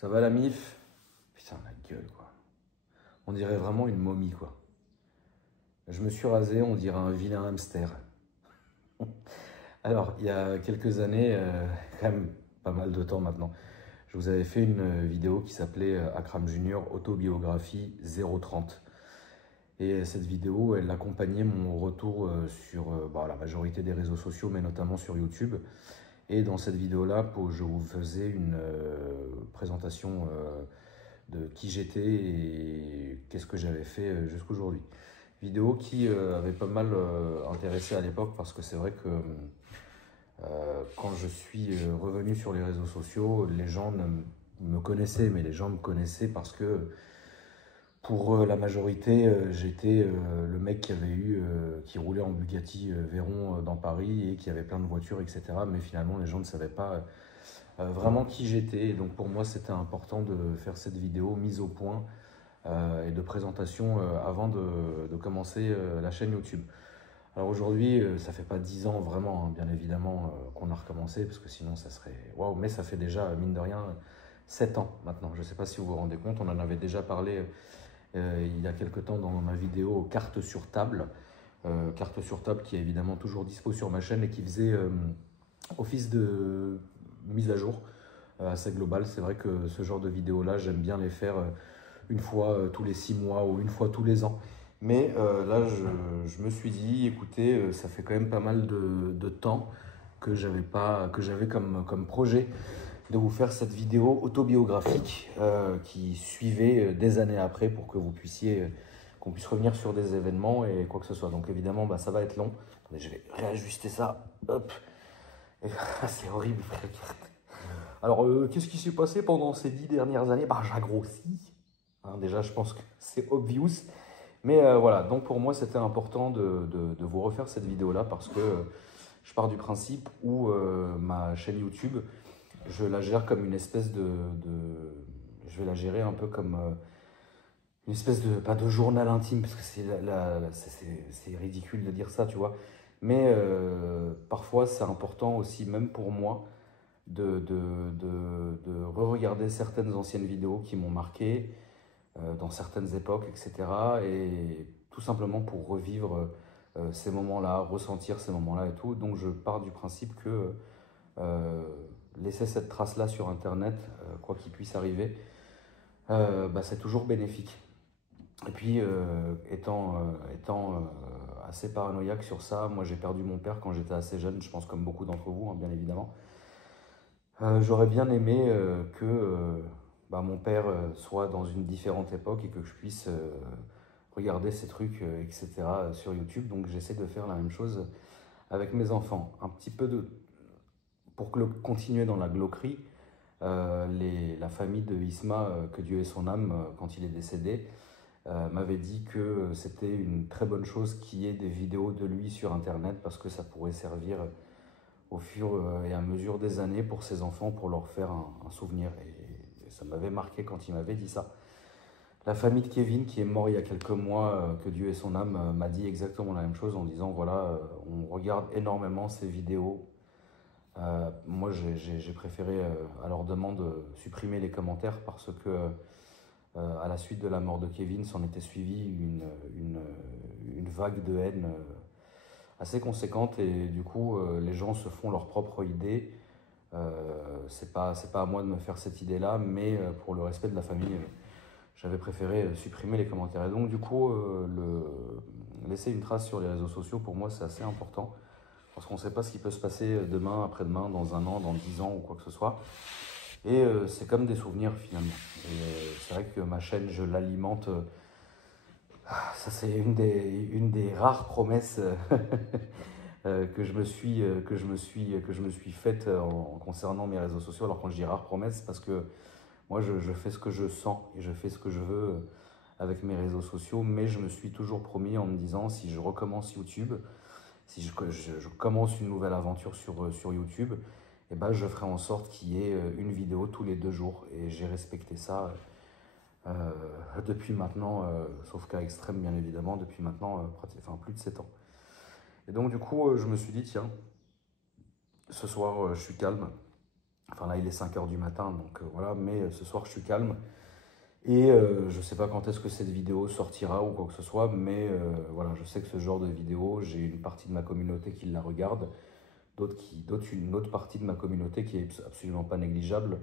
Ça va la mif? Putain, la gueule, quoi. On dirait vraiment une momie, quoi. Je me suis rasé, on dirait un vilain hamster. Alors, il y a quelques années, quand même pas mal de temps maintenant, je vous avais fait une vidéo qui s'appelait Akram Junior Autobiographie 030. Et cette vidéo, elle accompagnait mon retour sur la majorité des réseaux sociaux, mais notamment sur YouTube. Et dans cette vidéo-là, je vous faisais une présentation de qui j'étais et qu'est-ce que j'avais fait jusqu'aujourd'hui. Vidéo qui avait pas mal intéressé à l'époque parce que c'est vrai que quand je suis revenu sur les réseaux sociaux, les gens me connaissaient, mais les gens me connaissaient parce que pour la majorité, j'étais le mec qui roulait en Bugatti Veyron dans Paris et qui avait plein de voitures, etc. Mais finalement, les gens ne savaient pas vraiment qui j'étais. Et donc pour moi, c'était important de faire cette vidéo mise au point et de présentation avant de commencer la chaîne YouTube. Alors aujourd'hui, ça fait pas 10 ans vraiment, hein, bien évidemment, qu'on a recommencé, parce que sinon ça serait waouh, mais ça fait déjà, mine de rien, 7 ans maintenant. Je sais pas si vous vous rendez compte, on en avait déjà parlé il y a quelques temps dans ma vidéo Carte sur table. Carte sur table qui est évidemment toujours dispo sur ma chaîne et qui faisait office de mise à jour assez globale. C'est vrai que ce genre de vidéos-là, j'aime bien les faire une fois tous les 6 mois ou une fois tous les ans. Mais là, je me suis dit, écoutez, ça fait quand même pas mal de temps que j'avais comme projet de vous faire cette vidéo autobiographique qui suivait des années après pour que vous qu'on puisse revenir sur des événements et quoi que ce soit. Donc évidemment, ça va être long. Attendez, je vais réajuster ça. Hop. C'est horrible, frère. Alors, qu'est-ce qui s'est passé pendant ces 10 dernières années? J'ai grossi. Hein, déjà, je pense que c'est obvious. Mais voilà, donc pour moi, c'était important de vous refaire cette vidéo-là parce que je pars du principe où ma chaîne YouTube, je la gère comme une espèce je vais la gérer un peu comme une espèce pas de journal intime, parce que c'est ridicule de dire ça, tu vois. Mais parfois, c'est important aussi, même pour moi, de re-regarder certaines anciennes vidéos qui m'ont marqué, dans certaines époques, etc. Et tout simplement pour revivre ces moments-là, ressentir ces moments-là et tout. Donc je pars du principe que laisser cette trace-là sur Internet, quoi qu'il puisse arriver, c'est toujours bénéfique. Et puis, étant assez paranoïaque sur ça, moi j'ai perdu mon père quand j'étais assez jeune, je pense comme beaucoup d'entre vous, hein, bien évidemment. J'aurais bien aimé que mon père soit dans une différente époque et que je puisse regarder ces trucs, etc. sur YouTube. Donc j'essaie de faire la même chose avec mes enfants. Un petit peu pour continuer dans la glauquerie, la famille de Isma, que Dieu ait son âme, quand il est décédé, m'avait dit que c'était une très bonne chose qu'il y ait des vidéos de lui sur Internet parce que ça pourrait servir au fur et à mesure des années pour ses enfants, pour leur faire un souvenir. Et ça m'avait marqué quand il m'avait dit ça. La famille de Kevin, qui est mort il y a quelques mois, que Dieu ait son âme, m'a dit exactement la même chose en disant, voilà, on regarde énormément ces vidéos. Moi, j'ai préféré, à leur demande, supprimer les commentaires parce que, à la suite de la mort de Kevin, s'en était suivi une vague de haine assez conséquente et du coup les gens se font leur propre idée. C'est pas à moi de me faire cette idée là, mais pour le respect de la famille, j'avais préféré supprimer les commentaires. Et donc du coup laisser une trace sur les réseaux sociaux, pour moi c'est assez important parce qu'on ne sait pas ce qui peut se passer demain, après-demain, dans un an, dans 10 ans ou quoi que ce soit. Et c'est comme des souvenirs finalement. Et c'est vrai que ma chaîne, je l'alimente. Ça, c'est une des rares promesses que je me suis faite en concernant mes réseaux sociaux. Alors quand je dis rare promesse, parce que moi, je fais ce que je sens et je fais ce que je veux avec mes réseaux sociaux. Mais je me suis toujours promis en me disant, si je recommence YouTube, si je commence une nouvelle aventure sur YouTube, et je ferai en sorte qu'il y ait une vidéo tous les 2 jours. Et j'ai respecté ça depuis maintenant, sauf cas extrême bien évidemment, depuis maintenant plus de 7 ans. Et donc du coup, je me suis dit, tiens, ce soir, je suis calme, Enfin là, il est 5 h du matin, donc voilà. Mais ce soir, je suis calme. Et je ne sais pas quand est-ce que cette vidéo sortira ou quoi que ce soit, mais voilà, je sais que ce genre de vidéo, j'ai une partie de ma communauté qui la regarde, une autre partie de ma communauté qui est absolument pas négligeable,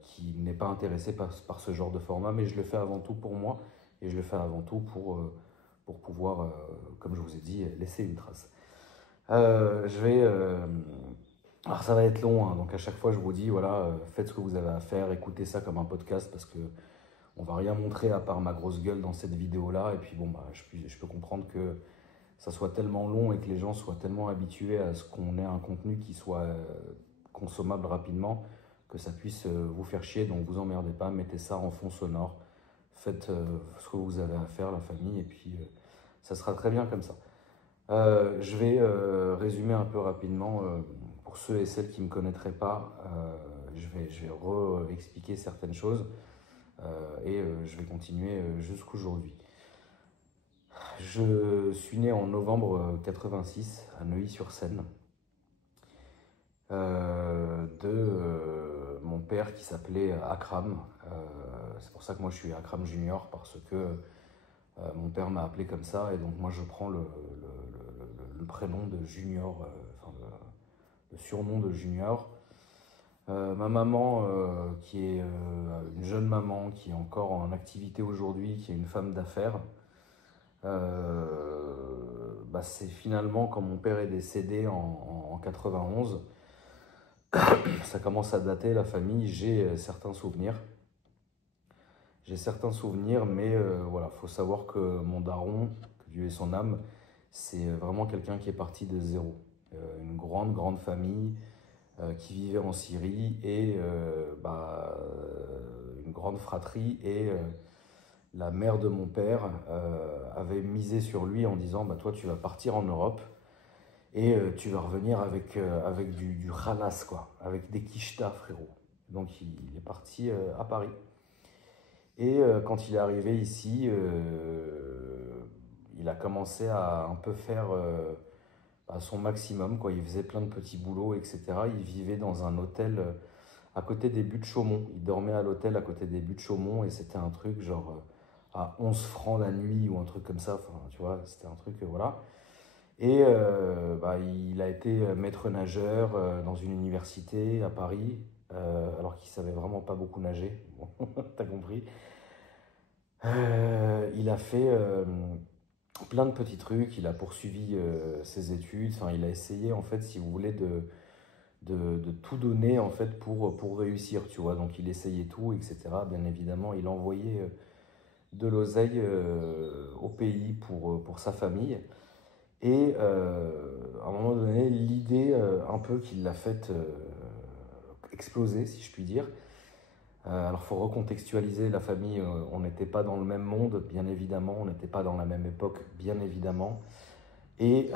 qui n'est pas intéressée par ce genre de format, mais je le fais avant tout pour moi, et je le fais avant tout pour pouvoir, comme je vous ai dit, laisser une trace. Alors ça va être long, hein, donc à chaque fois je vous dis, voilà, faites ce que vous avez à faire, écoutez ça comme un podcast, parce que on va rien montrer à part ma grosse gueule dans cette vidéo-là, et puis bon, bah, je peux comprendre que ça soit tellement long et que les gens soient tellement habitués à ce qu'on ait un contenu qui soit consommable rapidement, que ça puisse vous faire chier, donc vous emmerdez pas, mettez ça en fond sonore, faites ce que vous avez à faire, la famille, et puis ça sera très bien comme ça. Je vais résumer un peu rapidement, pour ceux et celles qui ne me connaîtraient pas, je vais re-expliquer certaines choses, et je vais continuer jusqu'aujourd'hui. Je suis né en novembre 86 à Neuilly-sur-Seine, de mon père qui s'appelait Akram. C'est pour ça que moi je suis Akram Junior, parce que mon père m'a appelé comme ça, et donc moi je prends le prénom de Junior, enfin le surnom de Junior. Ma maman, qui est une jeune maman, qui est encore en activité aujourd'hui, qui est une femme d'affaires, bah c'est finalement quand mon père est décédé en 91, ça commence à dater la famille, j'ai certains souvenirs. J'ai certains souvenirs, mais voilà, faut savoir que mon daron, que Dieu ait son âme, c'est vraiment quelqu'un qui est parti de zéro. Une grande famille qui vivait en Syrie, et une grande fratrie, et la mère de mon père avait misé sur lui en disant bah, toi tu vas partir en Europe et tu vas revenir avec du khalas, quoi, avec des quichetas, frérot. Donc il est parti à Paris. Et quand il est arrivé ici, il a commencé à un peu faire à son maximum, quoi. Il faisait plein de petits boulots, etc. Il vivait dans un hôtel à côté des Buttes Chaumont. Il dormait à l'hôtel à côté des Buttes Chaumont, et c'était un truc genre à 11 francs la nuit ou un truc comme ça. Enfin, tu vois, c'était un truc, voilà. Et il a été maître nageur dans une université à Paris, alors qu'il savait vraiment pas beaucoup nager. Bon, t'as compris. Il a fait plein de petits trucs, il a poursuivi ses études, enfin, il a essayé, en fait, si vous voulez, de tout donner, en fait, pour réussir, tu vois. Donc il essayait tout, etc. Bien évidemment, il envoyait de l'oseille au pays pour sa famille. Et à un moment donné, l'idée un peu qui l'a fait exploser, si je puis dire. Alors il faut recontextualiser la famille, on n'était pas dans le même monde, bien évidemment, on n'était pas dans la même époque, bien évidemment. Et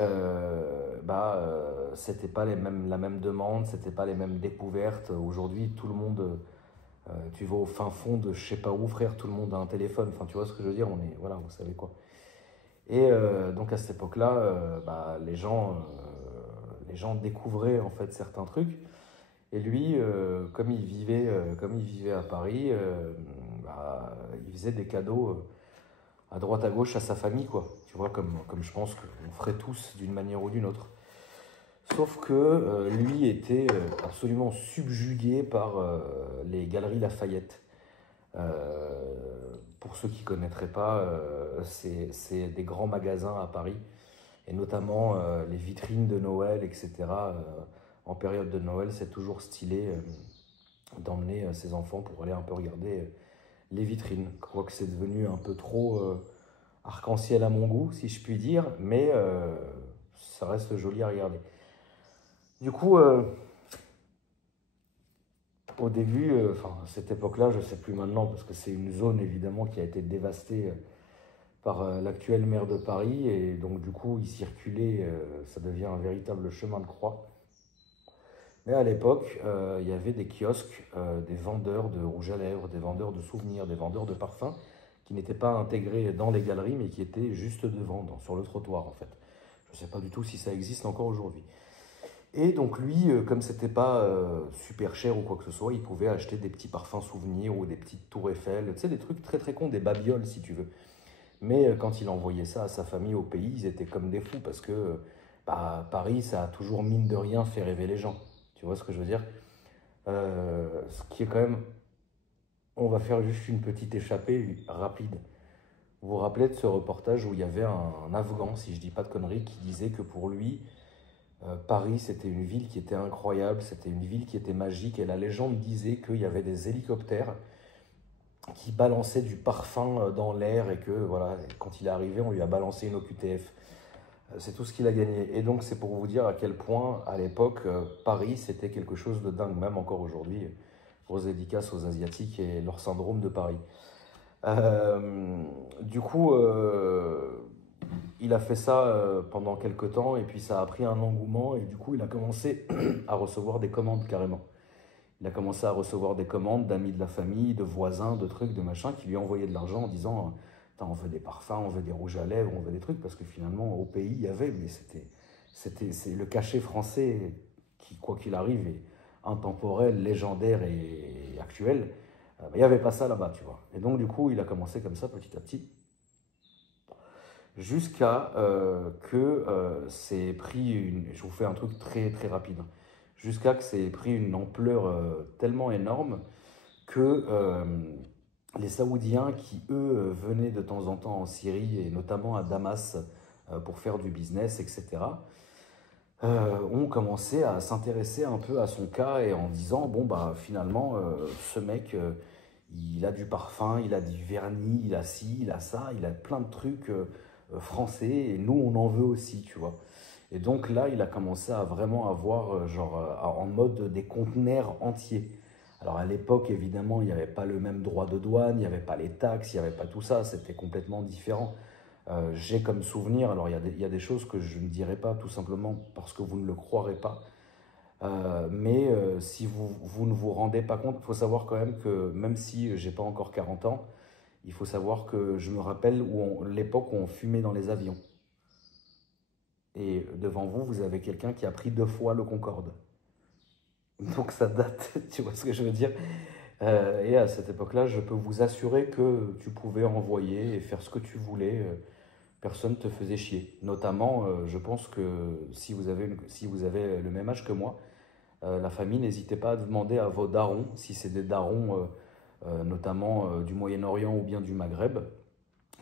c'était pas la même demande, c'était pas les mêmes découvertes. Aujourd'hui, tout le monde, tu vas au fin fond de je sais pas où, frère, tout le monde a un téléphone. Enfin, tu vois ce que je veux dire, on est, voilà, vous savez quoi. Et donc à cette époque-là, les gens découvraient en fait certains trucs. Et lui, comme il vivait à Paris, il faisait des cadeaux à droite à gauche à sa famille, quoi. Tu vois, comme je pense qu'on ferait tous d'une manière ou d'une autre. Sauf que lui était absolument subjugué par les Galeries Lafayette. Pour ceux qui ne connaîtraient pas, c'est des grands magasins à Paris, et notamment les vitrines de Noël, etc. En période de Noël, c'est toujours stylé d'emmener ses enfants pour aller un peu regarder les vitrines. Je crois que c'est devenu un peu trop arc-en-ciel à mon goût, si je puis dire, mais ça reste joli à regarder. Du coup, au début, à cette époque-là, je ne sais plus maintenant, parce que c'est une zone évidemment qui a été dévastée par l'actuel maire de Paris, et donc du coup, y circuler, ça devient un véritable chemin de croix. Mais à l'époque, il y avait des kiosques, des vendeurs de rouge à lèvres, des vendeurs de souvenirs, des vendeurs de parfums, qui n'étaient pas intégrés dans les galeries, mais qui étaient juste devant, sur le trottoir en fait. Je ne sais pas du tout si ça existe encore aujourd'hui. Et donc lui, comme c'était pas super cher ou quoi que ce soit, il pouvait acheter des petits parfums souvenirs ou des petites tours Eiffel, tu sais, des trucs très très cons, des babioles si tu veux. Mais quand il envoyait ça à sa famille au pays, ils étaient comme des fous parce que bah, Paris, ça a toujours mine de rien fait rêver les gens. Tu vois ce que je veux dire? Ce qui est quand même... On va faire juste une petite échappée rapide. Vous vous rappelez de ce reportage où il y avait un Afghan, si je dis pas de conneries, qui disait que pour lui, Paris, c'était une ville qui était incroyable, c'était une ville qui était magique, et la légende disait qu'il y avait des hélicoptères qui balançait du parfum dans l'air et que voilà, quand il est arrivé, on lui a balancé une OQTF. C'est tout ce qu'il a gagné. Et donc, c'est pour vous dire à quel point, à l'époque, Paris, c'était quelque chose de dingue, même encore aujourd'hui. Grosse dédicace aux Asiatiques et leur syndrome de Paris. Du coup, il a fait ça pendant quelques temps et puis ça a pris un engouement et du coup, il a commencé à recevoir des commandes carrément. Il a commencé à recevoir des commandes d'amis de la famille, de voisins, de trucs, de machins, qui lui envoyaient de l'argent en disant on veut des parfums, on veut des rouges à lèvres, on veut des trucs, parce que finalement, au pays, il y avait, mais c'est le cachet français qui, quoi qu'il arrive, est intemporel, légendaire et actuel. Il n'y avait pas ça là-bas, tu vois. Et donc, du coup, il a commencé comme ça, petit à petit, jusqu'à que c'est pris une... Je vous fais un truc très, très rapide. Jusqu'à que c'est pris une ampleur tellement énorme que les Saoudiens qui, eux, venaient de temps en temps en Syrie et notamment à Damas pour faire du business, etc., ont commencé à s'intéresser un peu à son cas et en disant, bon, bah finalement, ce mec, il a du parfum, il a du vernis, il a ci, il a ça, il a plein de trucs français et nous, on en veut aussi, tu vois. Et donc là, il a commencé à vraiment avoir, en mode des conteneurs entiers. Alors à l'époque, évidemment, il n'y avait pas le même droit de douane, il n'y avait pas les taxes, il n'y avait pas tout ça, c'était complètement différent. J'ai comme souvenir, alors il y a des choses que je ne dirai pas tout simplement parce que vous ne le croirez pas, mais si vous ne vous rendez pas compte, il faut savoir quand même que même si j'ai pas encore 40 ans, il faut savoir que je me rappelle l'époque où on fumait dans les avions. Et devant vous, vous avez quelqu'un qui a pris 2 fois le Concorde. Donc ça date, tu vois ce que je veux dire? Et à cette époque-là, je peux vous assurer que tu pouvais envoyer et faire ce que tu voulais. Personne ne te faisait chier. Notamment, je pense que si vous avez le même âge que moi, la famille, n'hésitez pas à demander à vos darons, si c'est des darons notamment du Moyen-Orient ou bien du Maghreb,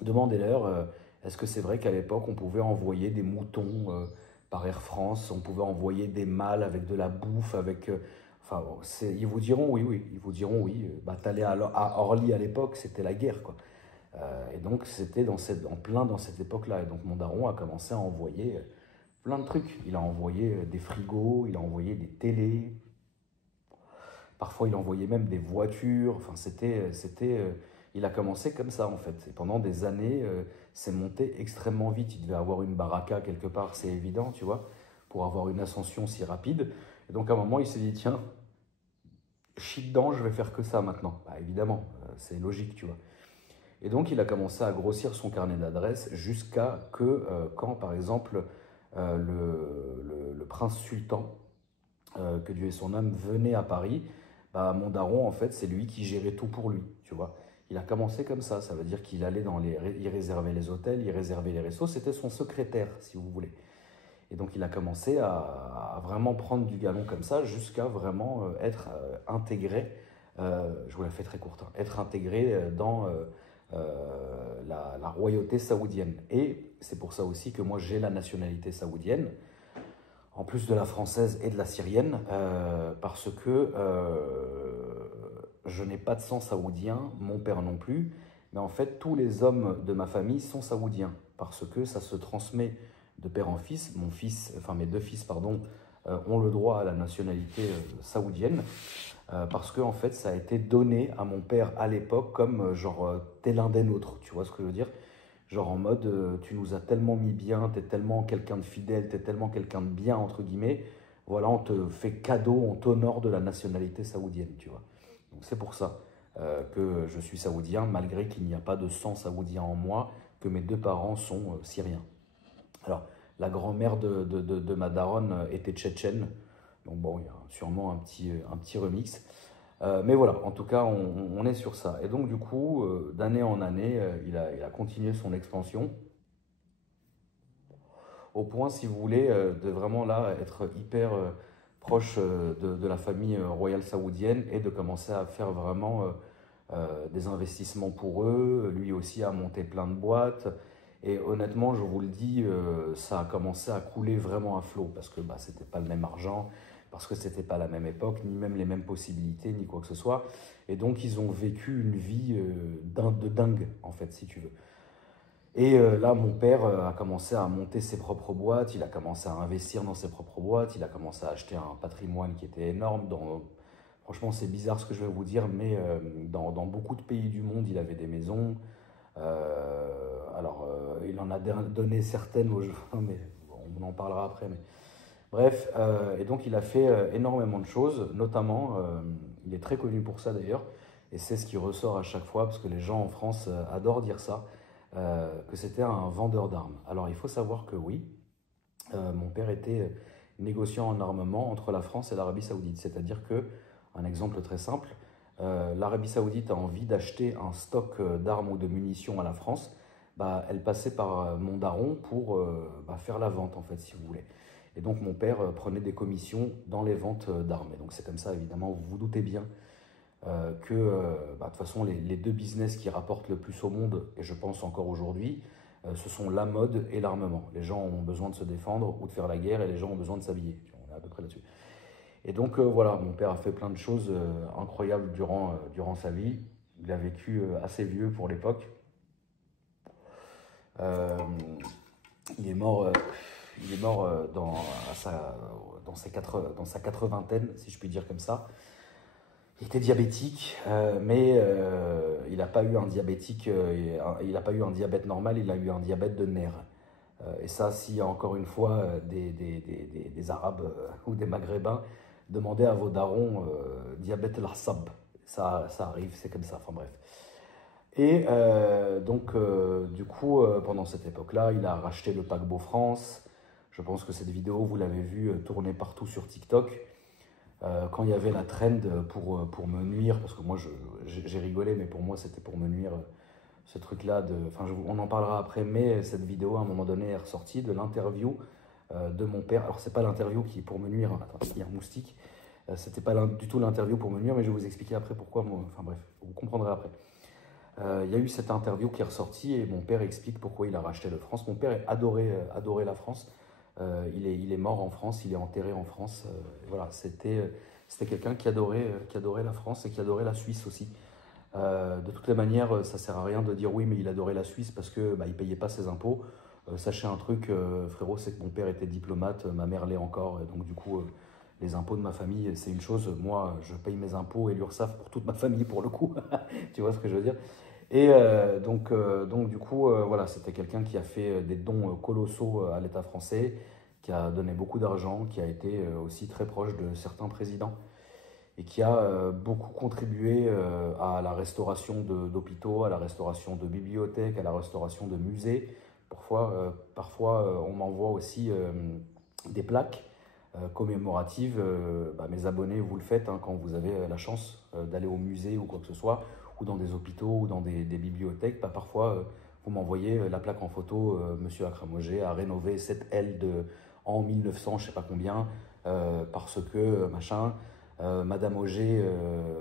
demandez-leur, est-ce que c'est vrai qu'à l'époque, on pouvait envoyer des moutons par Air France, on pouvait envoyer des mâles avec de la bouffe, avec... enfin, ils vous diront oui, oui, ils vous diront oui. Bah, t'allais à Orly à l'époque, c'était la guerre, quoi. Et donc, c'était en plein dans cette époque-là. Et donc, mon daron a commencé à envoyer plein de trucs. Il a envoyé des frigos, il a envoyé des télés. Parfois, il envoyait même des voitures. Enfin, il a commencé comme ça, en fait. Et pendant des années, c'est monté extrêmement vite. Il devait avoir une baraka quelque part, c'est évident, tu vois, pour avoir une ascension si rapide. Et donc, à un moment, il s'est dit, tiens, chie dedans, je vais faire que ça maintenant. Bah, évidemment, c'est logique, tu vois. Et donc, il a commencé à grossir son carnet d'adresses jusqu'à que, quand, par exemple, le prince sultan, que Dieu ait son âme, venait à Paris, bah, mon daron, en fait, c'est lui qui gérait tout pour lui, tu vois. Il a commencé comme ça veut dire qu'il allait il réservait les hôtels, il réservait les restos, c'était son secrétaire, si vous voulez. Et donc, il a commencé à vraiment prendre du galon comme ça, jusqu'à vraiment être intégré, je vous la fais très courte, hein, être intégré dans la royauté saoudienne. Et c'est pour ça aussi que moi, j'ai la nationalité saoudienne, en plus de la française et de la syrienne, parce que je n'ai pas de sang saoudien, mon père non plus, mais en fait, tous les hommes de ma famille sont saoudiens, parce que ça se transmet de père en fils. Mes 2 fils, pardon, ont le droit à la nationalité saoudienne, parce que en fait, ça a été donné à mon père à l'époque comme t'es l'un des nôtres, tu vois ce que je veux dire? Genre en mode, tu nous as tellement mis bien, t'es tellement quelqu'un de fidèle, t'es tellement quelqu'un de bien, entre guillemets, voilà, on te fait cadeau, on t'honore de la nationalité saoudienne, tu vois. Donc c'est pour ça que je suis saoudien, malgré qu'il n'y a pas de sang saoudien en moi, que mes 2 parents sont syriens. Alors, la grand-mère de ma daronne était tchétchène. Donc bon, il y a sûrement un petit remix. Mais voilà, en tout cas, on est sur ça. Et donc du coup, d'année en année, il a continué son expansion. Au point, si vous voulez, de vraiment là être hyper proche de la famille royale saoudienne et de commencer à faire vraiment des investissements pour eux. Lui aussi a monté plein de boîtes. Et honnêtement, je vous le dis, ça a commencé à couler vraiment à flot parce que bah, c'était pas le même argent, parce que c'était pas la même époque, ni même les mêmes possibilités, ni quoi que ce soit. Et donc, ils ont vécu une vie de dingue, en fait, si tu veux. Et là, mon père a commencé à monter ses propres boîtes, il a commencé à investir dans ses propres boîtes, il a commencé à acheter un patrimoine qui était énorme. Franchement, c'est bizarre ce que je vais vous dire, mais dans beaucoup de pays du monde, il avait des maisons. Il en a donné certaines aux gens, mais on en parlera après. Mais... Bref, et donc il a fait énormément de choses, notamment, il est très connu pour ça d'ailleurs, et c'est ce qui ressort à chaque fois, parce que les gens en France adorent dire ça, que c'était un vendeur d'armes. Alors il faut savoir que oui, mon père était négociant en armement entre la France et l'Arabie Saoudite, c'est-à-dire que, un exemple très simple, l'Arabie Saoudite a envie d'acheter un stock d'armes ou de munitions à la France, bah, elle passait par mon daron pour faire la vente, en fait, si vous voulez. Et donc, mon père prenait des commissions dans les ventes d'armes. Et donc, c'est comme ça, évidemment, vous vous doutez bien que, de toute façon, les deux business qui rapportent le plus au monde, et je pense encore aujourd'hui, ce sont la mode et l'armement. Les gens ont besoin de se défendre ou de faire la guerre, et les gens ont besoin de s'habiller. On est à peu près là-dessus. Et donc voilà, mon père a fait plein de choses incroyables durant sa vie. Il a vécu assez vieux pour l'époque. Il est mort, dans sa 80aine, si je puis dire comme ça. Il était diabétique, mais il n'a pas eu un diabète normal, il a eu un diabète de nerfs. Et ça, s'il y a encore une fois des Arabes ou des Maghrébins, demandez à vos darons diabète l'arsab. Ça arrive, c'est comme ça, enfin bref. Et du coup, pendant cette époque-là, il a racheté le paquebot France. Je pense que cette vidéo, vous l'avez vue tourner partout sur TikTok. Quand il y avait la trend pour me nuire, parce que moi j'ai rigolé, mais pour moi c'était pour me nuire, ce truc-là, on en parlera après, mais cette vidéo à un moment donné est ressortie de l'interview de mon père. Alors c'est pas l'interview qui est pour me nuire, hein. Attends, il y a un moustique, c'était pas du tout l'interview pour me nuire, mais je vais vous expliquer après pourquoi, enfin bref, vous comprendrez après. Il y a eu cette interview qui est ressortie et mon père explique pourquoi il a racheté le France. Mon père adorait la France. Il est mort en France, il est enterré en France. Voilà, c'était quelqu'un qui adorait la France et qui adorait la Suisse aussi. De toutes les manières, ça sert à rien de dire oui, mais il adorait la Suisse parce que il payait pas ses impôts. Sachez un truc, frérot, c'est que mon père était diplomate, ma mère l'est encore, et donc du coup, les impôts de ma famille, c'est une chose. Moi, je paye mes impôts et l'URSSAF pour toute ma famille pour le coup. Tu vois ce que je veux dire? Et donc du coup, voilà, c'était quelqu'un qui a fait des dons colossaux à l'État français, qui a donné beaucoup d'argent, qui a été aussi très proche de certains présidents et qui a beaucoup contribué à la restauration d'hôpitaux, à la restauration de bibliothèques, à la restauration de musées. Parfois on m'envoie aussi des plaques commémoratives. Mes abonnés, vous le faites hein, quand vous avez la chance d'aller au musée ou quoi que ce soit, ou dans des hôpitaux ou dans des bibliothèques. Parfois, vous m'envoyez la plaque en photo, Monsieur Akramogé a rénové cette aile en 1900, je sais pas combien, parce que machin. Madame Auger,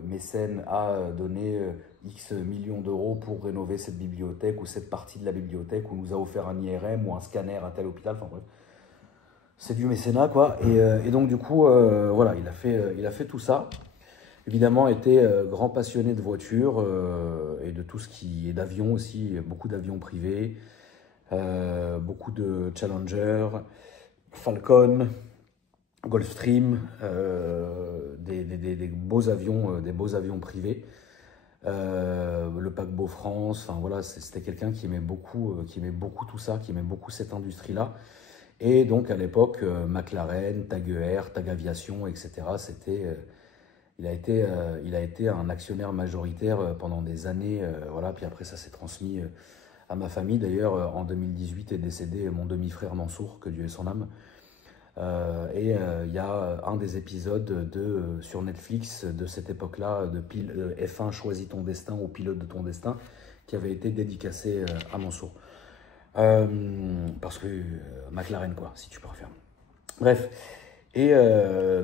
mécène, a donné X millions d'euros pour rénover cette bibliothèque ou cette partie de la bibliothèque, ou nous a offert un IRM ou un scanner à tel hôpital, enfin bref. C'est du mécénat, quoi. Et donc, du coup, voilà, il a fait tout ça. Évidemment, était grand passionné de voitures et de tout ce qui est d'avions aussi, beaucoup d'avions privés, beaucoup de Challenger, Falcon, Gulfstream, des beaux avions privés, le paquebot France. Enfin voilà, c'était quelqu'un qui aimait beaucoup tout ça, qui aimait beaucoup cette industrie-là. Et donc à l'époque, McLaren, TAG Air, TAG Aviation, etc. Il a été un actionnaire majoritaire pendant des années, voilà. Puis après, ça s'est transmis à ma famille. D'ailleurs, en 2018 est décédé mon demi-frère Mansour, que Dieu ait son âme. Il y a un des épisodes sur Netflix de cette époque-là, de F1 Choisis ton destin ou Pilote de ton destin, qui avait été dédicacé à Mansour. Parce que McLaren, quoi, si tu préfères. Bref. Et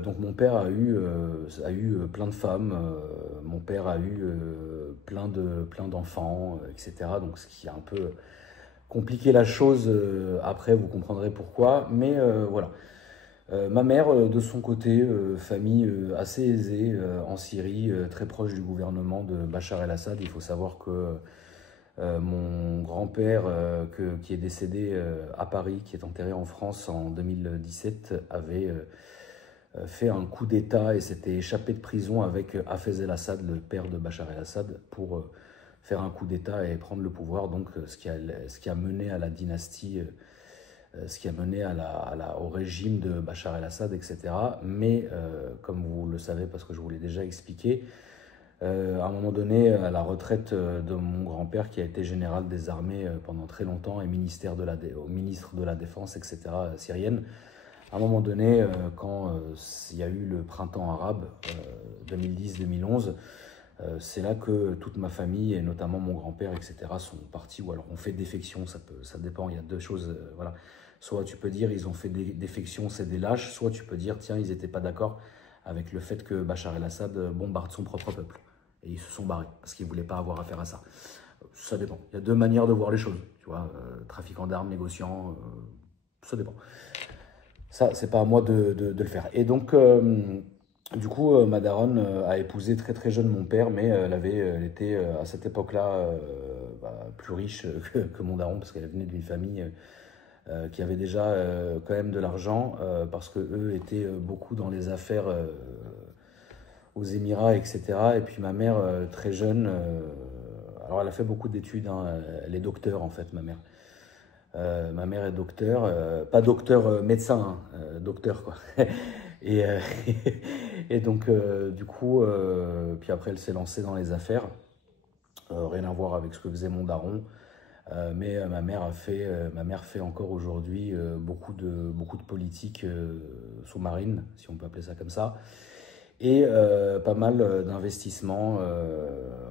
donc mon père a eu plein de femmes, mon père a eu plein d'enfants, etc. Donc ce qui a un peu compliqué la chose, après vous comprendrez pourquoi, mais voilà. Ma mère, de son côté, famille assez aisée en Syrie, très proche du gouvernement de Bachar el-Assad. Il faut savoir que mon grand-père, qui est décédé à Paris, qui est enterré en France en 2017, avait fait un coup d'État et s'était échappé de prison avec Hafez el-Assad, le père de Bachar el-Assad, pour faire un coup d'État et prendre le pouvoir. Donc, ce qui a mené à la dynastie, ce qui a mené au régime de Bachar el-Assad, etc. Mais, comme vous le savez, parce que je vous l'ai déjà expliqué, à un moment donné, à la retraite de mon grand-père, qui a été général des armées pendant très longtemps et ministre de la Défense, etc., syrienne, à un moment donné, quand il y a eu le printemps arabe, 2010-2011, c'est là que toute ma famille, et notamment mon grand-père, etc., sont partis, ou alors on fait défection, ça dépend, il y a deux choses, voilà. Soit tu peux dire ils ont fait défection, c'est des lâches, soit tu peux dire, tiens, ils n'étaient pas d'accord avec le fait que Bachar el-Assad bombarde son propre peuple. Et ils se sont barrés, parce qu'ils ne voulaient pas avoir affaire à ça. Ça dépend. Il y a deux manières de voir les choses. Tu vois, trafiquant d'armes, négociant, ça dépend. Ça, c'est pas à moi de le faire. Et donc, du coup, ma daronne a épousé très très jeune mon père, mais elle était à cette époque-là plus riche que mon daron, parce qu'elle venait d'une famille qui avait déjà quand même de l'argent, parce qu'eux étaient beaucoup dans les affaires aux Émirats, etc. Et puis ma mère, très jeune, alors elle a fait beaucoup d'études, hein, elle est docteur en fait, ma mère. Ma mère est docteur, pas docteur médecin, hein, docteur quoi. Et, et donc du coup, puis après elle s'est lancée dans les affaires, rien à voir avec ce que faisait mon daron. Mais ma mère fait encore aujourd'hui beaucoup de politique sous-marine, si on peut appeler ça comme ça, et pas mal d'investissements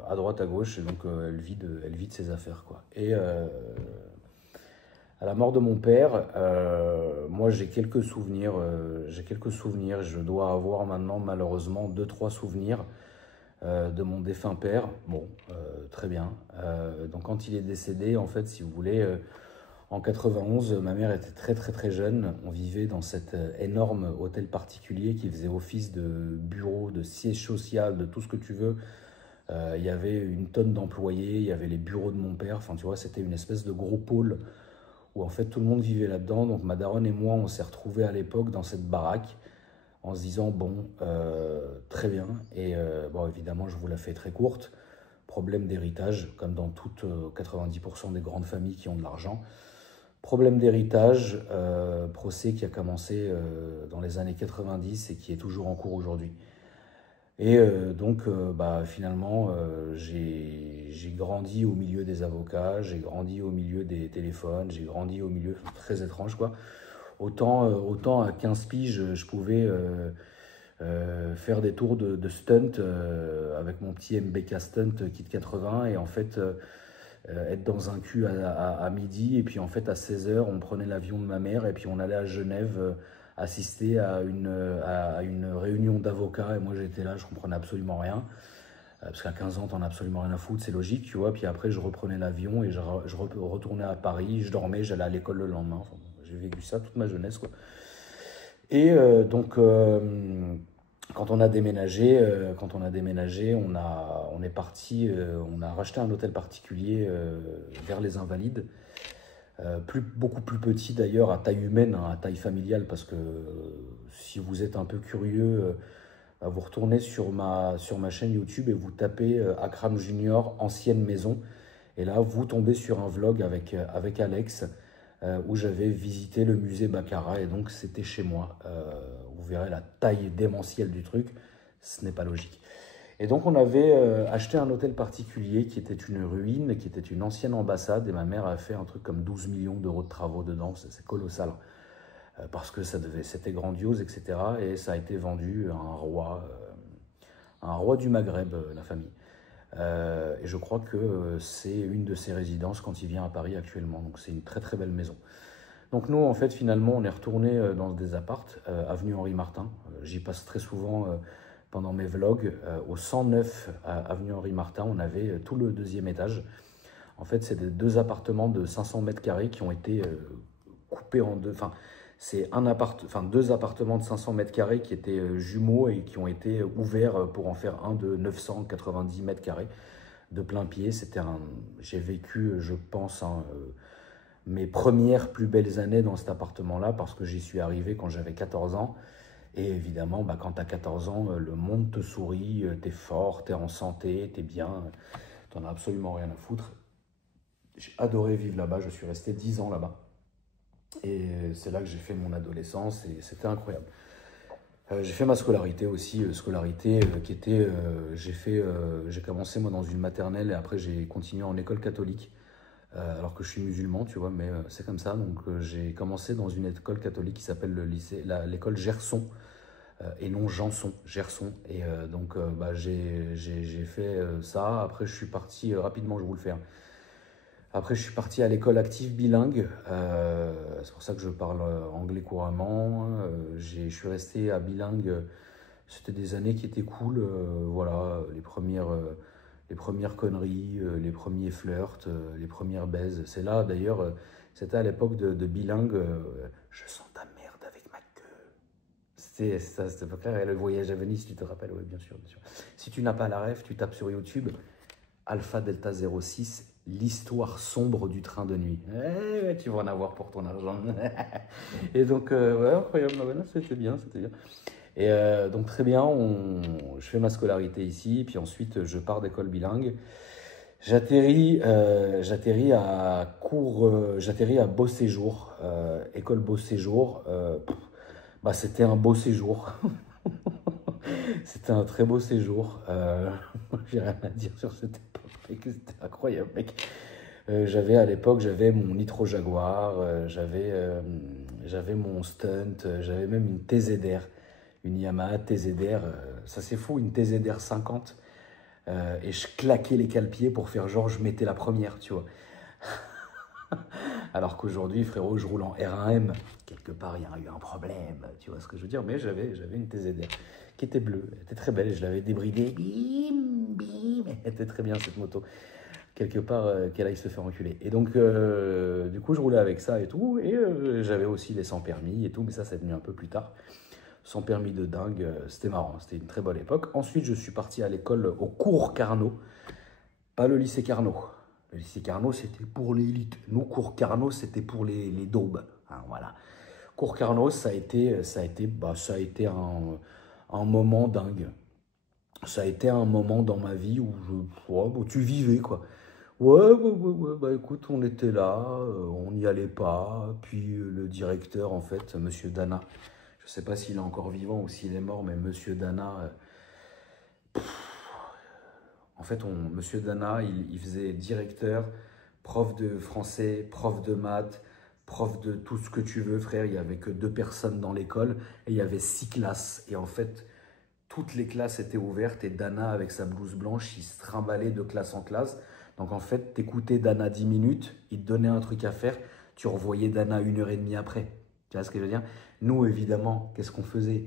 à droite à gauche. Et donc elle vit de ses affaires, quoi. Et à la mort de mon père, moi j'ai quelques souvenirs. Je dois avoir maintenant malheureusement 2-3 souvenirs de mon défunt père. Bon, très bien. Donc quand il est décédé, en fait, si vous voulez, en 91, ma mère était très très très jeune. On vivait dans cet énorme hôtel particulier qui faisait office de bureau, de siège social, de tout ce que tu veux. Il y avait une tonne d'employés, il y avait les bureaux de mon père. Enfin, tu vois, c'était une espèce de gros pôle où en fait tout le monde vivait là-dedans. Donc ma daronne et moi, on s'est retrouvés à l'époque dans cette baraque, en se disant, bon, très bien. Et bon, évidemment, je vous la fais très courte. Problème d'héritage, comme dans toutes 90% des grandes familles qui ont de l'argent. Problème d'héritage, procès qui a commencé dans les années 90 et qui est toujours en cours aujourd'hui. Et donc, finalement, j'ai grandi au milieu des avocats, j'ai grandi au milieu des téléphones, j'ai grandi au milieu, très étrange quoi. Autant à 15 piges, je pouvais faire des tours de stunt avec mon petit MBK Stunt Kit 80 et en fait être dans un cul à midi et puis en fait à 16h on prenait l'avion de ma mère et puis on allait à Genève assister à une réunion d'avocats et moi j'étais là, je comprenais absolument rien. Parce qu'à 15 ans, t'en as absolument rien à foutre, c'est logique, tu vois. Puis après, je reprenais l'avion et je retournais à Paris, je dormais, j'allais à l'école le lendemain. Enfin, j'ai vécu ça toute ma jeunesse, quoi. Et donc, quand on a déménagé, on est parti, on a racheté un hôtel particulier vers les Invalides, beaucoup plus petit d'ailleurs, à taille humaine, hein, à taille familiale, parce que si vous êtes un peu curieux, vous retournez sur ma chaîne YouTube et vous tapez Akram Junior, ancienne maison. Et là, vous tombez sur un vlog avec Alex où j'avais visité le musée Baccarat. Et donc, c'était chez moi. Vous verrez la taille démentielle du truc. Ce n'est pas logique. Et donc, on avait acheté un hôtel particulier qui était une ruine, qui était une ancienne ambassade. Et ma mère a fait un truc comme 12 millions d'euros de travaux dedans. C'est colossal. Parce que c'était grandiose, etc. Et ça a été vendu à un roi du Maghreb, la famille. Et je crois que c'est une de ses résidences quand il vient à Paris actuellement. Donc, c'est une très, très belle maison. Donc nous, en fait, finalement, on est retourné dans des appartes, avenue Henri Martin. J'y passe très souvent pendant mes vlogs. Au 109 avenue Henri Martin, on avait tout le deuxième étage. En fait, c'est des deux appartements de 500 mètres carrés qui ont été coupés en deux. Enfin, c'est deux appartements de 500 mètres carrés qui étaient jumeaux et qui ont été ouverts pour en faire un de 990 mètres carrés de plein pied. J'ai vécu, je pense, mes premières plus belles années dans cet appartement-là parce que j'y suis arrivé quand j'avais 14 ans. Et évidemment, quand tu as 14 ans, le monde te sourit, tu es fort, tu es en santé, tu es bien, tu n'en as absolument rien à foutre. J'ai adoré vivre là-bas, je suis resté 10 ans là-bas. Et c'est là que j'ai fait mon adolescence et c'était incroyable. J'ai fait ma scolarité aussi, qui était, j'ai commencé moi dans une maternelle et après j'ai continué en école catholique. Alors que je suis musulman, tu vois, mais c'est comme ça. Donc j'ai commencé dans une école catholique qui s'appelle l'école Gerson, et non Janson, Gerson. Et donc j'ai fait ça. Après je suis parti, rapidement je vais vous le faire. Après je suis parti à l'école active bilingue, c'est pour ça que je parle anglais couramment. Je suis resté à bilingue, c'était des années qui étaient cool, voilà, les premières conneries, les premiers flirts, les premières baises. C'est là, d'ailleurs, c'était à l'époque de bilingue. Je sens ta merde avec ma queue. C'était ça, c'était pas clair. Et le voyage à Venise, tu te rappelles? Oui, bien sûr, bien sûr. Si tu n'as pas la ref, tu tapes sur YouTube Alpha Delta 06, l'histoire sombre du train de nuit. Ouais, tu vas en avoir pour ton argent. Et donc, ouais, incroyable. C'était bien, c'était bien. Et donc très bien, je fais ma scolarité ici, puis ensuite je pars d'école bilingue. J'atterris à Beau Séjour, école Beau Séjour. C'était un beau séjour. C'était un très beau séjour. J'ai rien à dire sur cette époque, mec, c'était incroyable, mec. À l'époque, j'avais mon Nitro Jaguar, j'avais mon Stunt, j'avais même une TZR. Une Yamaha TZR, ça c'est fou, une TZR 50. Et je claquais les cale-pieds pour faire genre je mettais la première, tu vois. Alors qu'aujourd'hui, frérot, je roule en R1M. Quelque part, il y a eu un problème, tu vois ce que je veux dire. Mais j'avais une TZR qui était bleue, elle était très belle, je l'avais débridée. Bim, bim, elle était très bien cette moto. Quelque part, qu'elle aille se faire enculer. Et donc, du coup, je roulais avec ça et tout. Et j'avais aussi les sans permis et tout, mais ça, c'est venu un peu plus tard. Sans permis de dingue, c'était marrant, c'était une très bonne époque. Ensuite, je suis parti à l'école au cours Carnot, pas le lycée Carnot. Le lycée Carnot, c'était pour l'élite. Nous, cours Carnot, c'était pour les daubes. Hein, voilà. Cours Carnot, ça a été un moment dingue. Ça a été un moment dans ma vie où tu vivais, quoi. Ouais, écoute, on était là, on n'y allait pas. Puis le directeur, en fait, Monsieur Dana, je ne sais pas s'il est encore vivant ou s'il est mort, mais Monsieur Dana, en fait, Monsieur Dana, il faisait directeur, prof de français, prof de maths, prof de tout ce que tu veux, frère. Il n'y avait que 2 personnes dans l'école et il y avait 6 classes. Et en fait, toutes les classes étaient ouvertes et Dana, avec sa blouse blanche, il se trimballait de classe en classe. Donc en fait, t'écoutais Dana 10 minutes, il te donnait un truc à faire, tu revoyais Dana 1h30 après. Tu vois ce que je veux dire? Nous, évidemment, qu'est-ce qu'on faisait?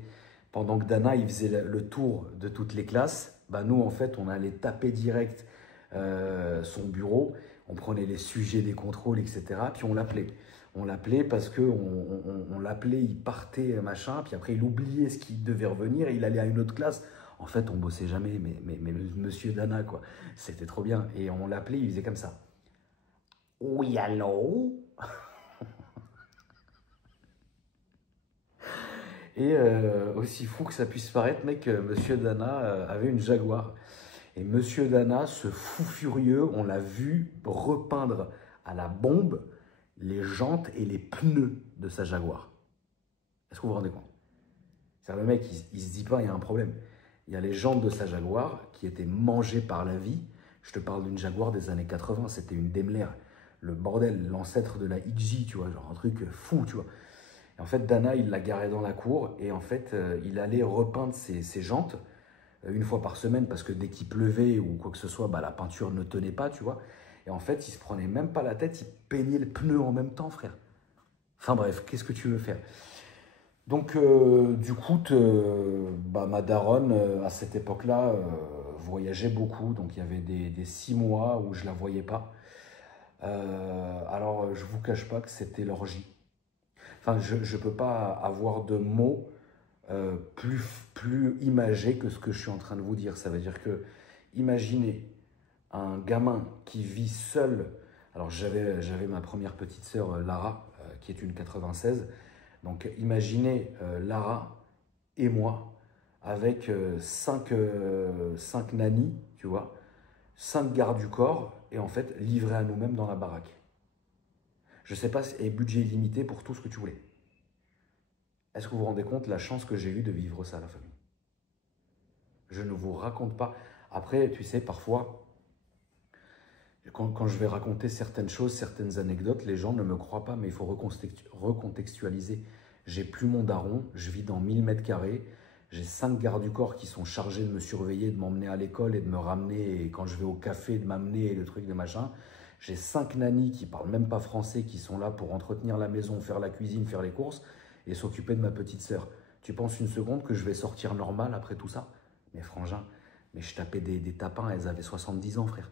Pendant que Dana, il faisait le tour de toutes les classes, nous, en fait, on allait taper direct son bureau, on prenait les sujets des contrôles, etc. Puis on l'appelait. On l'appelait parce qu'on l'appelait, il partait, machin, puis après il oubliait ce qu'il devait revenir et il allait à une autre classe. En fait, on bossait jamais, mais Monsieur Dana, quoi. C'était trop bien. Et on l'appelait, il faisait comme ça. Oui, allô? Et aussi fou que ça puisse paraître, mec, Monsieur Dana avait une Jaguar. Et Monsieur Dana, ce fou furieux, on l'a vu repeindre à la bombe les jantes et les pneus de sa Jaguar. Est-ce que vous vous rendez compte? C'est-à-dire, le mec, il se dit pas, il y a un problème. il y a les jantes de sa Jaguar qui étaient mangées par la vie. Je te parle d'une Jaguar des années 80, c'était une Daimler. Le bordel, l'ancêtre de la XJ, tu vois, genre un truc fou, tu vois. Et en fait, Dana, il la garait dans la cour et en fait, il allait repeindre ses jantes une fois par semaine parce que dès qu'il pleuvait ou quoi que ce soit, bah, la peinture ne tenait pas, tu vois. Et en fait, il se prenait même pas la tête, il peignait le pneu en même temps, frère. Enfin bref, qu'est-ce que tu veux faire? Donc, du coup, bah, ma daronne, à cette époque-là, voyageait beaucoup. Donc, il y avait des 6 mois où je la voyais pas. Alors, je vous cache pas que c'était l'orgie. Enfin, je ne peux pas avoir de mots plus imagés que ce que je suis en train de vous dire. Ça veut dire que, imaginez un gamin qui vit seul. Alors, j'avais ma première petite sœur, Lara, qui est une 96. Donc, imaginez Lara et moi avec 5 nannies, tu vois, 5 gardes du corps, et en fait, livrés à nous-mêmes dans la baraque. Je ne sais pas, et budget illimité pour tout ce que tu voulais. Est-ce que vous vous rendez compte la chance que j'ai eue de vivre ça, la famille? Je ne vous raconte pas. Après, tu sais, parfois, quand je vais raconter certaines choses, certaines anecdotes, les gens ne me croient pas, mais il faut recontextualiser. J'ai plus mon daron, je vis dans 1000 mètres carrés, j'ai 5 gardes du corps qui sont chargés de me surveiller, de m'emmener à l'école et de me ramener, et quand je vais au café, de m'amener et le truc, de machin. J'ai 5 nannies qui parlent même pas français, qui sont là pour entretenir la maison, faire la cuisine, faire les courses et s'occuper de ma petite sœur. Tu penses une seconde que je vais sortir normal après tout ça? Mes frangins, mais je tapais des tapins, elles avaient 70 ans, frère.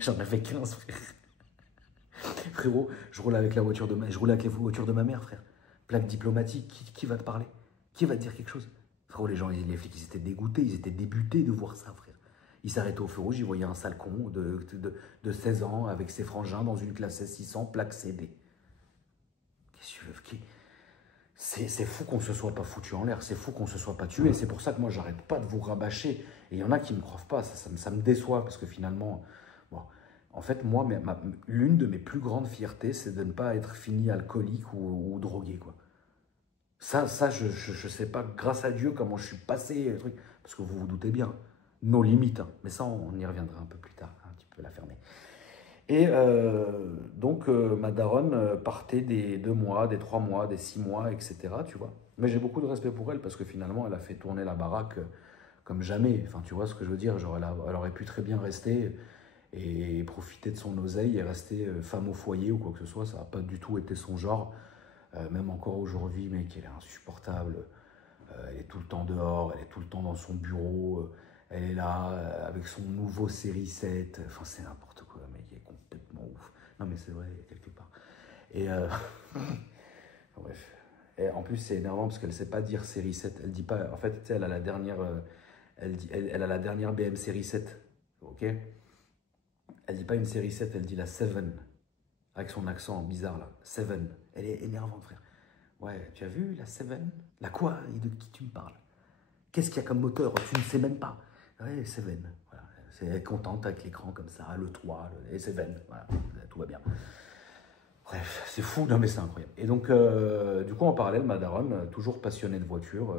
J'en avais 15, frère. Frérot, je roulais avec la voiture de ma mère, frère. Plaque diplomatique, qui va te parler? Qui va te dire quelque chose? Frérot, les flics, ils étaient dégoûtés, ils étaient débutés de voir ça, frère. Ils s'arrêtaient au feu rouge, ils voyaient un sale con de 16 ans avec ses frangins dans une classe S600, plaque CD. Qu'est-ce que tu veux? C'est fou qu'on se soit pas foutu en l'air, c'est fou qu'on se soit pas tué. C'est pour ça que moi, j'arrête pas de vous rabâcher. Et il y en a qui me croient pas, ça me déçoit parce que finalement, bon, en fait, moi, l'une de mes plus grandes fiertés, c'est de ne pas être fini alcoolique ou drogué, quoi. Ça, je sais pas, grâce à Dieu, comment je suis passé, le truc, parce que vous vous doutez bien, nos limites, hein. Mais ça, on y reviendra un peu plus tard, un petit peu la fermer. Et donc, ma daronne partait des 2 mois, des 3 mois, des 6 mois, etc., tu vois. Mais j'ai beaucoup de respect pour elle, parce que finalement, elle a fait tourner la baraque comme jamais. Enfin, tu vois ce que je veux dire, genre, elle aurait pu très bien rester et profiter de son oseille et rester femme au foyer ou quoi que ce soit. Ça n'a pas du tout été son genre. Même encore aujourd'hui, mec, elle est insupportable. Elle est tout le temps dehors, elle est tout le temps dans son bureau. Elle est là avec son nouveau série 7. Enfin, c'est n'importe quoi, mec, elle est complètement ouf. Non, mais c'est vrai, quelque part. Et bref. Et en plus, c'est énervant parce qu'elle ne sait pas dire série 7. Elle dit pas. En fait, tu sais, elle a la dernière. Elle a la dernière BM série 7. Ok? Elle dit pas une série 7, elle dit la 7. Avec son accent bizarre là. 7. Elle est énervante, frère. Ouais, tu as vu la 7? La quoi? Et de qui tu me parles? Qu'est-ce qu'il y a comme moteur? Tu ne sais même pas. Ouais, 7. Voilà. Elle est contente avec l'écran comme ça, le toit, et 7. Voilà, tout va bien. Bref, c'est fou, non mais c'est incroyable. Et donc, du coup, en parallèle, ma daronne, toujours passionnée de voiture,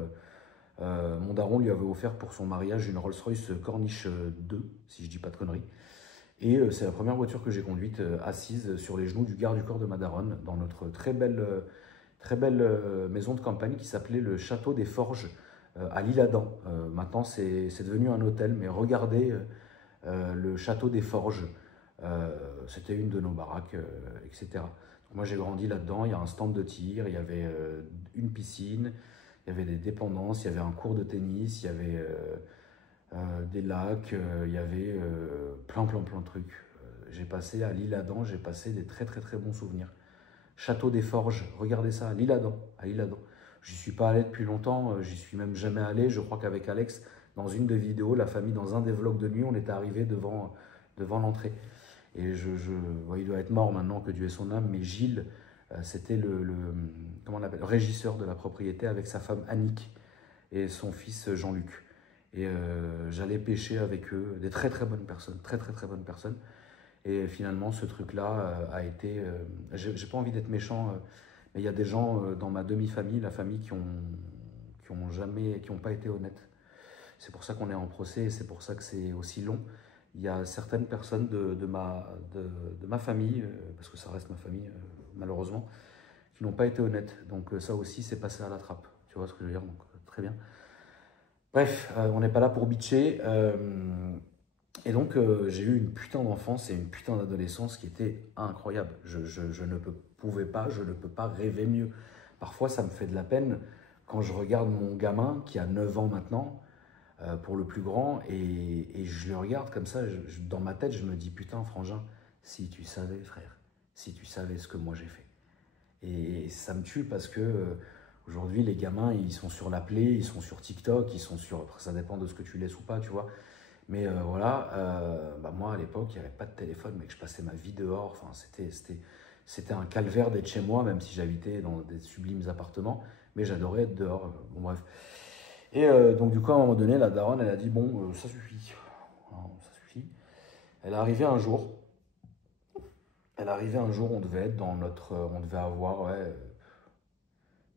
mon daron lui avait offert pour son mariage une Rolls-Royce Corniche 2, si je dis pas de conneries. Et c'est la première voiture que j'ai conduite assise sur les genoux du garde du corps de ma daronne dans notre très belle maison de campagne qui s'appelait le Château des Forges à l'Isle-Adam. Maintenant, c'est devenu un hôtel, mais regardez le Château des Forges. C'était une de nos baraques, etc. Donc, moi, j'ai grandi là-dedans. Il y a un stand de tir, il y avait une piscine, il y avait des dépendances, il y avait un cours de tennis, il y avait des lacs, il y avait plein de trucs. J'ai passé à l'Isle-Adam, j'ai passé des très bons souvenirs. Château des Forges, regardez ça, à l'Isle-Adam. J'y suis pas allé depuis longtemps, j'y suis même jamais allé. Je crois qu'avec Alex, dans une des vidéos, la famille, dans un des vlogs de nuit, on était arrivé devant l'entrée. Et il doit être mort maintenant, que Dieu ait son âme, mais Gilles, c'était comment on appelle, le régisseur de la propriété avec sa femme Annick et son fils Jean-Luc. Et j'allais pêcher avec eux, des très bonnes personnes, très bonnes personnes. Et finalement, ce truc-là a été... j'ai pas envie d'être méchant, Mais il y a des gens dans ma demi-famille, la famille, qui ont pas été honnêtes. C'est pour ça qu'on est en procès et c'est pour ça que c'est aussi long. Il y a certaines personnes de ma famille, parce que ça reste ma famille, malheureusement, qui n'ont pas été honnêtes. Donc ça aussi, c'est passé à la trappe. Tu vois ce que je veux dire? Donc très bien. Bref, on n'est pas là pour bitcher. Et donc, j'ai eu une putain d'enfance et une putain d'adolescence qui était incroyable. Je ne peux pas rêver mieux. Parfois, ça me fait de la peine quand je regarde mon gamin qui a 9 ans maintenant, pour le plus grand, et je le regarde comme ça, dans ma tête, je me dis, putain, frangin, si tu savais, frère, si tu savais ce que moi j'ai fait. Et ça me tue parce que aujourd'hui, les gamins, ils sont sur la Play, ils sont sur TikTok, ils sont sur... Ça dépend de ce que tu laisses ou pas, tu vois. Mais voilà, moi, à l'époque, il n'y avait pas de téléphone, mais je passais ma vie dehors. Enfin, c'était un calvaire d'être chez moi, même si j'habitais dans des sublimes appartements. Mais j'adorais être dehors. Bon, bref. Et donc, du coup, à un moment donné, la daronne, elle a dit, bon, ça suffit. Non, ça suffit. Elle est arrivée un jour. On devait être dans notre... on devait avoir, ouais,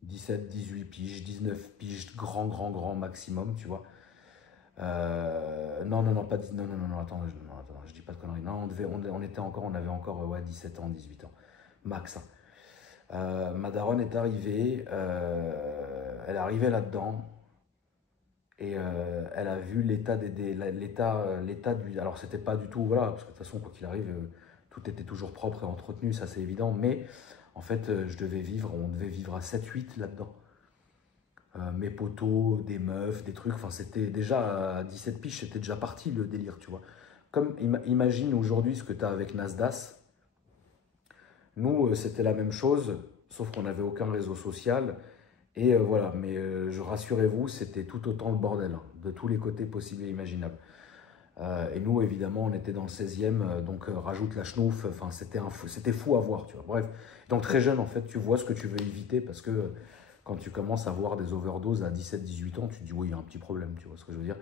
17, 18 piges, 19 piges, grand maximum, tu vois. Non, pas 10, non, attends, je dis pas de conneries. Non, on avait encore ouais, 17 ans, 18 ans, max. Ma daronne est arrivée, elle est arrivée là-dedans, et elle a vu l'état du... Alors, c'était pas du tout, voilà, parce que de toute façon, quoi qu'il arrive, tout était toujours propre et entretenu, ça c'est évident, mais en fait, on devait vivre à 7-8 là-dedans. Mes potos, des meufs, des trucs, enfin c'était déjà à 17 piges, c'était déjà parti le délire, tu vois. Comme imagine aujourd'hui ce que tu as avec Nasdaq. Nous, c'était la même chose, sauf qu'on n'avait aucun réseau social. Et voilà, mais rassurez-vous, c'était tout autant le bordel, hein, de tous les côtés possibles et imaginables. Et nous, évidemment, on était dans le 16e, donc rajoute la schnouf, enfin c'était fou à voir, tu vois. Bref, donc très jeune, en fait, tu vois ce que tu veux éviter, parce que quand tu commences à voir des overdoses à 17-18 ans, tu te dis, oui, il y a un petit problème, tu vois ce que je veux dire.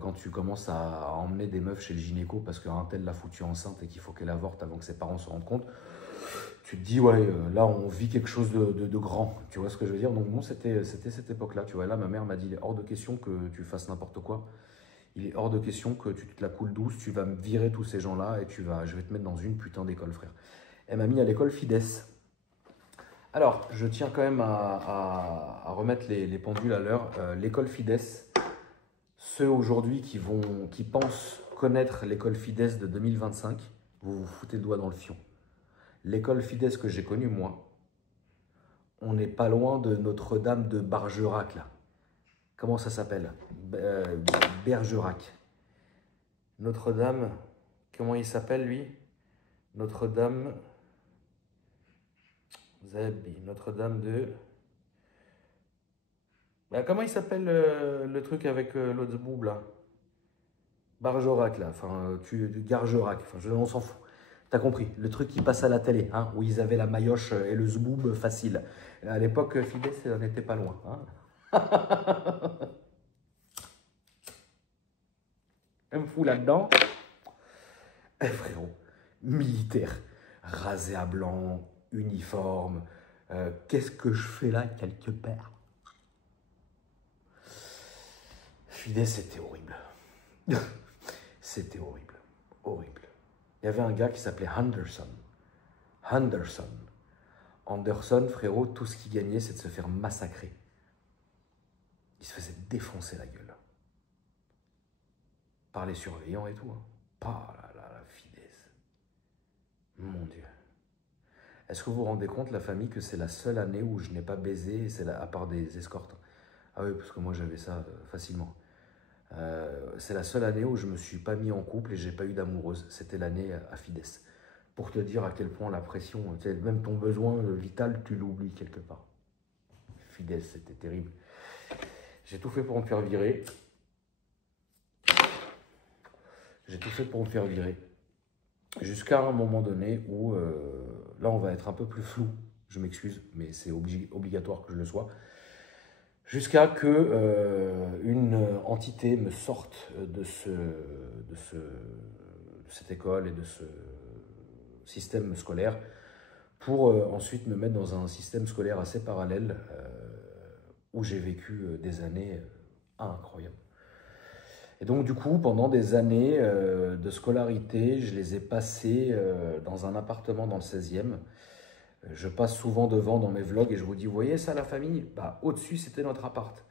Quand tu commences à emmener des meufs chez le gynéco parce qu'un tel l'a foutue enceinte et qu'il faut qu'elle avorte avant que ses parents se rendent compte, tu te dis, ouais, là, on vit quelque chose de grand, tu vois ce que je veux dire. Donc bon, c'était cette époque-là, tu vois. Là, ma mère m'a dit, il est hors de question que tu fasses n'importe quoi. Il est hors de question que tu te la coules douce, tu vas me virer tous ces gens-là et je vais te mettre dans une putain d'école, frère. Elle m'a mis à l'école Fides. Alors, je tiens quand même à remettre les pendules à l'heure. L'école Fides, ceux aujourd'hui qui pensent connaître l'école Fides de 2025, vous vous foutez le doigt dans le fion. L'école Fides que j'ai connue, moi, on n'est pas loin de Notre-Dame de Bergerac, là. Comment ça s'appelle? Bergerac. Notre-Dame, comment il s'appelle, lui? Notre-Dame... Notre-Dame de... comment il s'appelle le truc avec l'autre boob là? Bergerac là, enfin Gargerac, enfin on s'en fout. T'as compris, le truc qui passe à la télé, hein, où ils avaient la maillotche et le zboob facile. À l'époque, Fides, on n'était pas loin. Hein. Un fou là-dedans. Eh frérot, militaire, rasé à blanc, uniforme. Qu'est-ce que je fais là quelque part? Fides, c'était horrible. C'était horrible. Horrible. Il y avait un gars qui s'appelait Anderson. Anderson, frérot, tout ce qu'il gagnait, c'est de se faire massacrer. Il se faisait défoncer la gueule. Par les surveillants et tout. Hein. Ah là là, la Fides. Mon Dieu. Est-ce que vous vous rendez compte, la famille, que c'est la seule année où je n'ai pas baisé, à part des escortes? Ah oui, parce que moi, j'avais ça facilement. C'est la seule année où je ne me suis pas mis en couple et j'ai pas eu d'amoureuse. C'était l'année à Fides. Pour te dire à quel point la pression, même ton besoin vital, tu l'oublies quelque part. Fides, c'était terrible. J'ai tout fait pour me faire virer. Jusqu'à un moment donné où, là on va être un peu plus flou, je m'excuse, mais c'est obligatoire que je le sois. Jusqu'à que une entité me sorte de cette école et de ce système scolaire pour ensuite me mettre dans un système scolaire assez parallèle où j'ai vécu des années incroyables. Et donc du coup, pendant des années de scolarité, je les ai passées dans un appartement dans le 16e. Je passe souvent devant dans mes vlogs et je vous dis, vous voyez ça la famille? Bah, au-dessus, c'était notre appart.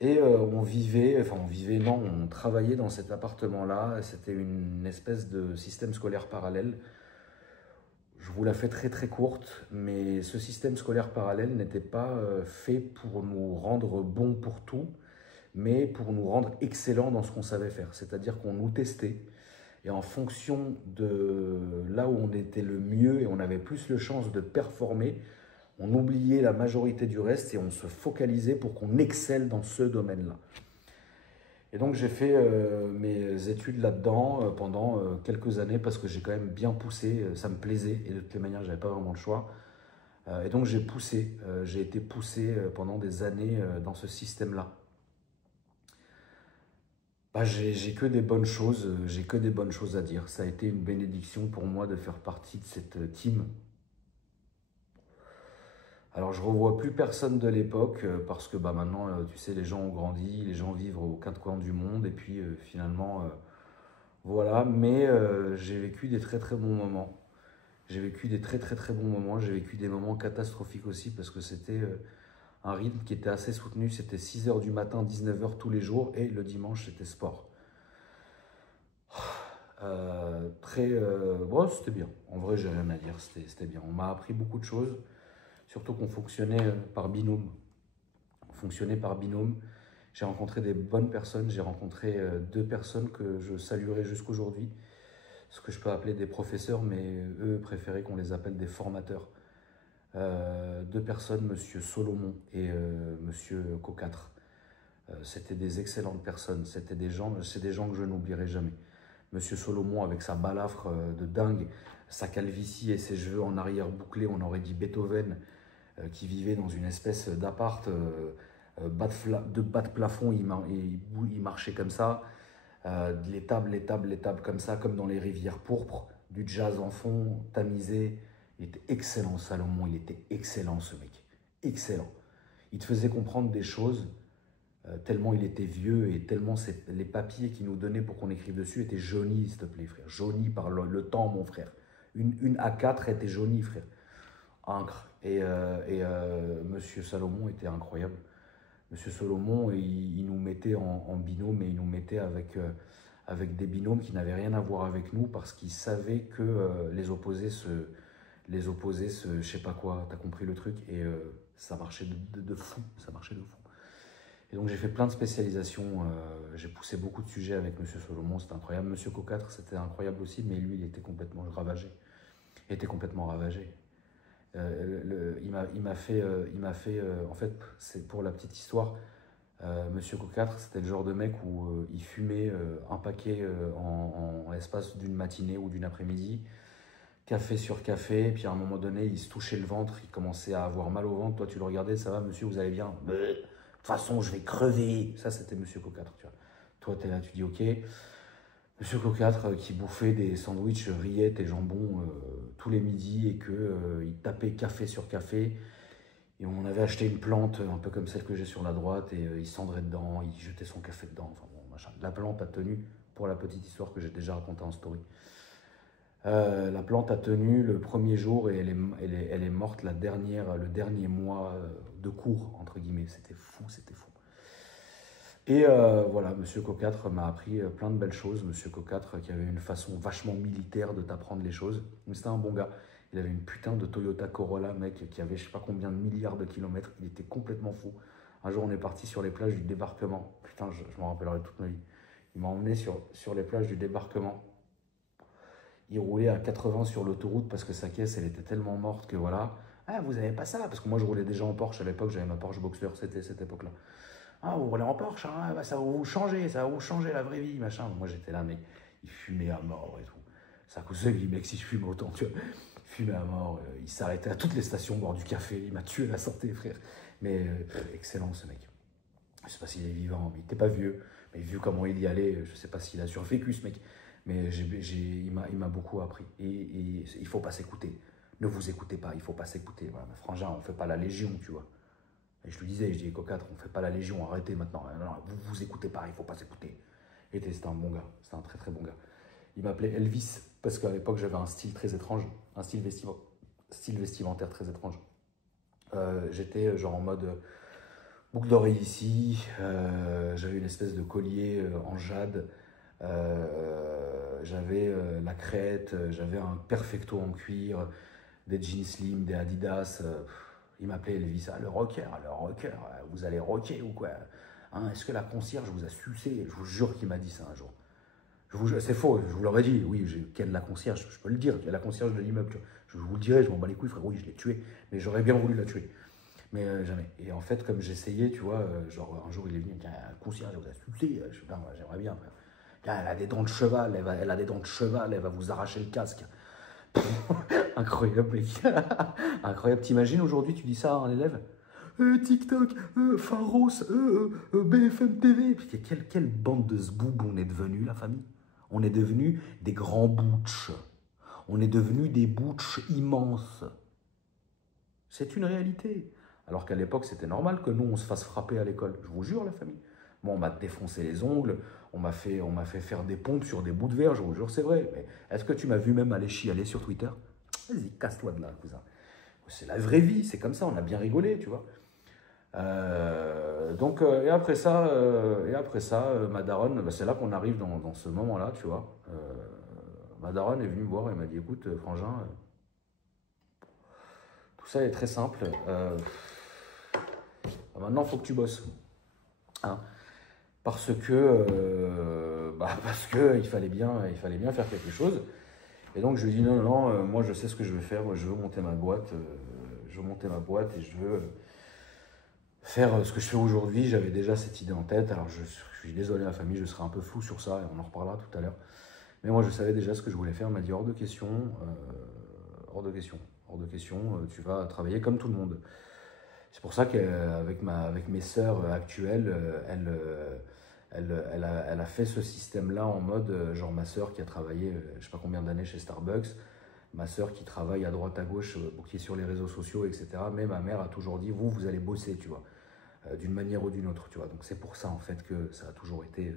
Et on travaillait dans cet appartement-là. C'était une espèce de système scolaire parallèle. Je vous la fais très très courte, mais ce système scolaire parallèle n'était pas fait pour nous rendre bons pour tout, mais pour nous rendre excellents dans ce qu'on savait faire. C'est-à-dire qu'on nous testait, et en fonction de là où on était le mieux et on avait plus de chances de performer, on oubliait la majorité du reste et on se focalisait pour qu'on excelle dans ce domaine-là. Et donc j'ai fait mes études là-dedans pendant quelques années parce que j'ai quand même bien poussé, ça me plaisait et de toutes les manières j'avais pas vraiment le choix. Et donc j'ai été poussé pendant des années dans ce système-là. Bah, j'ai que des bonnes choses, j'ai que des bonnes choses à dire. Ça a été une bénédiction pour moi de faire partie de cette team. Alors je revois plus personne de l'époque parce que bah, maintenant, tu sais, les gens ont grandi, les gens vivent aux quatre coins du monde et puis finalement, voilà. Mais j'ai vécu des très très bons moments. J'ai vécu des très très très bons moments. J'ai vécu des moments catastrophiques aussi parce que c'était un rythme qui était assez soutenu. C'était 6 h du matin, 19 h tous les jours et le dimanche, c'était sport. Bon, c'était bien. En vrai, j'ai rien à dire. C'était bien. On m'a appris beaucoup de choses. Surtout qu'on fonctionnait par binôme. On fonctionnait par binôme. J'ai rencontré des bonnes personnes. J'ai rencontré 2 personnes que je saluerai jusqu'aujourd'hui. Ce que je peux appeler des professeurs, mais eux préféraient qu'on les appelle des formateurs. 2 personnes, Monsieur Solomon et Monsieur Cocatre. C'était des excellentes personnes. C'est des gens que je n'oublierai jamais. Monsieur Solomon avec sa balafre de dingue, sa calvitie et ses cheveux en arrière bouclés, on aurait dit Beethoven, qui vivait dans une espèce d'appart, bas de plafond, il marchait comme ça, les tables comme ça, comme dans les rivières pourpres, du jazz en fond, tamisé. Il était excellent, Salomon, il était excellent ce mec, excellent. Il te faisait comprendre des choses tellement il était vieux et tellement les papiers qu'il nous donnait pour qu'on écrive dessus étaient jaunis, s'il te plaît, frère. Jaunis par le temps, mon frère. Une A4 était jaunie, frère. Incre. Et Monsieur Salomon était incroyable. Monsieur Solomon, il nous mettait en binôme et il nous mettait avec des binômes qui n'avaient rien à voir avec nous parce qu'il savait que les opposés, je sais pas quoi, t'as compris le truc, et ça marchait de fou, ça marchait de fou. Et donc j'ai fait plein de spécialisations, j'ai poussé beaucoup de sujets avec Monsieur Solomon, c'était incroyable. Monsieur Cocatre, c'était incroyable aussi, mais lui, il était complètement ravagé. Il était complètement ravagé. Il m'a fait, en fait, c'est pour la petite histoire, Monsieur Cocatre, c'était le genre de mec où il fumait un paquet en l'espace d'une matinée ou d'une après-midi, café sur café, puis à un moment donné, il se touchait le ventre, il commençait à avoir mal au ventre. Toi, tu le regardais, ça va, monsieur, vous allez bien? De toute façon, je vais crever. Ça, c'était Monsieur Cocatre, tu vois. Toi, tu es là, tu dis, ok. Monsieur Cocatre qui bouffait des sandwichs rillettes et jambon tous les midis et qu'il tapait café sur café. Et on avait acheté une plante un peu comme celle que j'ai sur la droite et il cendrait dedans, il jetait son café dedans. Enfin bon, machin. La plante a tenu, pour la petite histoire que j'ai déjà racontée en story. La plante a tenu le premier jour et elle est morte le dernier mois de cours, entre guillemets. C'était fou, c'était fou. Et voilà, Monsieur Cocatre m'a appris plein de belles choses. Monsieur Cocatre qui avait une façon vachement militaire de t'apprendre les choses. Mais c'était un bon gars. Il avait une putain de Toyota Corolla, mec, qui avait je sais pas combien de milliards de kilomètres. Il était complètement fou. Un jour, on est parti sur les plages du débarquement. Putain, je m'en rappellerai toute ma vie. Il m'a emmené sur les plages du débarquement. Il roulait à 80 sur l'autoroute parce que sa caisse, elle était tellement morte que voilà. Ah, vous avez pas ça? Parce que moi, je roulais déjà en Porsche à l'époque. J'avais ma Porsche Boxster, c'était cette époque-là. Ah, vous roulez en Porsche, hein, bah, ça va vous changer la vraie vie, machin. Moi, j'étais là, mec, il fumait à mort et tout. C'est à cause de lui, mec, si je fume autant, tu vois. Il fumait à mort, il s'arrêtait à toutes les stations boire du café. Il m'a tué la santé, frère. Mais excellent, ce mec. Je sais pas s'il est vivant, mais il était pas vieux. Mais vu comment il y allait, je sais pas s'il a survécu, ce mec. Mais il m'a beaucoup appris. Et il faut pas s'écouter. Ne vous écoutez pas, il ne faut pas s'écouter. Voilà, frangin, on ne fait pas la légion, tu vois. Et je lui disais, je dis, Cocâtre, on ne fait pas la légion, arrêtez maintenant. Non, vous ne vous écoutez pas, il ne faut pas s'écouter. Et c'était un bon gars, c'était un très très bon gars. Il m'appelait Elvis, parce qu'à l'époque, j'avais un style très étrange, un style vestimentaire très étrange. J'étais genre en mode boucle d'oreille ici, j'avais une espèce de collier en jade, j'avais la crête, j'avais un perfecto en cuir, des jeans slim, des Adidas. Il m'appelait Elvis, le rocker, vous allez rocker ou quoi, hein, est-ce que la concierge vous a sucé? Je vous jure qu'il m'a dit ça un jour. C'est faux, je vous l'aurais dit, oui, j'ai ken la concierge, je peux le dire, la concierge de l'immeuble, je vous le dirai, je m'en bats les couilles, frère, oui, je l'ai tuée, mais j'aurais bien voulu la tuer. Mais jamais. Et en fait, comme j'essayais, tu vois, genre un jour il est venu, la concierge vous a sucé, je sais pas, moi j'aimerais bien, frère. Elle a des dents de cheval, elle a des dents de cheval, elle va vous arracher le casque. Incroyable, mec. Incroyable. T'imagines aujourd'hui, tu dis ça à un élève? TikTok, Pharos, BFM TV. Puis quelle bande de zboub on est devenu, la famille? On est devenus des grands butch. On est devenus des butch immenses. C'est une réalité. Alors qu'à l'époque, c'était normal que nous, on se fasse frapper à l'école. Je vous jure, la famille. Moi, on m'a défoncé les ongles, on m'a fait faire des pompes sur des bouts de verre, je vous jure, c'est vrai. Mais est-ce que tu m'as vu même aller chialer sur Twitter? Vas-y, casse-toi de là, cousin. C'est la vraie vie, c'est comme ça, on a bien rigolé, tu vois. Et après ça, ma daronne, bah, c'est là qu'on arrive dans ce moment-là, tu vois. Ma daronne est venue me voir et m'a dit, écoute, frangin, tout ça est très simple. Maintenant, il faut que tu bosses. Hein, parce que il fallait bien faire quelque chose. Et donc je lui ai dit non, moi je sais ce que je veux faire, moi je veux monter ma boîte, et je veux faire ce que je fais aujourd'hui. J'avais déjà cette idée en tête, alors je suis désolé la famille, je serai un peu flou sur ça et on en reparlera tout à l'heure. Mais moi je savais déjà ce que je voulais faire, on m'a dit hors de question, tu vas travailler comme tout le monde. C'est pour ça qu'avec mes sœurs actuelles, elle a fait ce système-là en mode, genre ma sœur qui a travaillé je ne sais pas combien d'années chez Starbucks, ma sœur qui travaille à droite à gauche, qui est sur les réseaux sociaux, etc. Mais ma mère a toujours dit, vous allez bosser, tu vois, d'une manière ou d'une autre, tu vois. Donc c'est pour ça en fait que ça a toujours été,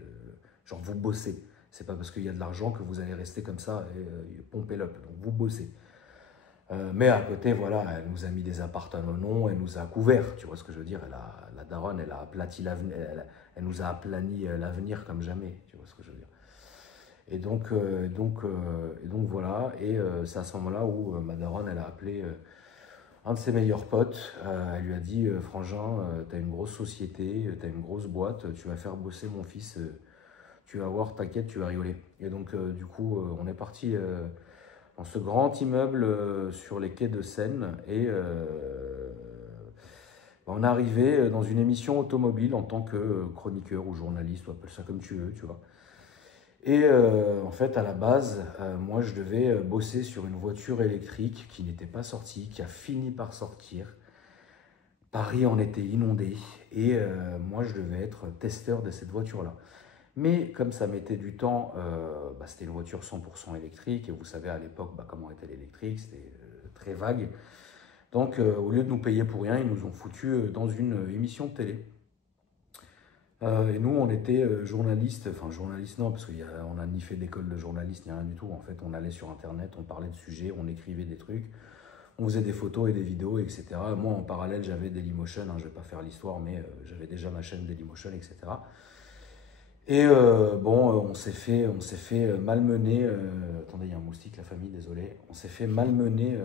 genre vous bossez. C'est pas parce qu'il y a de l'argent que vous allez rester comme ça et pomper l'up. Donc vous bossez. Mais à côté, voilà, elle nous a mis des apparts à nos noms, elle nous a couverts, tu vois ce que je veux dire. La daronne, elle a aplati l'avenir, elle nous a aplani l'avenir comme jamais, tu vois ce que je veux dire. Et donc voilà, et c'est à ce moment-là où ma daronne, elle a appelé un de ses meilleurs potes, elle lui a dit, frangin, t'as une grosse société, t'as une grosse boîte, tu vas faire bosser mon fils, tu vas voir, t'inquiète, tu vas rigoler. Et donc du coup, on est parti dans ce grand immeuble sur les quais de Seine et on est arrivé dans une émission automobile en tant que chroniqueur ou journaliste, ou appelle ça comme tu veux, tu vois. Et en fait, à la base, moi, je devais bosser sur une voiture électrique qui n'était pas sortie, qui a fini par sortir. Paris en était inondé et moi, je devais être testeur de cette voiture-là. Mais comme ça mettait du temps, c'était une voiture 100% électrique, et vous savez à l'époque comment était l'électrique, c'était très vague. Donc au lieu de nous payer pour rien, ils nous ont foutus dans une émission de télé. Et nous, on était journalistes, enfin journalistes non, parce qu'on n'a ni fait d'école de journaliste, ni rien du tout. En fait, on allait sur Internet, on parlait de sujets, on écrivait des trucs, on faisait des photos et des vidéos, etc. Moi, en parallèle, j'avais Dailymotion, je ne vais pas faire l'histoire, mais j'avais déjà ma chaîne Dailymotion, etc. Et on s'est fait malmener. Attendez, il y a un moustique, la famille, désolé. On s'est fait malmener.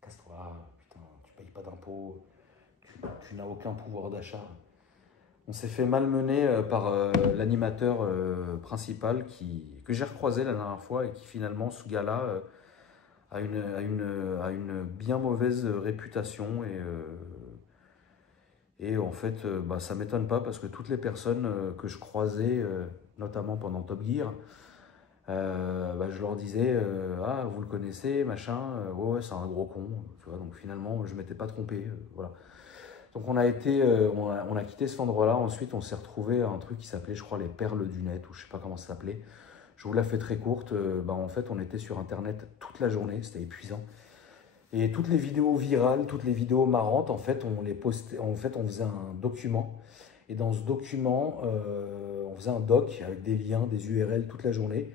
Casse-toi, putain, tu payes pas d'impôts, tu n'as aucun pouvoir d'achat. On s'est fait malmener par l'animateur principal que j'ai recroisé la dernière fois et qui finalement, ce gars-là, a une bien mauvaise réputation et en fait, ça ne m'étonne pas parce que toutes les personnes que je croisais, notamment pendant Top Gear, je leur disais ah, vous le connaissez, machin, ouais, c'est un gros con, tu vois. Donc finalement, je ne m'étais pas trompé, voilà. Donc on a quitté cet endroit-là. Ensuite, on s'est retrouvé à un truc qui s'appelait, je crois, les Perles du Net, ou je ne sais pas comment ça s'appelait. Je vous la fais très courte. En fait, on était sur Internet toute la journée, c'était épuisant. Et toutes les vidéos virales, toutes les vidéos marrantes, en fait, on les postait. En fait, on faisait un document. Et dans ce document, on faisait un doc avec des liens, des URL toute la journée.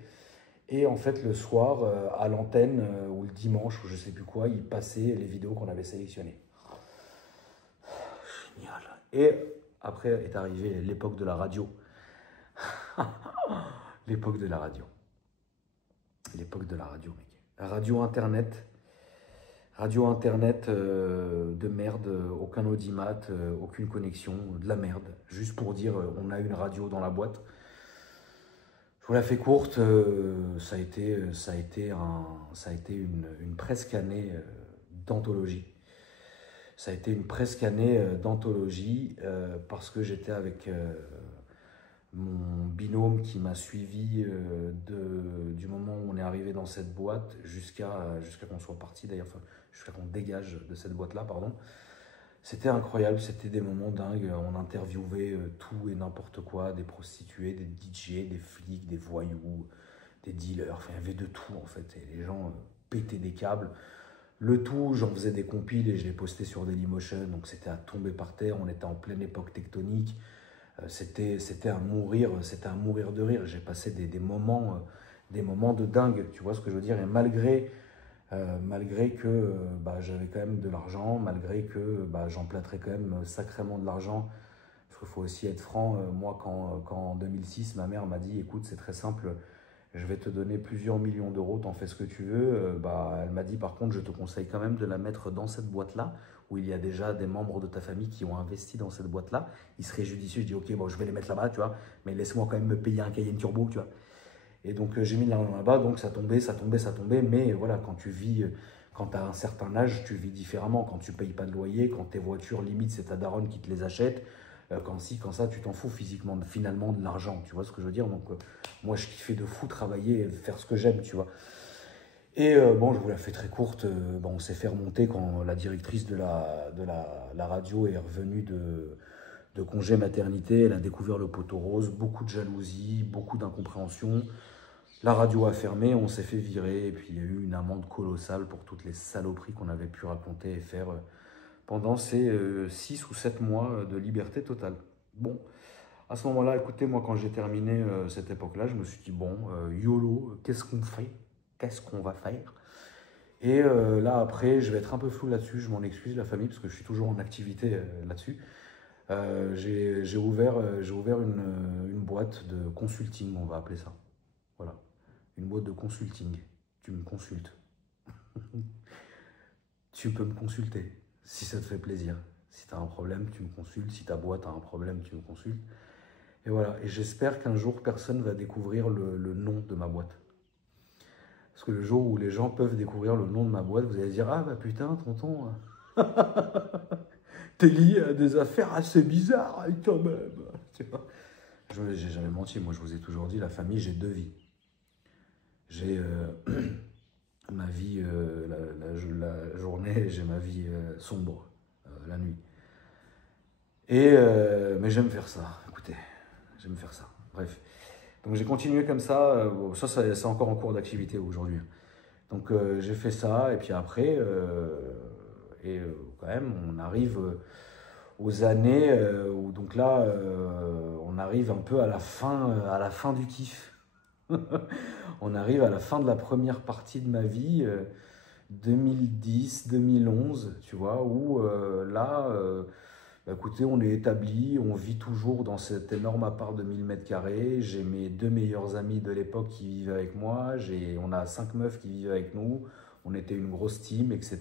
Et en fait, le soir, à l'antenne, ou le dimanche, ou je sais plus quoi, il passait les vidéos qu'on avait sélectionnées. Génial. Et après est arrivée l'époque de la radio. L'époque de la radio. L'époque de la radio, mec. La radio internet. Radio internet de merde, aucun audimat, aucune connexion, de la merde. Juste pour dire, on a une radio dans la boîte. Je vous la fais courte, ça a été une presque année d'anthologie. Ça a été une presque année d'anthologie parce que j'étais avec mon binôme qui m'a suivi du moment où on est arrivé dans cette boîte jusqu'à qu'on soit parti, d'ailleurs, enfin, jusqu'à qu'on dégage de cette boîte-là, pardon. C'était incroyable, c'était des moments dingues. On interviewait tout et n'importe quoi, des prostituées, des DJ, des flics, des voyous, des dealers. Enfin, il y avait de tout en fait. Et les gens pétaient des câbles. Le tout, j'en faisais des compiles et je les postais sur Dailymotion. Donc c'était à tomber par terre. On était en pleine époque tectonique. C'était à mourir de rire. J'ai passé des moments de dingue. Tu vois ce que je veux dire? Et malgré que j'avais quand même de l'argent, malgré que j'emplâtrais quand même sacrément de l'argent, parce qu'il faut aussi être franc, moi quand en 2006, ma mère m'a dit, écoute, c'est très simple, je vais te donner plusieurs millions d'euros, t'en fais ce que tu veux, elle m'a dit, par contre, je te conseille quand même de la mettre dans cette boîte-là, où il y a déjà des membres de ta famille qui ont investi dans cette boîte-là. Il serait judicieux, je dis, ok, bon, je vais les mettre là-bas, tu vois, mais laisse-moi quand même me payer un Cayenne Turbo, tu vois. Et donc j'ai mis de l'argent là-bas, donc ça tombait, mais voilà, quand tu vis, quand tu as un certain âge, tu vis différemment. Quand tu ne payes pas de loyer, quand tes voitures, limite, c'est ta daronne qui te les achète, quand ça, tu t'en fous physiquement, finalement, de l'argent, tu vois ce que je veux dire? Donc moi, je kiffais de fou travailler et faire ce que j'aime, tu vois. Et je vous la fais très courte, on s'est fait remonter quand la directrice de la radio est revenue de congé maternité. Elle a découvert le poteau rose, beaucoup de jalousie, beaucoup d'incompréhension. La radio a fermé, on s'est fait virer, et puis il y a eu une amende colossale pour toutes les saloperies qu'on avait pu raconter et faire pendant ces 6 ou 7 mois de liberté totale. Bon, à ce moment-là, écoutez, moi quand j'ai terminé cette époque-là, je me suis dit, bon, YOLO, qu'est-ce qu'on fait? Qu'est-ce qu'on va faire? Et là, après, je vais être un peu flou là-dessus, je m'en excuse la famille, parce que je suis toujours en activité là-dessus. J'ai ouvert une boîte de consulting, on va appeler ça. Voilà, une boîte de consulting. Tu me consultes. Tu peux me consulter, si ça te fait plaisir. Si tu as un problème, tu me consultes. Si ta boîte a un problème, tu me consultes. Et voilà, et j'espère qu'un jour, personne va découvrir le nom de ma boîte. Parce que le jour où les gens peuvent découvrir le nom de ma boîte, vous allez dire, ah bah putain, tonton, t'es lié à des affaires assez bizarres quand même. Tu vois, j'ai jamais menti, moi je vous ai toujours dit, la famille, j'ai 2 vies. J'ai ma vie la journée, j'ai ma vie sombre, la nuit. Mais j'aime faire ça, écoutez, j'aime faire ça. Bref, donc j'ai continué comme ça, ça c'est encore en cours d'activité aujourd'hui. Donc j'ai fait ça, et puis après, quand même, on arrive aux années où donc là, on arrive un peu à la fin du kiff. On arrive à la fin de la première partie de ma vie, 2010, 2011, tu vois, où là, écoutez, on est établi, on vit toujours dans cet énorme appart de 1000 m². J'ai mes 2 meilleurs amis de l'époque qui vivent avec moi, on a 5 meufs qui vivent avec nous, on était une grosse team, etc.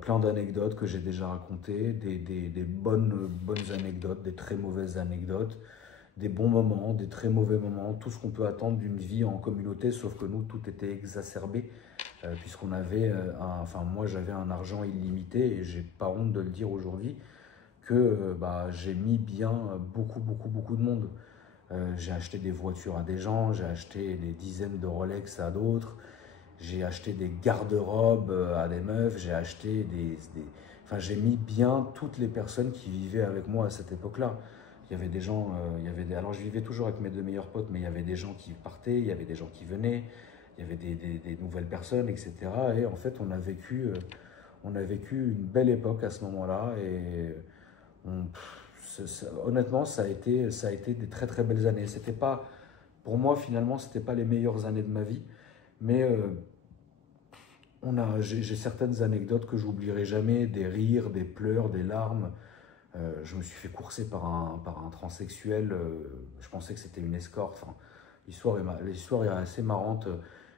Plein d'anecdotes que j'ai déjà racontées, des bonnes anecdotes, des très mauvaises anecdotes, des bons moments, des très mauvais moments, tout ce qu'on peut attendre d'une vie en communauté, sauf que nous, tout était exacerbé, puisqu'on avait, moi j'avais un argent illimité, et j'ai pas honte de le dire aujourd'hui, que j'ai mis bien beaucoup de monde. J'ai acheté des voitures à des gens, j'ai acheté des dizaines de Rolex à d'autres, j'ai acheté des garde-robes à des meufs, j'ai acheté j'ai mis bien toutes les personnes qui vivaient avec moi à cette époque-là. Il y avait des gens, alors je vivais toujours avec mes deux meilleurs potes, mais il y avait des gens qui partaient, il y avait des gens qui venaient, il y avait des nouvelles personnes, etc. Et en fait, on a vécu une belle époque à ce moment-là. Et honnêtement, ça a été des très très belles années. C'était pas, pour moi, finalement, c'était pas les meilleures années de ma vie, mais j'ai certaines anecdotes que j'oublierai jamais, des rires, des pleurs, des larmes. Je me suis fait courser par un transsexuel. Je pensais que c'était une escorte. Enfin, l'histoire est assez marrante.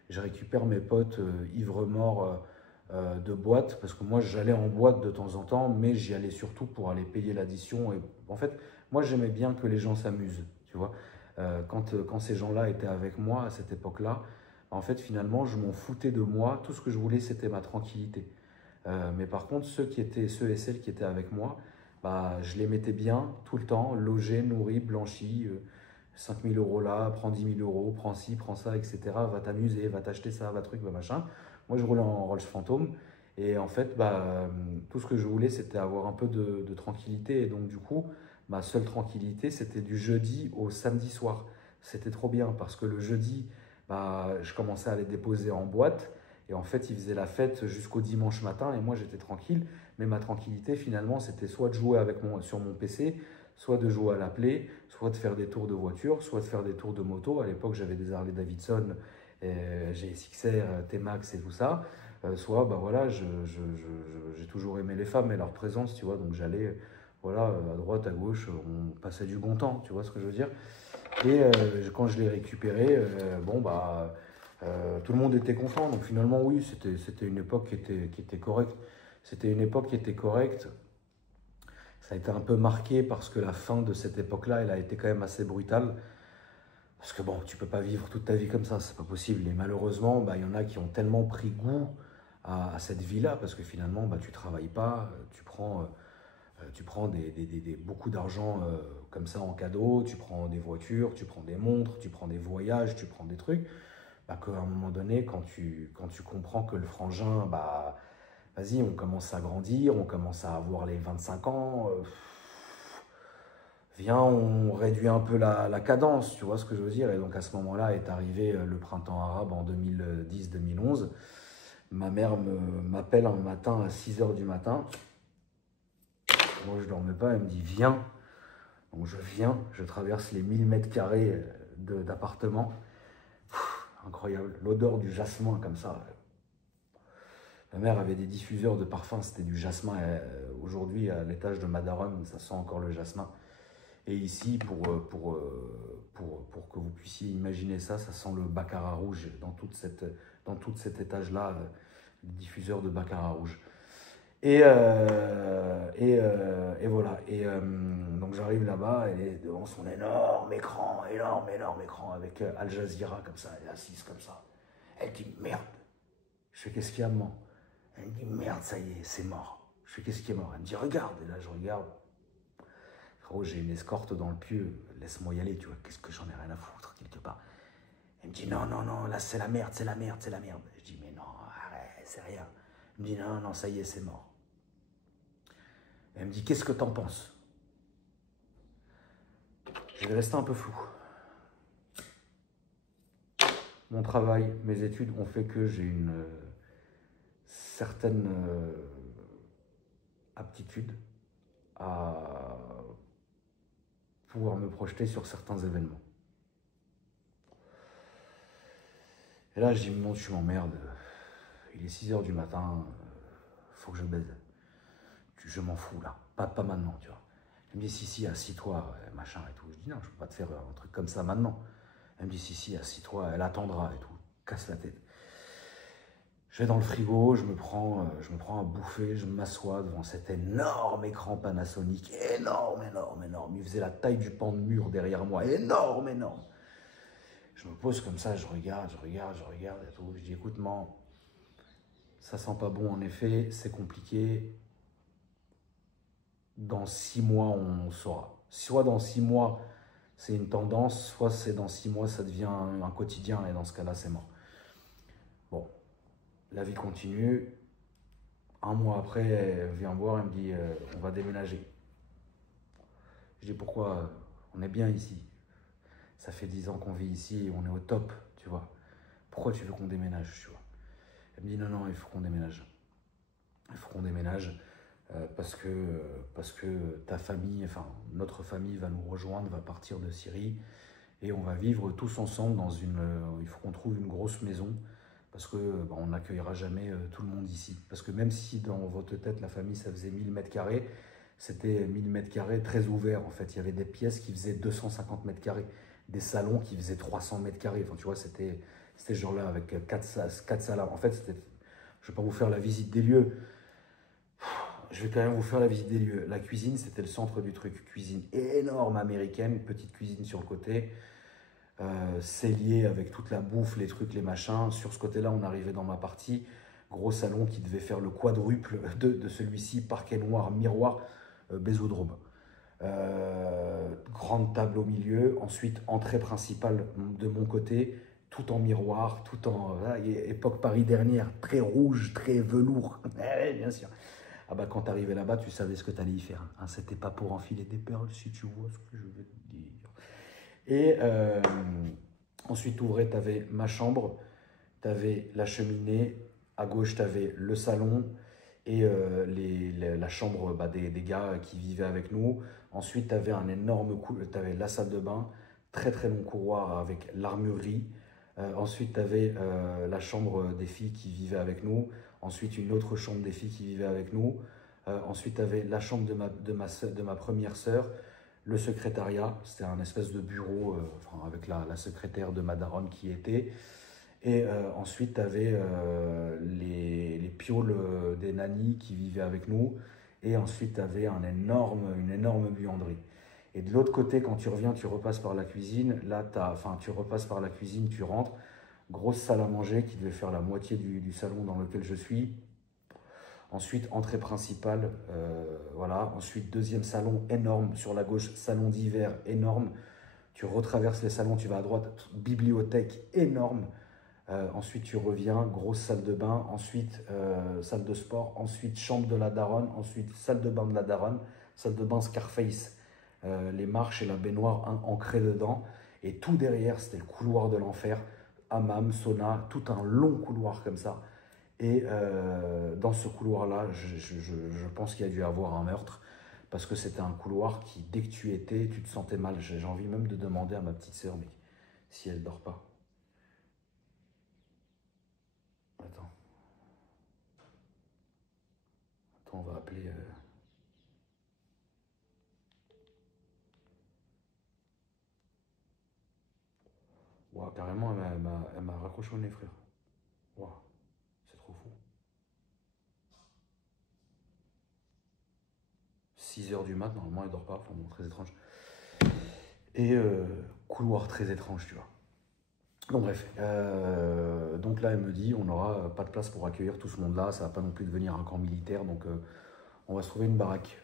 Je récupère mes potes ivres-morts de boîte, parce que moi j'allais en boîte de temps en temps, mais j'y allais surtout pour aller payer l'addition. Et en fait, moi j'aimais bien que les gens s'amusent, tu vois. Quand ces gens-là étaient avec moi à cette époque-là, en fait finalement je m'en foutais de moi. Tout ce que je voulais c'était ma tranquillité. Mais par contre ceux et celles qui étaient avec moi, bah, je les mettais bien tout le temps, logés, nourris, blanchis. 5 000 euros là, prends 10 000 euros, prends ci, prends ça, etc. Va t'amuser, va t'acheter ça, va truc, va machin. Moi, je roulais en Rolls Phantom. Et en fait, bah, tout ce que je voulais, c'était avoir un peu de tranquillité. Et donc, du coup, ma seule tranquillité, c'était du jeudi au samedi soir. C'était trop bien parce que le jeudi, bah, je commençais à les déposer en boîte. Et en fait, ils faisaient la fête jusqu'au dimanche matin. Et moi, j'étais tranquille. Mais ma tranquillité, finalement, c'était soit de jouer sur mon PC, soit de jouer à la play, soit de faire des tours de voiture, soit de faire des tours de moto. À l'époque, j'avais des Harley Davidson, GSX-R, T-Max et tout ça. Soit, bah voilà, j'ai toujours aimé les femmes et leur présence, tu vois. Donc j'allais, voilà, à droite, à gauche, on passait du bon temps, tu vois ce que je veux dire. Et quand je l'ai récupéré, bon, bah, tout le monde était content. Donc finalement, oui, c'était une époque qui était correcte. C'était une époque qui était correcte. Ça a été un peu marqué parce que la fin de cette époque-là, elle a été quand même assez brutale. Parce que bon, tu peux pas vivre toute ta vie comme ça, c'est pas possible. Et malheureusement, bah, y en a qui ont tellement pris goût à cette vie-là, parce que finalement, bah, tu travailles pas, tu prends beaucoup d'argent comme ça en cadeau, tu prends des voitures, tu prends des montres, tu prends des voyages, tu prends des trucs. Bah, qu'à un moment donné, quand tu comprends que le frangin, bah, vas-y, on commence à grandir, on commence à avoir les 25 ans. Viens, on réduit un peu la cadence, tu vois ce que je veux dire. Et donc à ce moment-là est arrivé le printemps arabe en 2010-2011. Ma mère m'appelle un matin à 6 heures du matin. Moi, je ne dormais pas, elle me dit viens. Donc je viens, je traverse les 1000 mètres carrés d'appartement. Incroyable, l'odeur du jasmin comme ça. Ma mère avait des diffuseurs de parfum, c'était du jasmin. Aujourd'hui, à l'étage de Madarum, ça sent encore le jasmin. Et ici, pour que vous puissiez imaginer ça, ça sent le baccarat rouge dans tout cet étage-là, le diffuseur de baccarat rouge. Et voilà. Et donc j'arrive là-bas, elle est devant son énorme écran, avec Al Jazeera comme ça, elle est assise comme ça. Elle dit merde. Je fais qu'est-ce qu'il y a, maman? Elle me dit merde, ça y est, c'est mort. Je fais qu'est-ce qui est mort? Elle me dit regarde, et là je regarde. Frérot, j'ai une escorte dans le pieu, laisse-moi y aller, tu vois, qu'est-ce que j'en ai rien à foutre, quelque part. Elle me dit non, non, non, là c'est la merde, c'est la merde, c'est la merde. Je dis mais non, arrête, c'est rien. Elle me dit non, non, ça y est, c'est mort. Elle me dit qu'est-ce que t'en penses? Je vais rester un peu flou. Mon travail, mes études ont fait que j'ai une certaine aptitude à pouvoir me projeter sur certains événements. Et là, je dis, non, tu m'emmerdes. Il est 6 heures du matin, faut que je baise. Je m'en fous, là. Pas maintenant, tu vois. Elle me dit, si, assis-toi, machin et tout. Je dis, non, je peux pas te faire un truc comme ça maintenant. Elle me dit, si, assis-toi, elle attendra et tout. Casse la tête. Je vais dans le frigo, je me prends à bouffer, je m'assois devant cet énorme écran Panasonic, énorme. Il faisait la taille du pan de mur derrière moi, énorme. Je me pose comme ça, je regarde et tout. Je dis, écoute, man, ça sent pas bon en effet, c'est compliqué. Dans 6 mois, on saura. Soit dans 6 mois, c'est une tendance, soit c'est dans 6 mois, ça devient un quotidien et dans ce cas-là, c'est mort. Bon. La vie continue. Un mois après, elle vient me voir, elle me dit on va déménager. Je dis, pourquoi? On est bien ici. Ça fait 10 ans qu'on vit ici et on est au top, tu vois. Pourquoi tu veux qu'on déménage, tu vois? Elle me dit, non, non, il faut qu'on déménage. Il faut qu'on déménage parce que ta famille, enfin, notre famille va nous rejoindre, va partir de Syrie et on va vivre tous ensemble dans une... il faut qu'on trouve une grosse maison parce que on n'accueillera jamais tout le monde ici. Parce que même si dans votre tête, la famille, ça faisait 1000 mètres carrés, c'était 1000 mètres carrés très ouvert. En fait, il y avait des pièces qui faisaient 250 mètres carrés, des salons qui faisaient 300 mètres carrés. Enfin, tu vois, c'était ce genre-là avec 4 salles. En fait, je ne vais pas vous faire la visite des lieux. Je vais quand même vous faire la visite des lieux. La cuisine, c'était le centre du truc. Cuisine énorme américaine, petite cuisine sur le côté. Cellier avec toute la bouffe, les trucs, les machins. Sur ce côté-là, on arrivait dans ma partie. Gros salon qui devait faire le quadruple de celui-ci. Parquet noir, miroir, bésodrome. Grande table au milieu. Ensuite, entrée principale de mon côté. Tout en miroir, tout en... époque Paris dernière. Très rouge, très velours. Bien sûr. Ah bah quand t'arrivais là-bas, tu savais ce que t'allais y faire. Hein. C'était pas pour enfiler des perles, si tu vois ce que je veux te dire. Et ensuite, tu ouvrais, t'avais ma chambre, t'avais la cheminée, à gauche, t'avais le salon et la chambre des gars qui vivaient avec nous. Ensuite, t'avais un énorme t'avais la salle de bain, très très long couloir avec l'armurerie. Ensuite, tu avais la chambre des filles qui vivaient avec nous. Ensuite, une autre chambre des filles qui vivaient avec nous. Ensuite, tu avais la chambre de ma première sœur, le secrétariat. C'était un espèce de bureau enfin, avec la secrétaire de ma daronne qui était. Et ensuite, tu avais les pioles des nannies qui vivaient avec nous. Et ensuite, tu avais une énorme buanderie. Et de l'autre côté, quand tu reviens, tu repasses par la cuisine. Là, tu repasses par la cuisine, tu rentres. Grosse salle à manger qui devait faire la moitié du salon dans lequel je suis. Ensuite, entrée principale, voilà. Ensuite, deuxième salon énorme sur la gauche, salon d'hiver énorme. Tu retraverses les salons, tu vas à droite, bibliothèque énorme. Ensuite, tu reviens, grosse salle de bain. Ensuite, salle de sport. Ensuite, chambre de la daronne. Ensuite, salle de bain de la daronne. Salle de bain Scarface. Les marches et la baignoire ancrées dedans. Et tout derrière, c'était le couloir de l'enfer. Hammam, sauna, tout un long couloir comme ça. Et dans ce couloir-là, je pense qu'il y a dû avoir un meurtre. Parce que c'était un couloir qui, dès que tu étais, tu te sentais mal. J'ai envie même de demander à ma petite sœur, mais si elle dort pas. Attends. Attends, on va appeler... Wow, carrément, elle m'a raccroché au nez, frère. Wow, c'est trop fou. 6 h du mat, normalement, elle dort pas. Enfin bon, très étrange. Et couloir très étrange, tu vois. Donc bref, donc là, elle me dit, on n'aura pas de place pour accueillir tout ce monde-là. Ça va pas non plus devenir un camp militaire, donc on va se trouver une baraque.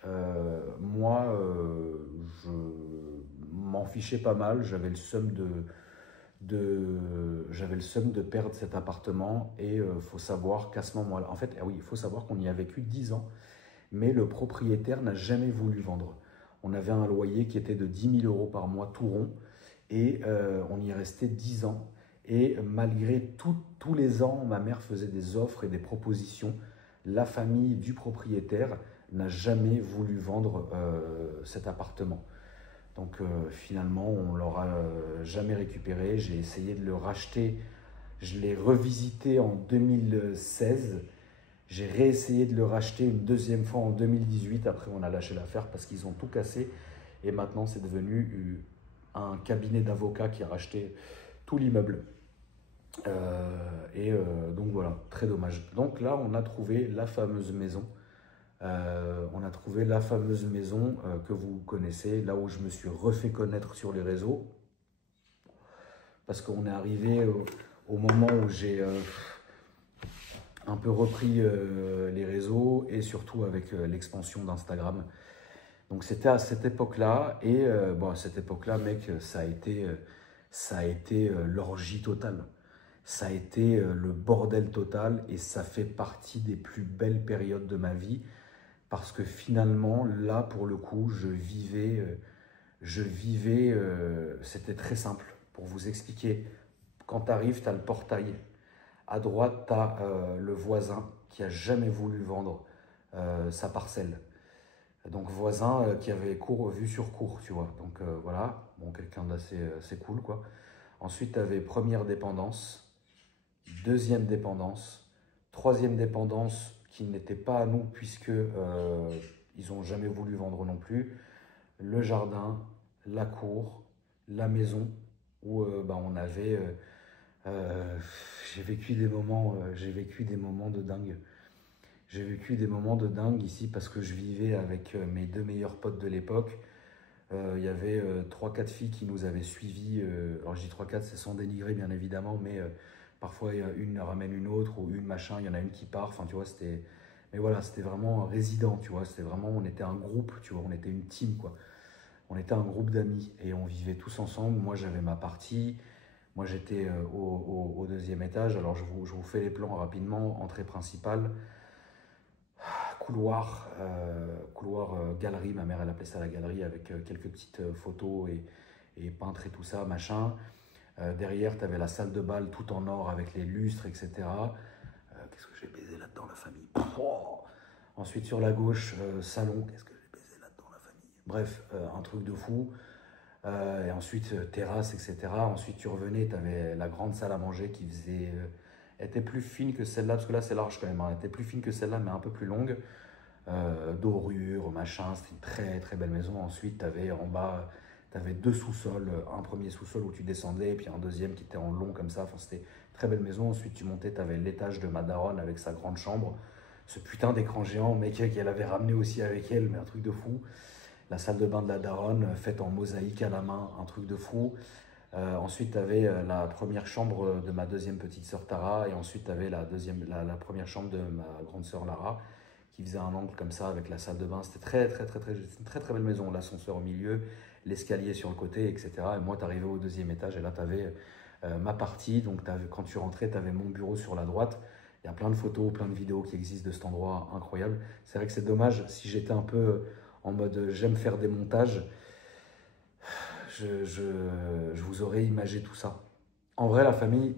Moi, je m'en fichais pas mal. J'avais le seum de perdre cet appartement et faut savoir qu'à ce moment-là, en fait, oui, il faut savoir qu'on y a vécu 10 ans, mais le propriétaire n'a jamais voulu vendre. On avait un loyer qui était de 10 000 € par mois tout rond et on y est resté 10 ans. Et malgré tous les ans, ma mère faisait des offres et des propositions. La famille du propriétaire n'a jamais voulu vendre cet appartement. Donc finalement, on ne l'aura jamais récupéré. J'ai essayé de le racheter. Je l'ai revisité en 2016. J'ai réessayé de le racheter une deuxième fois en 2018. Après, on a lâché l'affaire parce qu'ils ont tout cassé. Et maintenant, c'est devenu un cabinet d'avocats qui a racheté tout l'immeuble. Donc voilà, très dommage. Donc là, on a trouvé la fameuse maison. Que vous connaissez, là où je me suis refait connaître sur les réseaux. Parce qu'on est arrivé au moment où j'ai un peu repris les réseaux et surtout avec l'expansion d'Instagram. Donc c'était à cette époque-là et à cette époque-là, mec, ça a été l'orgie totale. Ça a été le bordel total et ça fait partie des plus belles périodes de ma vie parce que finalement, là, pour le coup, je vivais je vivais, c'était très simple. Pour vous expliquer, quand tu arrives, tu as le portail. À droite, tu as le voisin qui a jamais voulu vendre sa parcelle. Donc voisin qui avait vue sur cour, tu vois. Donc voilà, bon, quelqu'un d'assez assez cool, quoi. Ensuite, tu avais première dépendance, deuxième dépendance, troisième dépendance qui n'était pas à nous puisque ils n'ont jamais voulu vendre non plus. Le jardin, la cour, la maison où bah, on avait... j'ai vécu des moments de dingue. J'ai vécu des moments de dingue ici parce que je vivais avec mes deux meilleurs potes de l'époque. Il y avait 3-4 filles qui nous avaient suivis. Alors je dis 3-4, c'est sans dénigrer bien évidemment, mais parfois une ramène une autre ou une machin, il y en a une qui part. Enfin tu vois, c'était... Mais voilà, c'était vraiment résident, tu vois. C'était vraiment, on était un groupe, tu vois, on était une team, quoi. On était un groupe d'amis et on vivait tous ensemble. Moi j'avais ma partie. Moi j'étais au deuxième étage. Alors je vous fais les plans rapidement. Entrée principale. Couloir galerie, ma mère elle appelait ça la galerie avec quelques petites photos et peintres et tout ça, machin. Derrière, tu avais la salle de bal tout en or avec les lustres, etc. Qu'est-ce que j'ai baisé là-dedans, la famille. Oh. Ensuite, sur la gauche, salon. Qu'est-ce que j'ai baisé là-dedans, la famille. Bref, un truc de fou. Et ensuite, terrasse, etc. Ensuite, tu revenais, tu avais la grande salle à manger qui faisait... était plus fine que celle-là, parce que là, c'est large quand même. Hein. Elle était plus fine que celle-là, mais un peu plus longue. Dorure, machin. C'était une très, très belle maison. Ensuite, tu avais en bas... Tu avais deux sous-sols, un premier sous-sol où tu descendais, et puis un deuxième qui était en long comme ça. Enfin, c'était une très belle maison. Ensuite, tu montais, tu avais l'étage de ma daronne avec sa grande chambre. Ce putain d'écran géant, mec, qu'elle avait ramené aussi avec elle, mais un truc de fou. La salle de bain de la daronne, faite en mosaïque à la main, un truc de fou. Ensuite, tu avais la première chambre de ma deuxième petite sœur Tara, et ensuite, tu avais la première chambre de ma grande sœur Lara, qui faisait un angle comme ça avec la salle de bain. C'était une très belle maison. L'ascenseur au milieu, l'escalier sur le côté, etc. Et moi, tu arrivais au deuxième étage et là, tu avais ma partie. Donc, quand tu rentrais, tu avais mon bureau sur la droite. Il y a plein de photos, plein de vidéos qui existent de cet endroit incroyable. C'est vrai que c'est dommage, si j'étais un peu en mode j'aime faire des montages, je vous aurais imagé tout ça. En vrai, la famille,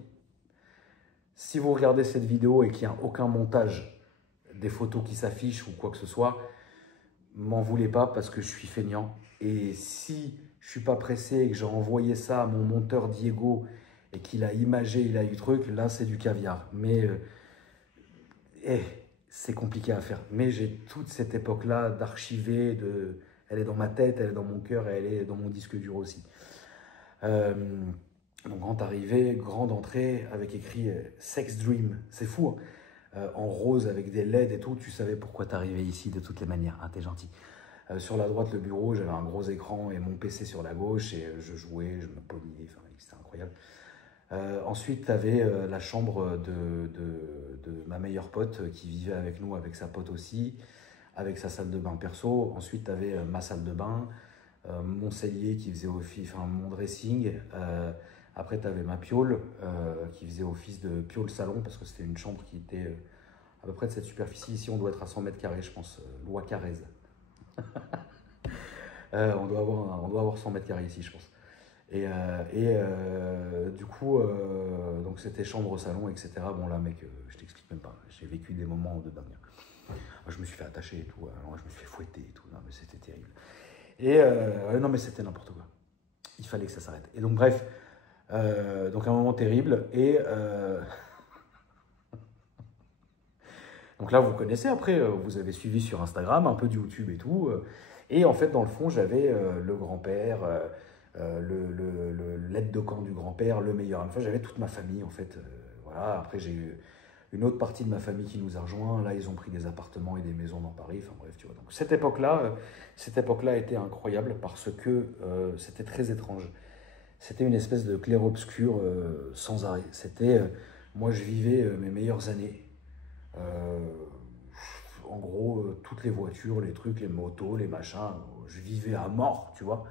si vous regardez cette vidéo et qu'il n'y a aucun montage des photos qui s'affichent ou quoi que ce soit, m'en voulez pas parce que je suis feignant. Et si je suis pas pressé et que j'ai envoyé ça à mon monteur Diego et qu'il a imagé, il a eu truc, là c'est du caviar. Mais c'est compliqué à faire. Mais j'ai toute cette époque-là d'archiver, elle est dans ma tête, elle est dans mon cœur et elle est dans mon disque dur aussi. Donc grande arrivée, grande entrée avec écrit Sex Dream. C'est fou, hein. En rose avec des LED et tout, tu savais pourquoi t'arrivais ici de toutes les manières, hein, t'es gentil. Sur la droite, le bureau, j'avais un gros écran et mon PC sur la gauche et je jouais, je me poliais, enfin, c'était incroyable. Ensuite, tu avais la chambre de ma meilleure pote qui vivait avec nous, avec sa pote aussi, avec sa salle de bain perso. Ensuite, tu avais ma salle de bain, mon cellier qui faisait office, enfin mon dressing. Après, tu avais ma piole qui faisait office de piole salon parce que c'était une chambre qui était à peu près de cette superficie. Ici, on doit être à 100 mètres carrés, je pense, loi Carrez. On doit avoir 100 mètres carrés ici, je pense. Du coup, donc c'était chambre, salon, etc. Bon là, mec, je t'explique même pas. J'ai vécu des moments de dingue. Je me suis fait attacher et tout. Alors, je me suis fait fouetter et tout. Non, mais c'était terrible. Non, mais c'était n'importe quoi. Il fallait que ça s'arrête. Et donc, bref, donc un moment terrible. Donc là, vous connaissez après, vous avez suivi sur Instagram, un peu de YouTube et tout. Et en fait, dans le fond, j'avais le grand-père, l'aide de camp du grand-père, le meilleur alpha. J'avais toute ma famille, en fait. Voilà. Après, j'ai eu une autre partie de ma famille qui nous a rejoints. Là, ils ont pris des appartements et des maisons dans Paris. Enfin bref, tu vois. Donc cette époque-là était incroyable parce que c'était très étrange. C'était une espèce de clair-obscur sans arrêt. Moi, je vivais mes meilleures années. En gros, toutes les voitures, les trucs, les motos, les machins, je vivais à mort, tu vois.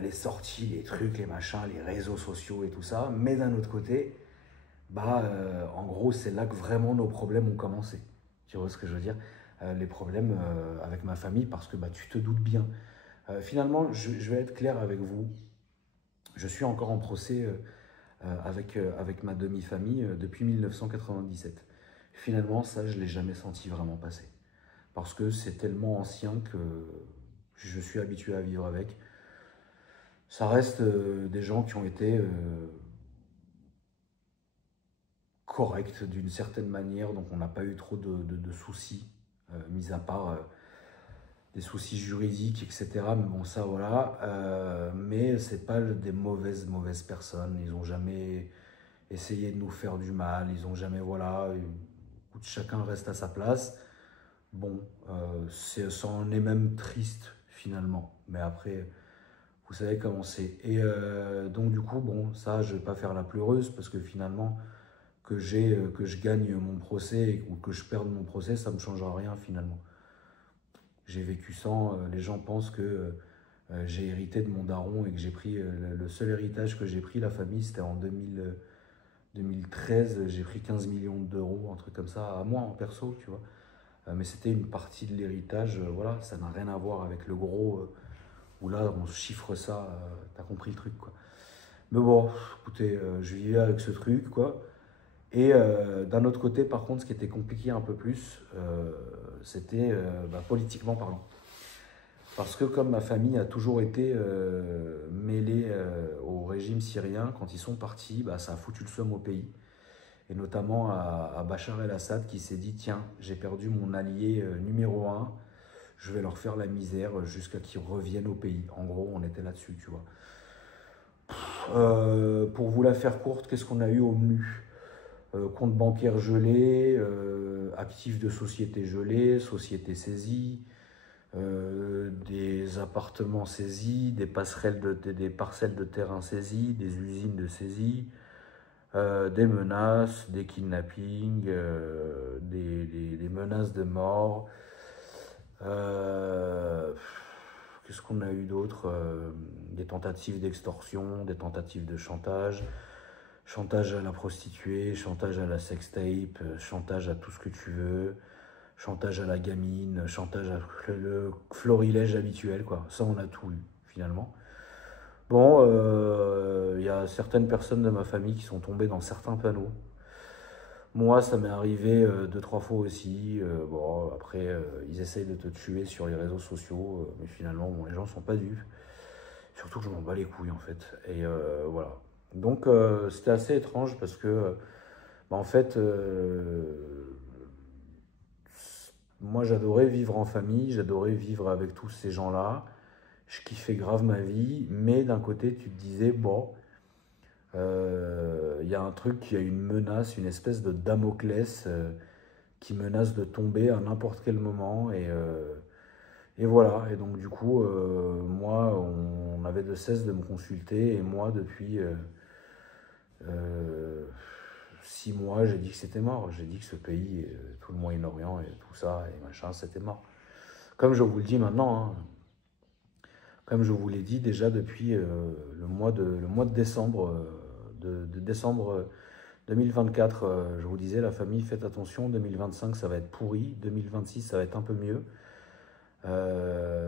Les sorties, les trucs, les machins, les réseaux sociaux et tout ça. Mais d'un autre côté, en gros, c'est là que vraiment nos problèmes ont commencé. Tu vois ce que je veux dire? Les problèmes avec ma famille, parce que tu te doutes bien. Finalement, je vais être clair avec vous. Je suis encore en procès avec ma demi-famille depuis 1997. Finalement, ça, je ne l'ai jamais senti vraiment passer. Parce que c'est tellement ancien que je suis habitué à vivre avec. Ça reste des gens qui ont été corrects d'une certaine manière, donc on n'a pas eu trop de soucis, mis à part des soucis juridiques, etc. Mais bon, ça, voilà. Mais c'est pas des mauvaises personnes. Ils n'ont jamais essayé de nous faire du mal. Ils n'ont jamais, voilà. Chacun reste à sa place. Bon, ça en est même triste, finalement. Mais après, vous savez comment c'est. Et donc, du coup, bon, ça, je vais pas faire la pleureuse, parce que finalement, que je gagne mon procès ou que je perde mon procès, ça me changera rien, finalement. J'ai vécu sans, les gens pensent que j'ai hérité de mon daron et que j'ai pris, le seul héritage que j'ai pris, la famille, c'était en 2013, j'ai pris 15 millions d'euros, un truc comme ça, à moi en perso, tu vois. Mais c'était une partie de l'héritage, voilà, ça n'a rien à voir avec le gros, où là on chiffre ça, t'as compris le truc, quoi. Mais bon, écoutez, je vivais avec ce truc, quoi. Et d'un autre côté, par contre, ce qui était compliqué un peu plus, c'était politiquement parlant. Parce que comme ma famille a toujours été mêlée au régime syrien, quand ils sont partis, ça a foutu le seum au pays. Et notamment à Bachar el-Assad qui s'est dit « Tiens, j'ai perdu mon allié numéro 1, je vais leur faire la misère jusqu'à qu'ils reviennent au pays. » En gros, on était là-dessus, tu vois. Pour vous la faire courte, qu'est-ce qu'on a eu au menu ? Compte bancaire gelé, actifs de société gelés, société saisie, des appartements saisis, des parcelles de terrain saisies, des usines de saisie, des menaces, des kidnappings, des menaces de mort. Qu'est-ce qu'on a eu d'autre ? Des tentatives d'extorsion, des tentatives de chantage. Chantage à la prostituée, chantage à la sextape, chantage à tout ce que tu veux, chantage à la gamine, chantage à le florilège habituel, quoi. Ça, on a tout eu, finalement. Bon, y a certaines personnes de ma famille qui sont tombées dans certains panneaux. Moi, ça m'est arrivé 2-3 fois aussi. Bon, après, ils essayent de te tuer sur les réseaux sociaux, mais finalement, bon, les gens sont pas dupes. Surtout que je m'en bats les couilles, en fait. Et voilà. Donc c'était assez étrange parce que en fait moi j'adorais vivre en famille, j'adorais vivre avec tous ces gens-là, je kiffais grave ma vie, mais d'un côté tu te disais bon, il y a un truc, il y a une menace, une espèce de Damoclès qui menace de tomber à n'importe quel moment et voilà. Et donc du coup moi on avait de cesse de me consulter et moi depuis 6 mois, j'ai dit que c'était mort. J'ai dit que ce pays, tout le Moyen-Orient et tout ça, et machin, c'était mort. Comme je vous le dis maintenant, hein, comme je vous l'ai dit déjà depuis le mois de décembre, décembre 2024, je vous disais, la famille, faites attention, 2025, ça va être pourri, 2026, ça va être un peu mieux,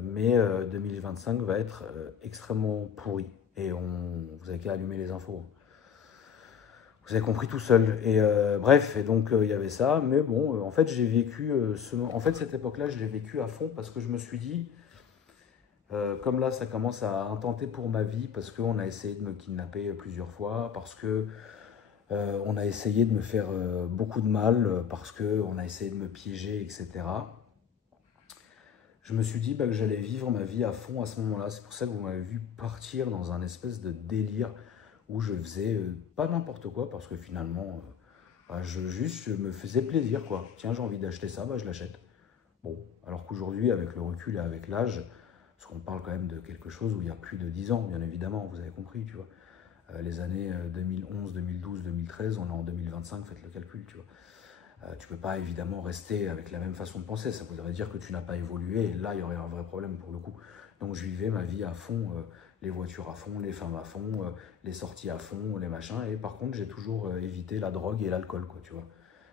mais 2025 va être extrêmement pourri. Et vous avez qu'à allumer les infos. Vous avez compris tout seul. Et bref, et donc il y avait ça. Mais bon, en fait, j'ai vécu cette époque-là, je l'ai vécu à fond parce que je me suis dit, comme là, ça commence à intenter pour ma vie parce qu'on a essayé de me kidnapper plusieurs fois, parce que on a essayé de me faire beaucoup de mal, parce qu'on a essayé de me piéger, etc. Je me suis dit que j'allais vivre ma vie à fond à ce moment-là. C'est pour ça que vous m'avez vu partir dans un espèce de délire où je faisais pas n'importe quoi, parce que finalement, je me faisais plaisir, quoi. Tiens, j'ai envie d'acheter ça, je l'achète. Bon, alors qu'aujourd'hui, avec le recul et avec l'âge, parce qu'on parle quand même de quelque chose où il y a plus de 10 ans, bien évidemment, vous avez compris, tu vois. Les années 2011, 2012, 2013, on est en 2025, faites le calcul, tu vois. Tu peux pas évidemment rester avec la même façon de penser, ça voudrait dire que tu n'as pas évolué, et là, il y aurait un vrai problème pour le coup. Donc je vivais ma vie à fond, les voitures à fond, les femmes à fond, les sorties à fond, les machins. Et par contre, j'ai toujours évité la drogue et l'alcool, quoi, tu vois.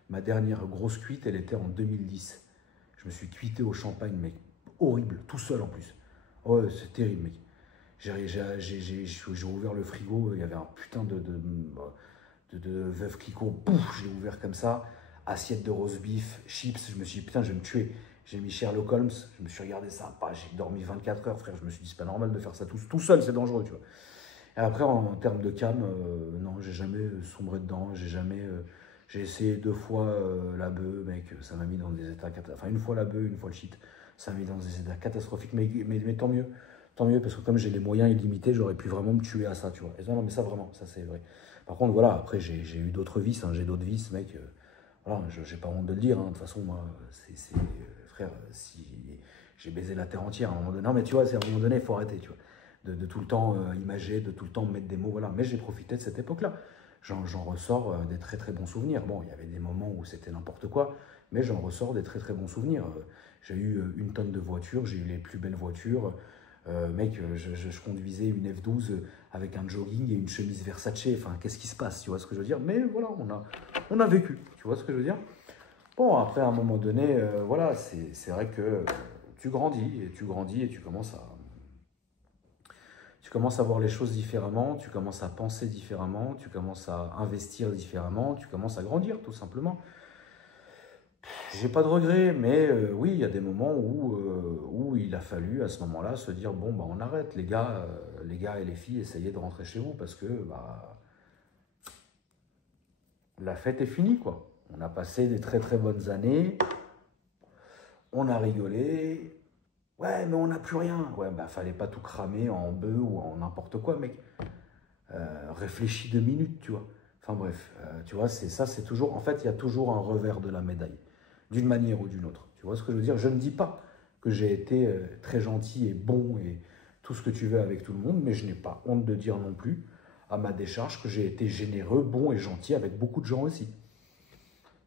Ma dernière grosse cuite, elle était en 2010. Je me suis cuité au champagne, mais horrible, tout seul en plus. Oh, c'est terrible, mec. J'ai ouvert le frigo, il y avait un putain de Veuve Clicquot, pouf, je l'ai ouvert comme ça, assiette de roast beef, chips, je me suis dit putain, je vais me tuer. J'ai mis Sherlock Holmes, je me suis regardé ça, bah, j'ai dormi 24 heures, frère, je me suis dit c'est pas normal de faire ça tout seul, c'est dangereux, tu vois. Et après, en termes de cam, non, j'ai jamais sombré dedans, j'ai essayé 2 fois la bœuf, mec, ça m'a mis dans des états catastrophiques. Enfin, une fois la bœuf, une fois le shit, ça m'a mis dans des états catastrophiques, mais tant mieux, parce que comme j'ai les moyens illimités, j'aurais pu vraiment me tuer à ça, tu vois. Et non, mais ça, vraiment, ça, c'est vrai. Par contre, voilà, après, j'ai eu d'autres vices, hein, j'ai d'autres vices, mec, voilà, j'ai pas honte de le dire, hein, de toute façon, moi, frère, si j'ai baisé la terre entière à un moment donné, non, mais tu vois, c'est à un moment donné, il faut arrêter, tu vois. De tout le temps imager, de tout le temps mettre des mots, voilà. Mais j'ai profité de cette époque-là. J'en ressors des très très bons souvenirs. Bon, il y avait des moments où c'était n'importe quoi, mais j'en ressors des très très bons souvenirs. J'ai eu une tonne de voitures, j'ai eu les plus belles voitures. Mec, je conduisais une F12 avec un jogging et une chemise Versace. Enfin, qu'est-ce qui se passe, tu vois ce que je veux dire? Mais voilà, on a vécu, tu vois ce que je veux dire? Bon, après, à un moment donné, voilà, c'est vrai que tu grandis et tu commences à voir les choses différemment, tu commences à penser différemment, tu commences à investir différemment, tu commences à grandir tout simplement. J'ai pas de regrets, mais oui, il y a des moments où il a fallu à ce moment-là se dire bon, bah, on arrête, les gars et les filles, essayez de rentrer chez vous parce que bah, la fête est finie, quoi. On a passé des très très bonnes années, on a rigolé. Ouais, mais on n'a plus rien. Ouais, bah fallait pas tout cramer en bœuf ou en n'importe quoi, mec. Réfléchis 2 minutes, tu vois. Enfin bref, tu vois, c'est ça, c'est toujours. En fait, il y a toujours un revers de la médaille, d'une manière ou d'une autre. Tu vois ce que je veux dire? Je ne dis pas que j'ai été très gentil et bon et tout ce que tu veux avec tout le monde, mais je n'ai pas honte de dire non plus, à ma décharge, que j'ai été généreux, bon et gentil avec beaucoup de gens aussi.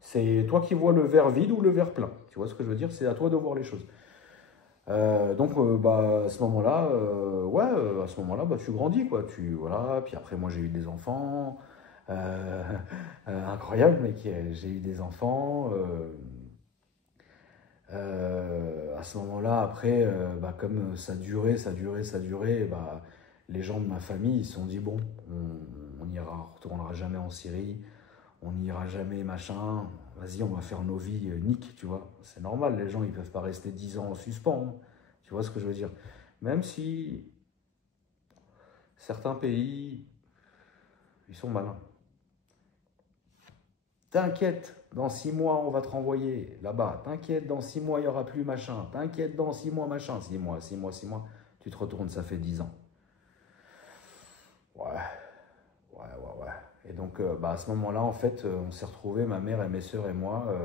C'est toi qui vois le verre vide ou le verre plein. Tu vois ce que je veux dire? C'est à toi de voir les choses. Bah, à ce moment-là, à ce moment-là, bah, tu grandis, quoi. Voilà. Puis après, moi, j'ai eu des enfants. Euh, incroyable, mec. J'ai eu des enfants. À ce moment-là, après, bah, comme ça durait, bah, les gens de ma famille, ils se sont dit, bon, on retournera jamais en Syrie, on n'ira jamais, machin. Vas-y, on va faire nos vies, nique, tu vois. C'est normal, les gens, ils peuvent pas rester 10 ans en suspens, hein. Tu vois ce que je veux dire? Même si certains pays, ils sont malins. T'inquiète, dans 6 mois, on va te renvoyer là-bas. T'inquiète, dans 6 mois, il n'y aura plus machin. T'inquiète, dans 6 mois, machin. 6 mois, 6 mois, 6 mois. Tu te retournes, ça fait 10 ans. Ouais, ouais. Et donc, bah, à ce moment-là, en fait, on s'est retrouvés, ma mère et mes sœurs et moi,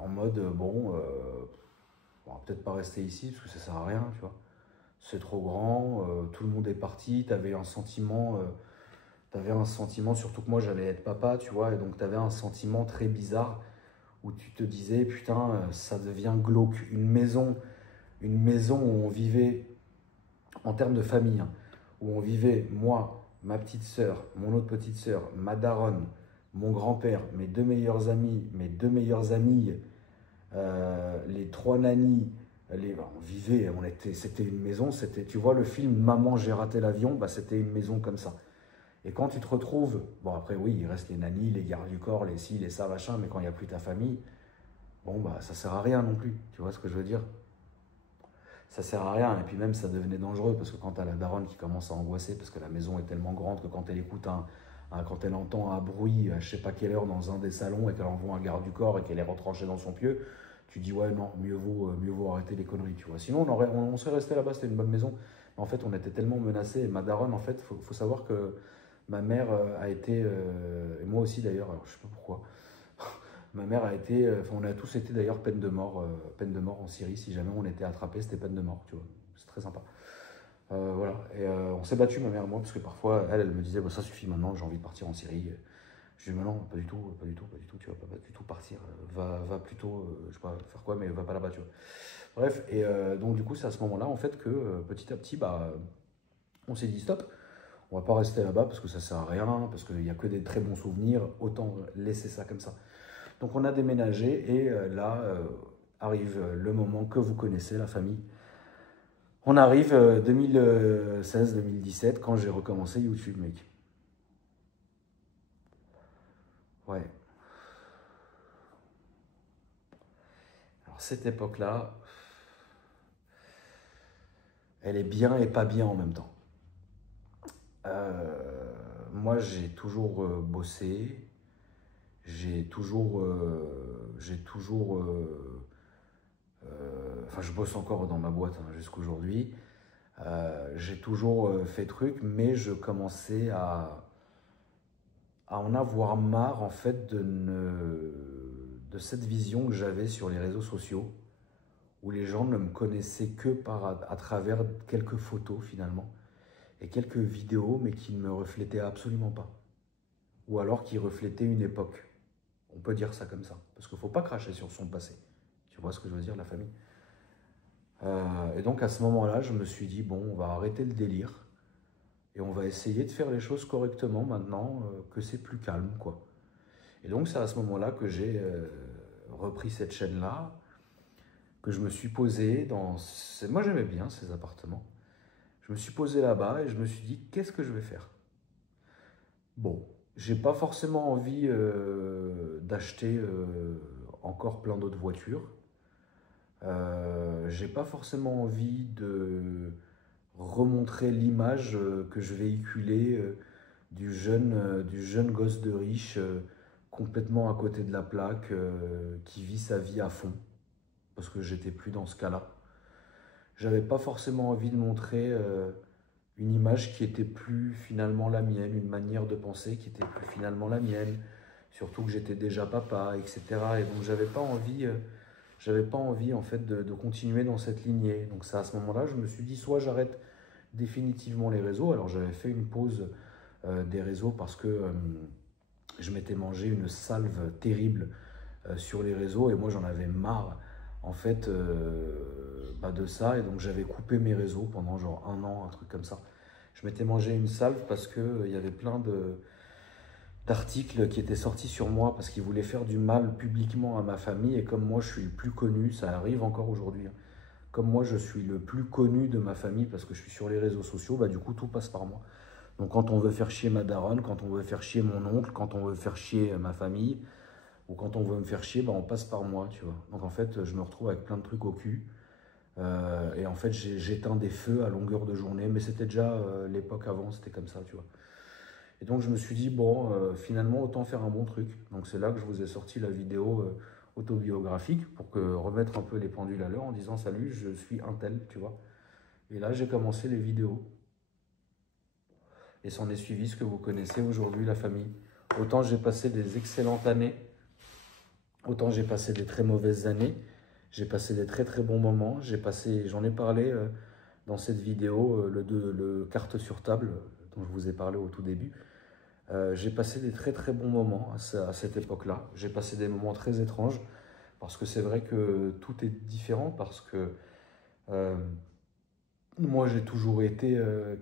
en mode, bon, on va peut-être pas rester ici parce que ça sert à rien, tu vois. C'est trop grand, tout le monde est parti, t'avais un sentiment, surtout que moi j'allais être papa, tu vois, et donc t'avais un sentiment très bizarre où tu te disais, putain, ça devient glauque. Une maison où on vivait, en termes de famille, hein, où on vivait, moi, ma petite sœur, mon autre petite sœur, ma daronne, mon grand-père, mes 2 meilleurs amis, mes 2 meilleures amies, les 3 nannies, on vivait, c'était une maison, tu vois le film Maman, j'ai raté l'avion, bah, c'était une maison comme ça. Et quand tu te retrouves, bon après oui, il reste les nannies, les gardes du corps, les ci, les ça, machin, mais quand il n'y a plus ta famille, bon bah ça sert à rien non plus, tu vois ce que je veux dire? Ça sert à rien, et puis même ça devenait dangereux, parce que quand t'as la daronne qui commence à angoisser, parce que la maison est tellement grande que quand elle écoute quand elle entend un bruit à je sais pas quelle heure dans un des salons et qu'elle envoie un garde du corps et qu'elle est retranchée dans son pieu, tu dis ouais non, mieux vaut arrêter les conneries, tu vois. Sinon on serait resté là-bas, c'était une bonne maison. Mais en fait on était tellement menacés, et ma daronne en fait, faut savoir que ma mère a été, et moi aussi d'ailleurs, alors je sais pas pourquoi, ma mère a été, enfin on a tous été d'ailleurs peine de mort en Syrie, si jamais on était attrapé, c'était peine de mort, tu vois, c'est très sympa. Voilà, et on s'est battu ma mère et moi, parce que parfois elle me disait, bah, ça suffit maintenant, j'ai envie de partir en Syrie. Je lui dis, mais non, pas du tout, tu vas pas du tout partir, va plutôt, je sais pas faire quoi, mais va pas là-bas, tu vois. Bref, et donc du coup c'est à ce moment-là en fait que petit à petit, bah, on s'est dit stop. On va pas rester là-bas parce que ça sert à rien, parce qu'il n'y a que des très bons souvenirs, autant laisser ça comme ça. Donc on a déménagé et là arrive le moment que vous connaissez, la famille. On arrive 2016-2017 quand j'ai recommencé YouTube, mec. Ouais. Alors cette époque-là, elle est bien et pas bien en même temps. Moi, j'ai toujours bossé, j'ai toujours, enfin, je bosse encore dans ma boîte hein, jusqu'aujourd'hui. J'ai toujours fait truc, mais je commençais à en avoir marre en fait de cette vision que j'avais sur les réseaux sociaux, où les gens ne me connaissaient que à travers quelques photos finalement, et quelques vidéos, mais qui ne me reflétaient absolument pas. Ou alors qui reflétaient une époque. On peut dire ça comme ça, parce qu'il ne faut pas cracher sur son passé. Tu vois ce que je veux dire, la famille? Et donc à ce moment-là, je me suis dit, bon, on va arrêter le délire, et on va essayer de faire les choses correctement maintenant que c'est plus calme, quoi. Et donc c'est à ce moment-là que j'ai repris cette chaîne-là, que je me suis posé dans... Moi j'aimais bien ces appartements. Je me suis posé là-bas et je me suis dit, qu'est-ce que je vais faire? Bon, j'ai pas forcément envie d'acheter encore plein d'autres voitures. J'ai pas forcément envie de remontrer l'image que je véhiculais du jeune gosse de riche complètement à côté de la plaque qui vit sa vie à fond parce que j'étais plus dans ce cas-là. J'avais pas forcément envie de montrer une image qui était plus finalement la mienne, une manière de penser qui était plus finalement la mienne, surtout que j'étais déjà papa, etc. Et donc j'avais pas envie en fait de continuer dans cette lignée. Donc c'est à ce moment-là, je me suis dit soit j'arrête définitivement les réseaux. Alors j'avais fait une pause des réseaux parce que je m'étais mangé une salve terrible sur les réseaux et moi j'en avais marre en fait de ça et donc j'avais coupé mes réseaux pendant genre 1 an, un truc comme ça. Je m'étais mangé une salve parce que il y avait plein d'articles qui étaient sortis sur moi parce qu'ils voulaient faire du mal publiquement à ma famille et comme moi je suis le plus connu, ça arrive encore aujourd'hui, hein. Comme moi je suis le plus connu de ma famille parce que je suis sur les réseaux sociaux, bah du coup tout passe par moi. Donc quand on veut faire chier ma daronne, quand on veut faire chier mon oncle, quand on veut faire chier ma famille, ou quand on veut me faire chier, bah on passe par moi, tu vois. Donc en fait, je me retrouve avec plein de trucs au cul. Et en fait, j'éteins des feux à longueur de journée, mais c'était déjà l'époque avant, c'était comme ça, tu vois. Et donc je me suis dit, bon, finalement, autant faire un bon truc. Donc c'est là que je vous ai sorti la vidéo autobiographique pour remettre un peu les pendules à l'heure en disant, salut, je suis un tel, tu vois. Et là, j'ai commencé les vidéos. Et s'en est suivi ce que vous connaissez aujourd'hui, la famille. Autant j'ai passé des excellentes années, autant j'ai passé des très mauvaises années. J'ai passé des très très bons moments. J'en ai parlé dans cette vidéo, le carte sur table, dont je vous ai parlé au tout début. J'ai passé des très très bons moments à cette époque-là. J'ai passé des moments très étranges, parce que c'est vrai que tout est différent, parce que moi j'ai toujours été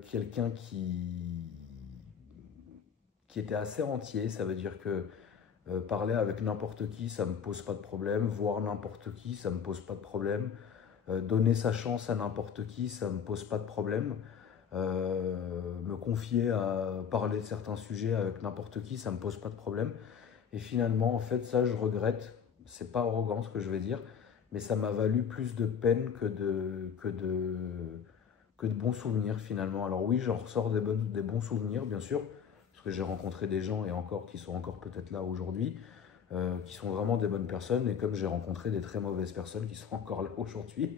quelqu'un qui était assez entier. Ça veut dire que parler avec n'importe qui, ça ne me pose pas de problème. Voir n'importe qui, ça ne me pose pas de problème. Donner sa chance à n'importe qui, ça ne me pose pas de problème. Me confier à parler de certains sujets avec n'importe qui, ça ne me pose pas de problème. Et finalement, en fait, ça, je regrette. C'est pas arrogant ce que je vais dire, mais ça m'a valu plus de peine que de bons souvenirs finalement. Alors oui, j'en ressors des bons souvenirs, bien sûr, parce que j'ai rencontré des gens et encore qui sont encore peut-être là aujourd'hui, qui sont vraiment des bonnes personnes, et comme j'ai rencontré des très mauvaises personnes qui sont encore là aujourd'hui,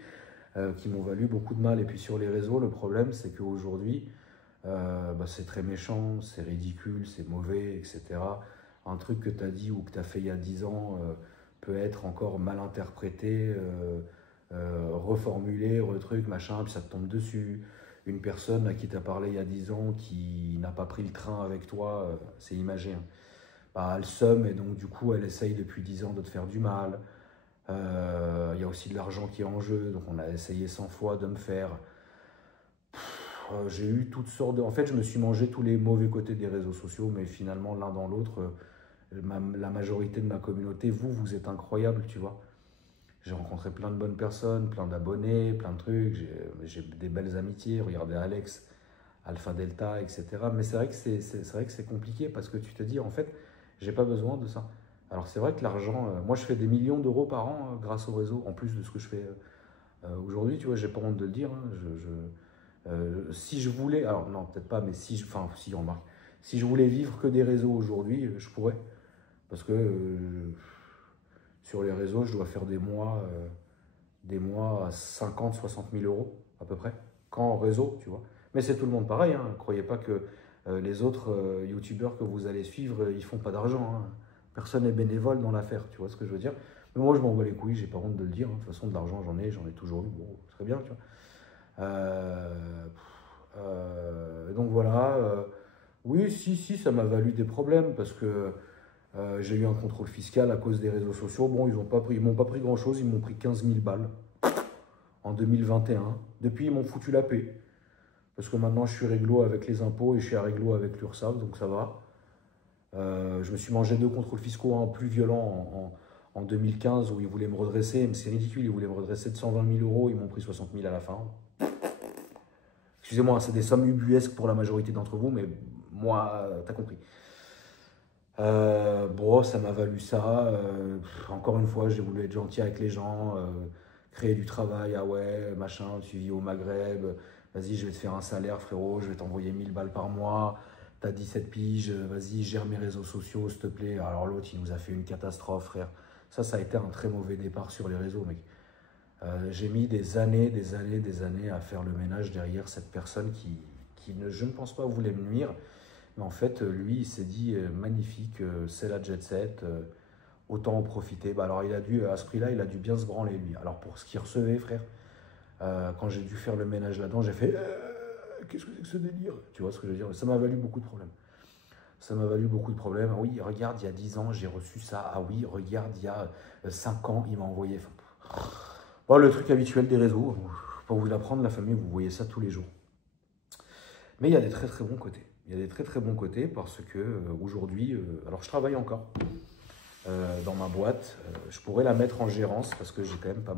qui m'ont valu beaucoup de mal. Et puis sur les réseaux, le problème c'est qu'aujourd'hui, c'est très méchant, c'est ridicule, c'est mauvais, etc. Un truc que tu as dit ou que tu as fait il y a 10 ans peut être encore mal interprété, reformulé, retruc, machin, puis ça te tombe dessus. Une personne à qui tu as parlé il y a 10 ans qui n'a pas pris le train avec toi, c'est imagé, hein. Bah, elle somme et donc du coup elle essaye depuis 10 ans de te faire du mal. Il y a aussi de l'argent qui est en jeu, donc on a essayé 100 fois de me faire. J'ai eu toutes sortes de... En fait, je me suis mangé tous les mauvais côtés des réseaux sociaux, mais finalement, l'un dans l'autre, la majorité de ma communauté, vous êtes incroyables, tu vois. J'ai rencontré plein de bonnes personnes, plein d'abonnés, plein de trucs. J'ai des belles amitiés. Regardez Alex, Alpha Delta, etc. Mais c'est vrai que c'est compliqué parce que tu te dis, en fait, j'ai pas besoin de ça. Alors c'est vrai que l'argent, moi je fais des millions d'euros par an grâce au réseau, en plus de ce que je fais aujourd'hui, tu vois, j'ai pas honte de le dire. Hein, si je voulais, alors non, peut-être pas, mais enfin, si, remarque, si je voulais vivre que des réseaux aujourd'hui, je pourrais. Parce que sur les réseaux, je dois faire des mois à 50, 60 000 euros à peu près, quand réseau, tu vois. Mais c'est tout le monde pareil, hein. Ne croyez pas que les autres youtubeurs que vous allez suivre, ils font pas d'argent. Hein. Personne n'est bénévole dans l'affaire, tu vois ce que je veux dire. Mais moi, je m'en bats les couilles, j'ai pas honte de le dire. Hein. De toute façon, de l'argent, j'en ai toujours eu. Bon, très bien, tu vois. Donc voilà. Oui, si, ça m'a valu des problèmes parce que j'ai eu un contrôle fiscal à cause des réseaux sociaux. Bon, ils m'ont pas pris grand-chose, ils m'ont pris 15 000 balles en 2021. Depuis, ils m'ont foutu la paix. Parce que maintenant, je suis réglo avec les impôts et je suis à réglo avec l'URSSAF, donc ça va. Je me suis mangé 2 contrôles fiscaux, un plus violent en 2015 où ils voulaient me redresser, mais c'est ridicule, ils voulaient me redresser de 120 000 euros, ils m'ont pris 60 000 à la fin. Excusez-moi, c'est des sommes ubuesques pour la majorité d'entre vous, mais moi, t'as compris. Bon, ça m'a valu ça. Encore une fois, j'ai voulu être gentil avec les gens, créer du travail. Ah ouais, machin, tu vis au Maghreb. Vas-y, je vais te faire un salaire, frérot. Je vais t'envoyer 1000 balles par mois. T'as 17 piges. Vas-y, gère mes réseaux sociaux, s'il te plaît. Alors l'autre, il nous a fait une catastrophe, frère. Ça a été un très mauvais départ sur les réseaux, mec. J'ai mis des années à faire le ménage derrière cette personne qui je ne pense pas, voulait me nuire. Mais en fait, lui, il s'est dit magnifique, c'est la jet set, autant en profiter. Bah, alors, à ce prix-là, il a dû bien se branler, lui. Alors, pour ce qu'il recevait, frère, quand j'ai dû faire le ménage là-dedans, j'ai fait qu'est-ce que c'est que ce délire? Tu vois ce que je veux dire? Ça m'a valu beaucoup de problèmes. Ça m'a valu beaucoup de problèmes. Ah oui, regarde, il y a 10 ans, j'ai reçu ça. Ah oui, regarde, il y a 5 ans, il m'a envoyé. Enfin, bon, le truc habituel des réseaux, pour vous l'apprendre, la famille, vous voyez ça tous les jours. Mais il y a des très très bons côtés. Il y a des très très bons côtés parce que aujourd'hui, alors je travaille encore dans ma boîte. Je pourrais la mettre en gérance parce que j'ai quand même pas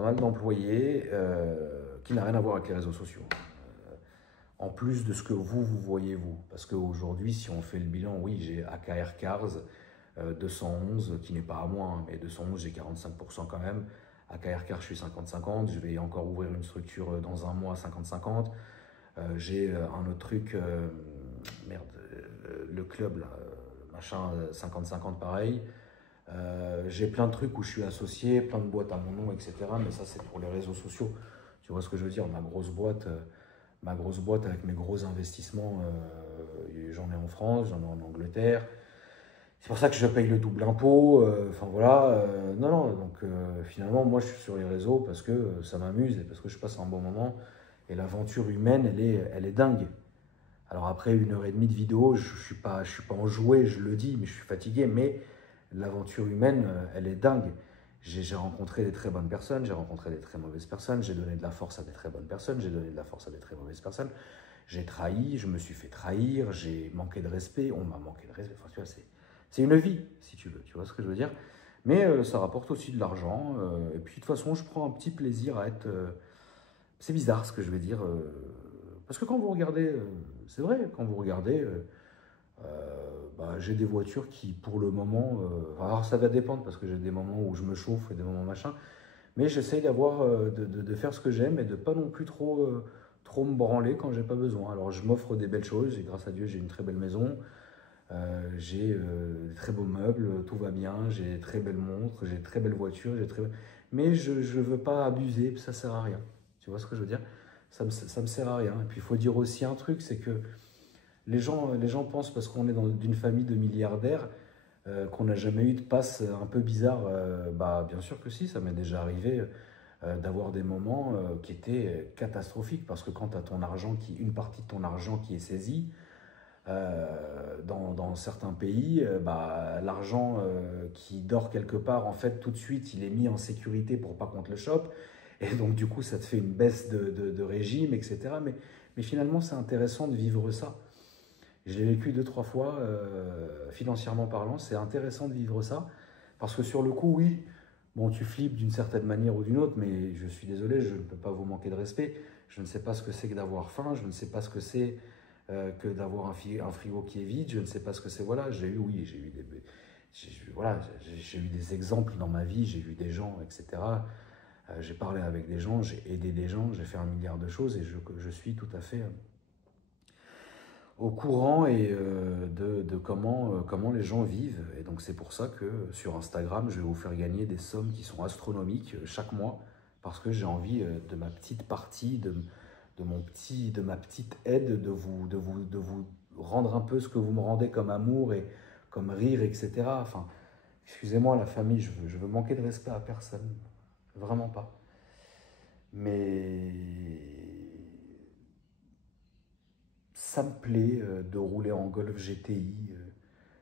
mal d'employés qui n'a rien à voir avec les réseaux sociaux. En plus de ce que vous voyez vous. Parce qu'aujourd'hui, si on fait le bilan, oui, j'ai AKR Cars 211 qui n'est pas à moi, hein, mais 211 j'ai 45% quand même. AKR Cars, je suis 50-50. Je vais encore ouvrir une structure dans un mois 50-50. J'ai un autre truc, le club, là, machin, 50-50 pareil. J'ai plein de trucs où je suis associé, plein de boîtes à mon nom, etc. Mais ça, c'est pour les réseaux sociaux. Tu vois ce que je veux dire? Ma grosse boîte avec mes gros investissements, j'en ai en France, j'en ai en Angleterre. C'est pour ça que je paye le double impôt. Enfin voilà. Non, donc finalement, moi, je suis sur les réseaux parce que ça m'amuse et parce que je passe un bon moment. Et l'aventure humaine, elle est dingue. Alors après 1h30 de vidéo, je suis pas enjoué, je le dis, mais je suis fatigué. Mais l'aventure humaine, elle est dingue. J'ai rencontré des très bonnes personnes, j'ai rencontré des très mauvaises personnes, j'ai donné de la force à des très bonnes personnes, j'ai donné de la force à des très mauvaises personnes. J'ai trahi, je me suis fait trahir, j'ai manqué de respect, on m'a manqué de respect. Enfin, tu vois, c'est une vie, si tu veux, tu vois ce que je veux dire. Mais ça rapporte aussi de l'argent. Et puis de toute façon, je prends un petit plaisir à être... c'est bizarre ce que je vais dire. Parce que quand vous regardez, c'est vrai, quand vous regardez, j'ai des voitures qui, pour le moment, alors ça va dépendre parce que j'ai des moments où je me chauffe et des moments machin, mais j'essaye de faire ce que j'aime et de pas non plus trop me branler quand j'ai pas besoin. Alors je m'offre des belles choses et grâce à Dieu j'ai une très belle maison, j'ai des très beaux meubles, tout va bien, j'ai des très belles montres, j'ai de très belles voitures, mais je veux pas abuser, ça sert à rien. Tu vois ce que je veux dire? Ça me sert à rien. Et puis il faut dire aussi un truc, c'est que les gens pensent parce qu'on est d'une famille de milliardaires qu'on n'a jamais eu de passe un peu bizarre. Bien sûr que si, ça m'est déjà arrivé d'avoir des moments qui étaient catastrophiques parce que quand tu as une partie de ton argent qui est saisie, dans certains pays, l'argent qui dort quelque part, en fait, tout de suite, il est mis en sécurité pour pas qu'on te le chope. Et donc, du coup, ça te fait une baisse de régime, etc. Mais finalement, c'est intéressant de vivre ça. Je l'ai vécu 2-3 fois, financièrement parlant. C'est intéressant de vivre ça. Parce que sur le coup, oui, bon, tu flippes d'une certaine manière ou d'une autre, mais je suis désolé, je ne peux pas vous manquer de respect. Je ne sais pas ce que c'est que d'avoir faim, je ne sais pas ce que c'est que d'avoir un frigo qui est vide, je ne sais pas ce que c'est. Voilà, voilà, j'ai eu des exemples dans ma vie, j'ai vu des gens, etc. J'ai parlé avec des gens, j'ai aidé des gens, j'ai fait un milliard de choses et je suis tout à fait au courant et de comment les gens vivent. Et donc c'est pour ça que sur Instagram, je vais vous faire gagner des sommes qui sont astronomiques chaque mois, parce que j'ai envie de ma petite partie, de ma petite aide, de vous rendre un peu ce que vous me rendez comme amour et comme rire, etc. Enfin, excusez-moi la famille, je veux manquer de respect à personne, vraiment pas. Mais ça me plaît de rouler en Golf GTI,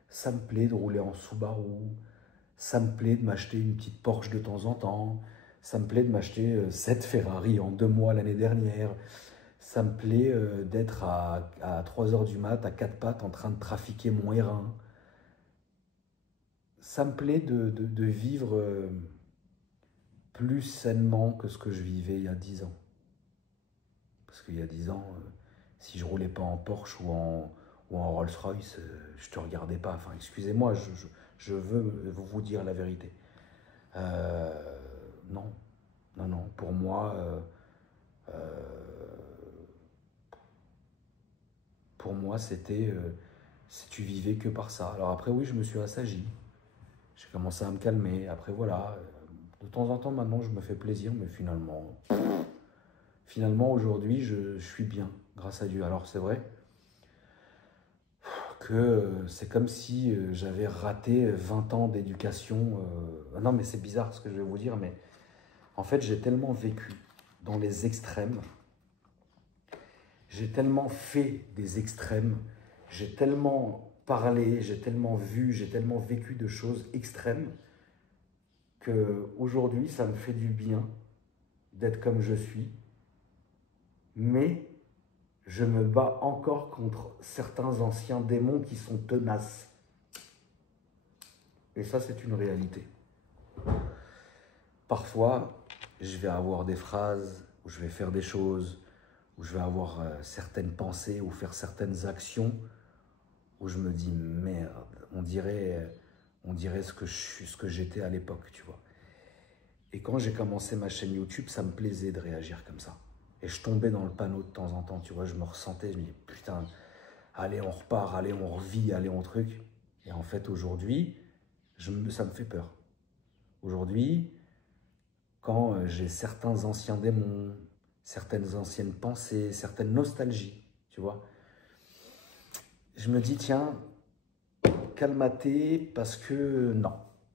ça me plaît de rouler en Subaru, ça me plaît de m'acheter une petite Porsche de temps en temps, ça me plaît de m'acheter 7 Ferrari en 2 mois l'année dernière, ça me plaît d'être à 3 heures du mat, à 4 pattes, en train de trafiquer mon R1. Ça me plaît de vivre plus sainement que ce que je vivais il y a 10 ans. Parce qu'il y a 10 ans, si je roulais pas en Porsche ou en Rolls-Royce, je te regardais pas. Enfin, excusez-moi, je veux vous dire la vérité. Non, non, non. Pour moi, c'était si tu vivais que par ça. Alors après, oui, je me suis assagi. J'ai commencé à me calmer. Après, voilà. De temps en temps, maintenant, je me fais plaisir, mais finalement aujourd'hui, je suis bien, grâce à Dieu. Alors, c'est vrai que c'est comme si j'avais raté 20 ans d'éducation. Non, mais c'est bizarre ce que je vais vous dire, mais en fait, j'ai tellement vécu dans les extrêmes, j'ai tellement fait des extrêmes, j'ai tellement parlé, j'ai tellement vu, j'ai tellement vécu de choses extrêmes qu'aujourd'hui, ça me fait du bien d'être comme je suis, mais je me bats encore contre certains anciens démons qui sont tenaces. Et ça, c'est une réalité. Parfois, je vais avoir des phrases, où je vais faire des choses, où je vais avoir certaines pensées, ou faire certaines actions, où je me dis, merde, on dirait ce que j'étais à l'époque, tu vois. Et quand j'ai commencé ma chaîne YouTube, ça me plaisait de réagir comme ça. Et je tombais dans le panneau de temps en temps, tu vois, je me ressentais, je me dis, putain, allez, on repart, allez, on revit, allez, on truc. Et en fait, aujourd'hui, ça me fait peur. Aujourd'hui, quand j'ai certains anciens démons, certaines anciennes pensées, certaines nostalgies, tu vois, je me dis, tiens, calmaté, parce que non,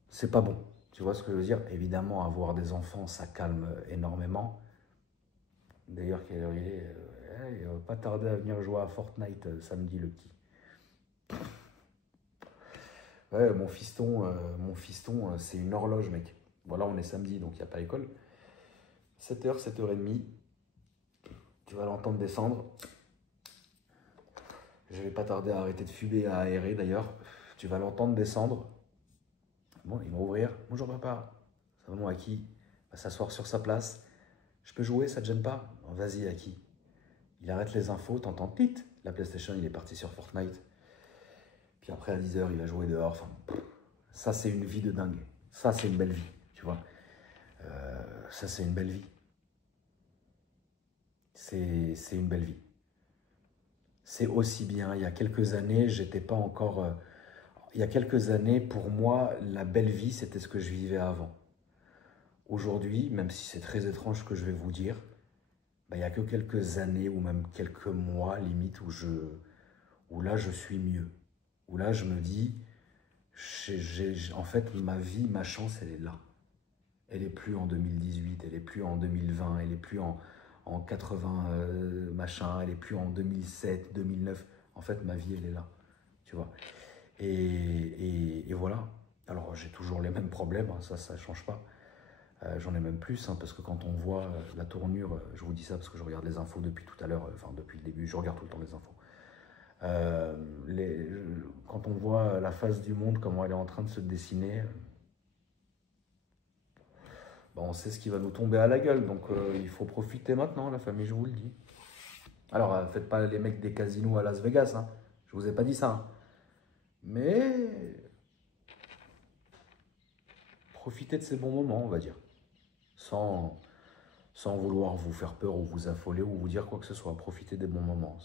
c'est pas bon. Tu vois ce que je veux dire? Évidemment, avoir des enfants, ça calme énormément. D'ailleurs, quelle heure il est? Il va pas tarder à venir jouer à Fortnite samedi, le petit. Ouais, mon fiston c'est une horloge, mec. Voilà, on est samedi, donc il n'y a pas école. 7h, 7h30, tu vas l'entendre descendre. Je vais pas tarder à arrêter de fumer, à aérer d'ailleurs. Tu vas l'entendre descendre. Bon, il va ouvrir. Bonjour papa. Ça va mon Aki? Il va s'asseoir sur sa place. Je peux jouer, ça te gêne pas? Bon, vas-y Aki. Il arrête les infos, t'entends tit. La PlayStation, il est parti sur Fortnite. Puis après à 10h, il va jouer dehors. Enfin, ça c'est une vie de dingue. Ça c'est une belle vie, tu vois. Ça c'est une belle vie. C'est une belle vie. C'est aussi bien. Il y a quelques années, j'étais pas encore... il y a quelques années, pour moi, la belle vie, c'était ce que je vivais avant. Aujourd'hui, même si c'est très étrange ce que je vais vous dire, il n'y a que quelques années ou même quelques mois, limite, où là, je suis mieux. Où là, je me dis, en fait, ma vie, ma chance, elle est là. Elle n'est plus en 2018, elle n'est plus en 2020, elle n'est plus en 80 machin, elle n'est plus en 2007, 2009. En fait, ma vie, elle est là, tu vois. Et voilà. Alors, j'ai toujours les mêmes problèmes, hein, ça ne change pas. J'en ai même plus, hein, parce que quand on voit la tournure, je vous dis ça parce que je regarde les infos depuis tout à l'heure, enfin depuis le début, je regarde tout le temps les infos. Quand on voit la face du monde, comment elle est en train de se dessiner, ben, on sait ce qui va nous tomber à la gueule. Donc il faut profiter maintenant, la famille, je vous le dis. Alors, faites pas les mecs des casinos à Las Vegas, hein. Je vous ai pas dit ça. Hein. Mais profitez de ces bons moments, on va dire. Sans vouloir vous faire peur ou vous affoler ou vous dire quoi que ce soit. Profitez des bons moments.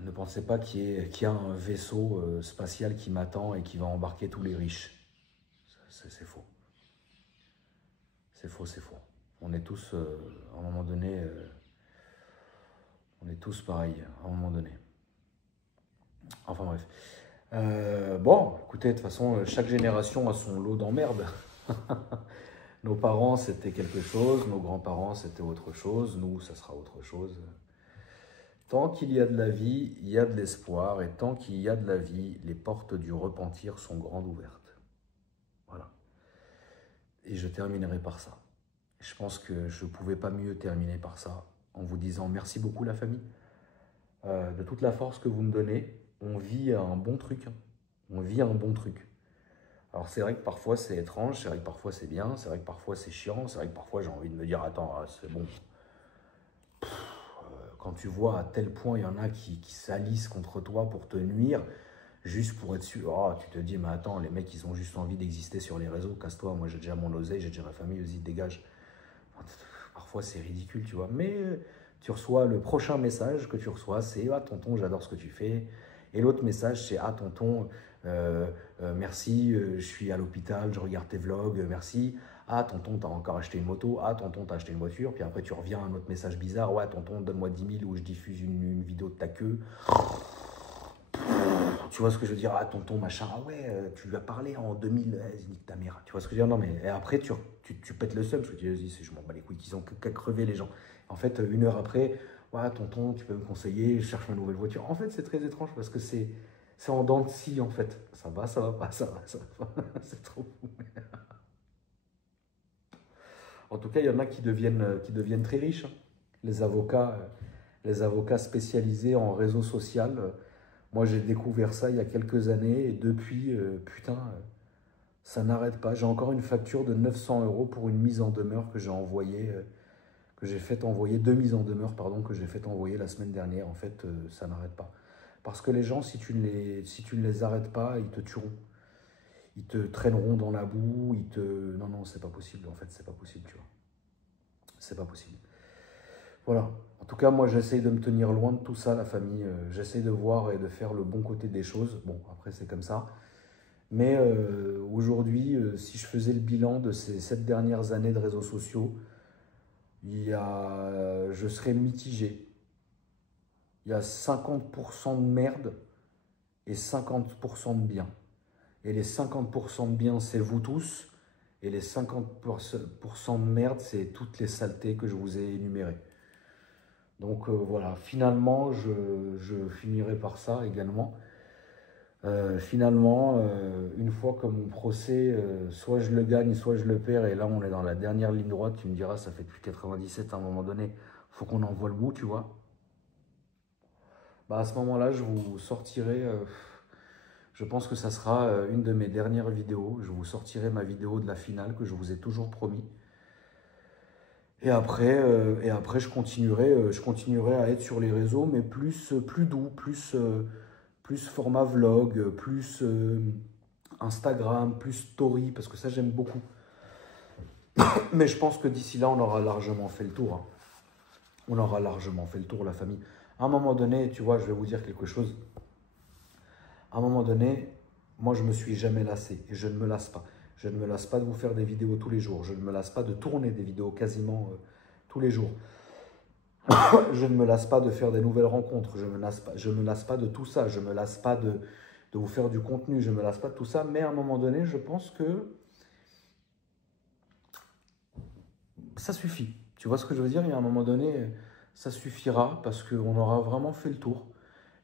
Ne pensez pas qu'il y a un vaisseau spatial qui m'attend et qui va embarquer tous les riches. C'est faux. C'est faux, c'est faux. On est tous, à un moment donné, on est tous pareils, à un moment donné. Enfin bref. Bon, écoutez, de toute façon, chaque génération a son lot d'emmerdes. Nos parents, c'était quelque chose. Nos grands-parents, c'était autre chose. Nous, ça sera autre chose. Tant qu'il y a de la vie, il y a de l'espoir. Et tant qu'il y a de la vie, les portes du repentir sont grandes ouvertes. Voilà. Et je terminerai par ça. Je pense que je ne pouvais pas mieux terminer par ça, en vous disant merci beaucoup la famille, de toute la force que vous me donnez. On vit un bon truc. On vit un bon truc. Alors c'est vrai que parfois c'est étrange, c'est vrai que parfois c'est bien, c'est vrai que parfois c'est chiant, c'est vrai que parfois j'ai envie de me dire attends, c'est bon. Quand tu vois à tel point il y en a qui s'alissent contre toi pour te nuire, juste pour être sûr, oh, tu te dis mais attends, les mecs ils ont juste envie d'exister sur les réseaux, casse-toi, moi j'ai déjà mon oseille, j'ai déjà ma famille, vas-y dégage. Parfois c'est ridicule tu vois, mais tu reçois le prochain message que tu reçois, c'est ah tonton j'adore ce que tu fais. Et l'autre message, c'est « Ah, tonton, merci, je suis à l'hôpital, je regarde tes vlogs, merci. Ah, tonton, t'as encore acheté une moto. Ah, tonton, t'as acheté une voiture. » Puis après, tu reviens à un autre message bizarre. « Ouais, tonton, donne-moi 10 000 où je diffuse une vidéo de ta queue. » Tu vois ce que je veux dire? Ah, tonton, machin. Ah ouais, tu lui as parlé en 2000. Nique ta mère. Tu vois ce que je veux dire? Non, mais et après, tu pètes le seum parce que tu dis, je m'en bats les couilles, qu'ils ont qu'à crever les gens. En fait, 1 heure après, ouais, tonton, tu peux me conseiller, je cherche ma nouvelle voiture. En fait, c'est très étrange parce que c'est en dents de scie, en fait. Ça va pas, ça va pas. C'est trop fou. En tout cas, il y en a qui deviennent très riches. Hein. Les avocats spécialisés en réseau social. Moi, j'ai découvert ça il y a quelques années et depuis, putain, ça n'arrête pas. J'ai encore une facture de 900 € pour une mise en demeure que j'ai envoyée. Que j'ai fait envoyer, 2 mises en demeure, pardon, que j'ai fait envoyer la semaine dernière. En fait, ça n'arrête pas. Parce que les gens, si tu ne les arrêtes pas, ils te tueront. Ils te traîneront dans la boue, Non, non, c'est pas possible, en fait, c'est pas possible, tu vois. C'est pas possible. Voilà. En tout cas, moi, j'essaye de me tenir loin de tout ça, la famille. J'essaye de voir et de faire le bon côté des choses. Bon, après, c'est comme ça. Mais aujourd'hui, si je faisais le bilan de ces 7 dernières années de réseaux sociaux, je serais mitigé. Il y a 50% de merde et 50% de bien. Et les 50% de bien, c'est vous tous. Et les 50% de merde, c'est toutes les saletés que je vous ai énumérées. Donc voilà, finalement, je finirai par ça également. Finalement, une fois que mon procès, soit je le gagne, soit je le perds, et là on est dans la dernière ligne droite, tu me diras, ça fait depuis 97, à un moment donné, faut qu'on en voie le bout, tu vois. Bah, à ce moment-là, je vous sortirai, je pense que ça sera une de mes dernières vidéos, je vous sortirai ma vidéo de la finale que je vous ai toujours promis. Et après je continuerai à être sur les réseaux, mais plus doux, plus format vlog, plus Instagram, plus story, parce que ça j'aime beaucoup. Mais je pense que d'ici là, on aura largement fait le tour. Hein. On aura largement fait le tour, la famille. À un moment donné, tu vois, je vais vous dire quelque chose. À un moment donné, moi je me suis jamais lassé et je ne me lasse pas. Je ne me lasse pas de vous faire des vidéos tous les jours. Je ne me lasse pas de tourner des vidéos quasiment tous les jours. Je ne me lasse pas de faire des nouvelles rencontres. Je me lasse pas de tout ça. Je ne me lasse pas de vous faire du contenu. Je ne me lasse pas de tout ça. Mais à un moment donné, je pense que ça suffit. Tu vois ce que je veux dire? Il y a un moment donné, ça suffira parce qu'on aura vraiment fait le tour.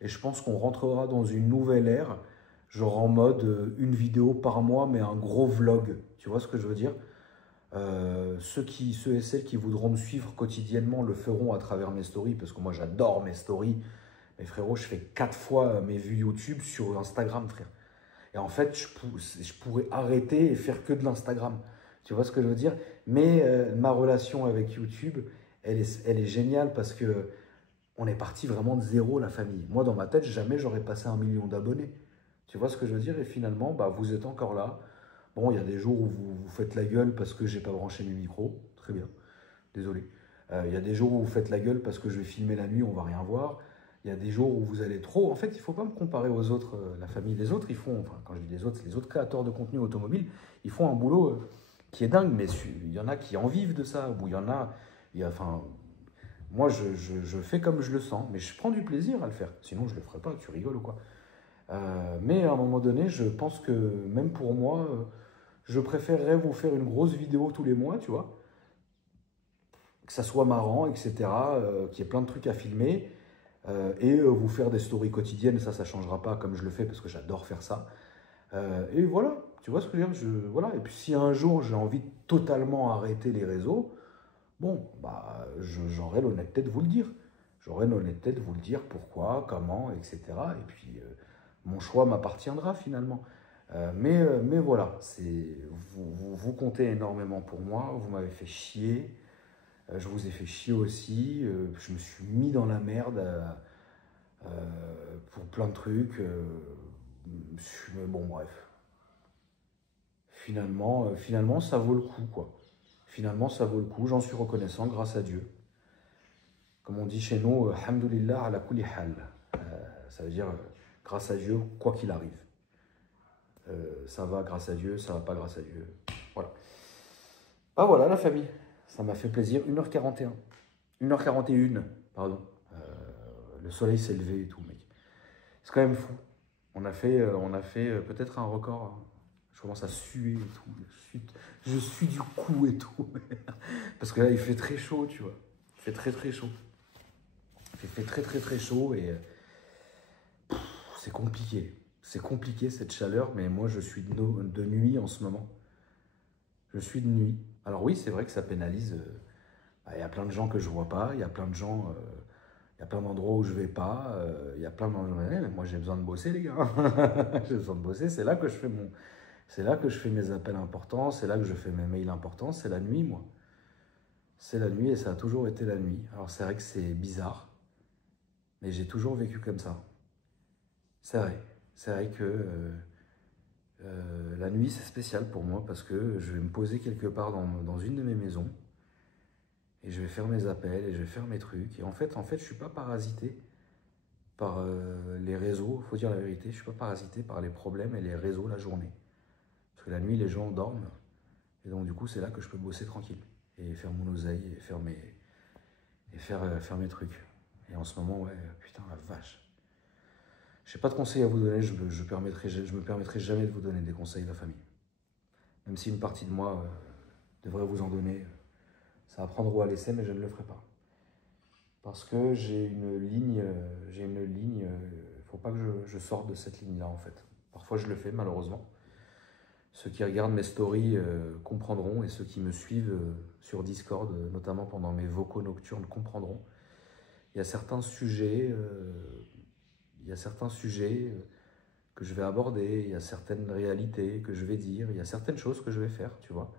Et je pense qu'on rentrera dans une nouvelle ère, genre en mode une vidéo par mois, mais un gros vlog. Tu vois ce que je veux dire? Ceux et celles qui voudront me suivre quotidiennement le feront à travers mes stories, parce que moi j'adore mes stories. Mais frérot, je fais 4 fois mes vues YouTube sur Instagram, frère. Et en fait, je pourrais arrêter et faire que de l'Instagram. Tu vois ce que je veux dire? Mais ma relation avec YouTube, elle est géniale parce que on est parti vraiment de zéro, la famille. Moi, dans ma tête, jamais j'aurais passé 1 million d'abonnés. Tu vois ce que je veux dire? Et finalement, bah, vous êtes encore là. Bon, il y a des jours où vous faites la gueule parce que j'ai pas branché mes micros. Très bien, désolé. Il y a des jours où vous faites la gueule parce que je vais filmer la nuit, on va rien voir. Il y a des jours où vous allez trop. En fait, il ne faut pas me comparer aux autres. La famille des autres, ils font, enfin, quand je dis des autres, c'est les autres créateurs de contenu automobile. Ils font un boulot qui est dingue, mais il y en a qui en vivent de ça. Ou enfin, moi, je fais comme je le sens, mais je prends du plaisir à le faire. Sinon, je ne le ferais pas. Tu rigoles ou quoi? Mais à un moment donné, je pense que même pour moi, je préférerais vous faire une grosse vidéo tous les mois, tu vois, que ça soit marrant, etc., qu'il y ait plein de trucs à filmer, et vous faire des stories quotidiennes, ça ne changera pas comme je le fais parce que j'adore faire ça. Et voilà, tu vois ce que je veux dire, voilà. Et puis si un jour j'ai envie de totalement arrêter les réseaux, bon, bah, j'aurai l'honnêteté de vous le dire. J'aurai l'honnêteté de vous le dire pourquoi, comment, etc. Et puis, mon choix m'appartiendra finalement. Mais voilà, vous comptez énormément pour moi, vous m'avez fait chier, je vous ai fait chier aussi, je me suis mis dans la merde pour plein de trucs. Bon, bref. Finalement, ça vaut le coup, quoi. Finalement, ça vaut le coup, j'en suis reconnaissant grâce à Dieu. Comme on dit chez nous, Alhamdulillah ala kulli hal. Ça veut dire grâce à Dieu, quoi qu'il arrive. Ça va grâce à Dieu, ça va pas grâce à Dieu. Voilà. Ah voilà la famille, ça m'a fait plaisir. 1h41. 1h41, pardon. Le soleil s'est levé et tout, mec. C'est quand même fou. On a fait peut-être un record. Je commence à suer et tout. Je suis du cou et tout. Parce que là, il fait très chaud, tu vois. Il fait très très chaud. Il fait très très très chaud et c'est compliqué. C'est compliqué cette chaleur, mais moi je suis de nuit en ce moment. Je suis de nuit. Alors oui, c'est vrai que ça pénalise. Il y a plein de gens que je vois pas, il y a plein de gens, il y a plein d'endroits où je vais pas, il y a plein d'endroits. Moi j'ai besoin de bosser les gars. J'ai besoin de bosser, c'est là que je fais mes appels importants, c'est là que je fais mes mails importants, c'est la nuit moi. C'est la nuit et ça a toujours été la nuit. Alors c'est vrai que c'est bizarre, mais j'ai toujours vécu comme ça. C'est vrai. C'est vrai que la nuit, c'est spécial pour moi parce que je vais me poser quelque part dans une de mes maisons et je vais faire mes appels et je vais faire mes trucs. Et en fait je ne suis pas parasité par les réseaux. Il faut dire la vérité, je ne suis pas parasité par les problèmes et les réseaux la journée. Parce que la nuit, les gens dorment. Et donc, du coup, c'est là que je peux bosser tranquille et faire mon oseille et faire mes trucs. Et en ce moment, ouais, putain, la vache. Je n'ai pas de conseils à vous donner, je me permettrai jamais de vous donner des conseils, la famille. Même si une partie de moi devrait vous en donner, ça va prendre ou à l'essai, mais je ne le ferai pas. Parce que j'ai une ligne, il ne faut pas que je sorte de cette ligne-là en fait. Parfois je le fais malheureusement. Ceux qui regardent mes stories comprendront et ceux qui me suivent sur Discord, notamment pendant mes vocaux nocturnes, comprendront. Il y a certains sujets que je vais aborder, il y a certaines réalités que je vais dire, il y a certaines choses que je vais faire, tu vois.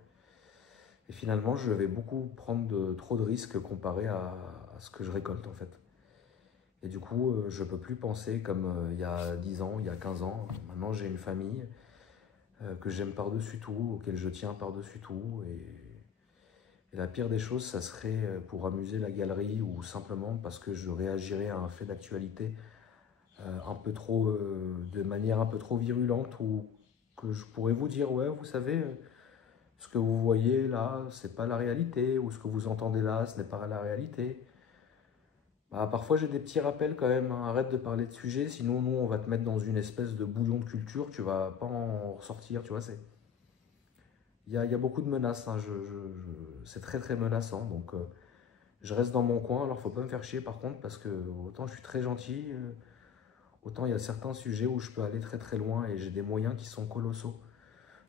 Et finalement, je vais beaucoup prendre trop de risques comparé à ce que je récolte, en fait. Et du coup, je ne peux plus penser comme il y a 10 ans, il y a 15 ans. Maintenant, j'ai une famille que j'aime par-dessus tout, auquel je tiens par-dessus tout. Et la pire des choses, ça serait pour amuser la galerie ou simplement parce que je réagirais à un fait d'actualité de manière un peu trop virulente ou que je pourrais vous dire, ouais, vous savez, ce que vous voyez là, c'est pas la réalité, ou ce que vous entendez là, ce n'est pas la réalité. Bah, parfois j'ai des petits rappels quand même, hein. Arrête de parler de sujets, sinon nous on va te mettre dans une espèce de bouillon de culture, tu vas pas en ressortir, tu vois, il y a beaucoup de menaces, hein. C'est très très menaçant, donc je reste dans mon coin, alors faut pas me faire chier par contre, parce que autant je suis très gentil, autant il y a certains sujets où je peux aller très très loin et j'ai des moyens qui sont colossaux,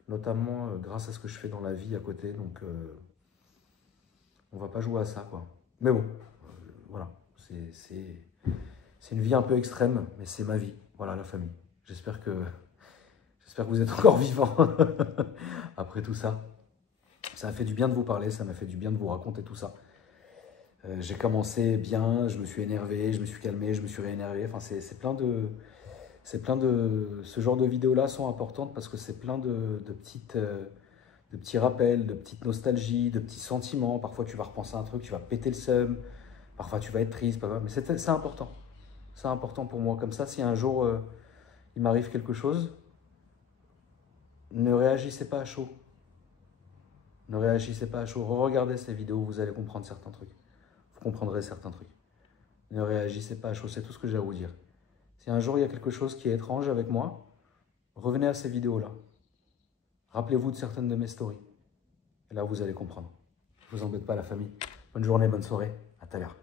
notamment grâce à ce que je fais dans la vie à côté, donc on va pas jouer à ça, quoi. Mais bon, voilà, c'est une vie un peu extrême, mais c'est ma vie, voilà la famille. J'espère que vous êtes encore vivants après tout ça. Ça m'a fait du bien de vous parler, ça m'a fait du bien de vous raconter tout ça. J'ai commencé bien, je me suis énervé, je me suis calmé, je me suis réénervé. Enfin, c'est plein de... Ce genre de vidéos-là sont importantes parce que c'est plein de petits rappels, de petites nostalgies, de petits sentiments. Parfois, tu vas repenser à un truc, tu vas péter le seum. Parfois, tu vas être triste. Mais c'est important. C'est important pour moi. Comme ça, si un jour, il m'arrive quelque chose, ne réagissez pas à chaud. Ne réagissez pas à chaud. Regardez ces vidéos, vous allez comprendre certains trucs. Vous comprendrez certains trucs. Ne réagissez pas à chaud, c'est tout ce que j'ai à vous dire. Si un jour il y a quelque chose qui est étrange avec moi, revenez à ces vidéos-là. Rappelez-vous de certaines de mes stories. Et là, vous allez comprendre. Je ne vous embête pas, la famille. Bonne journée, bonne soirée. À tout à l'heure.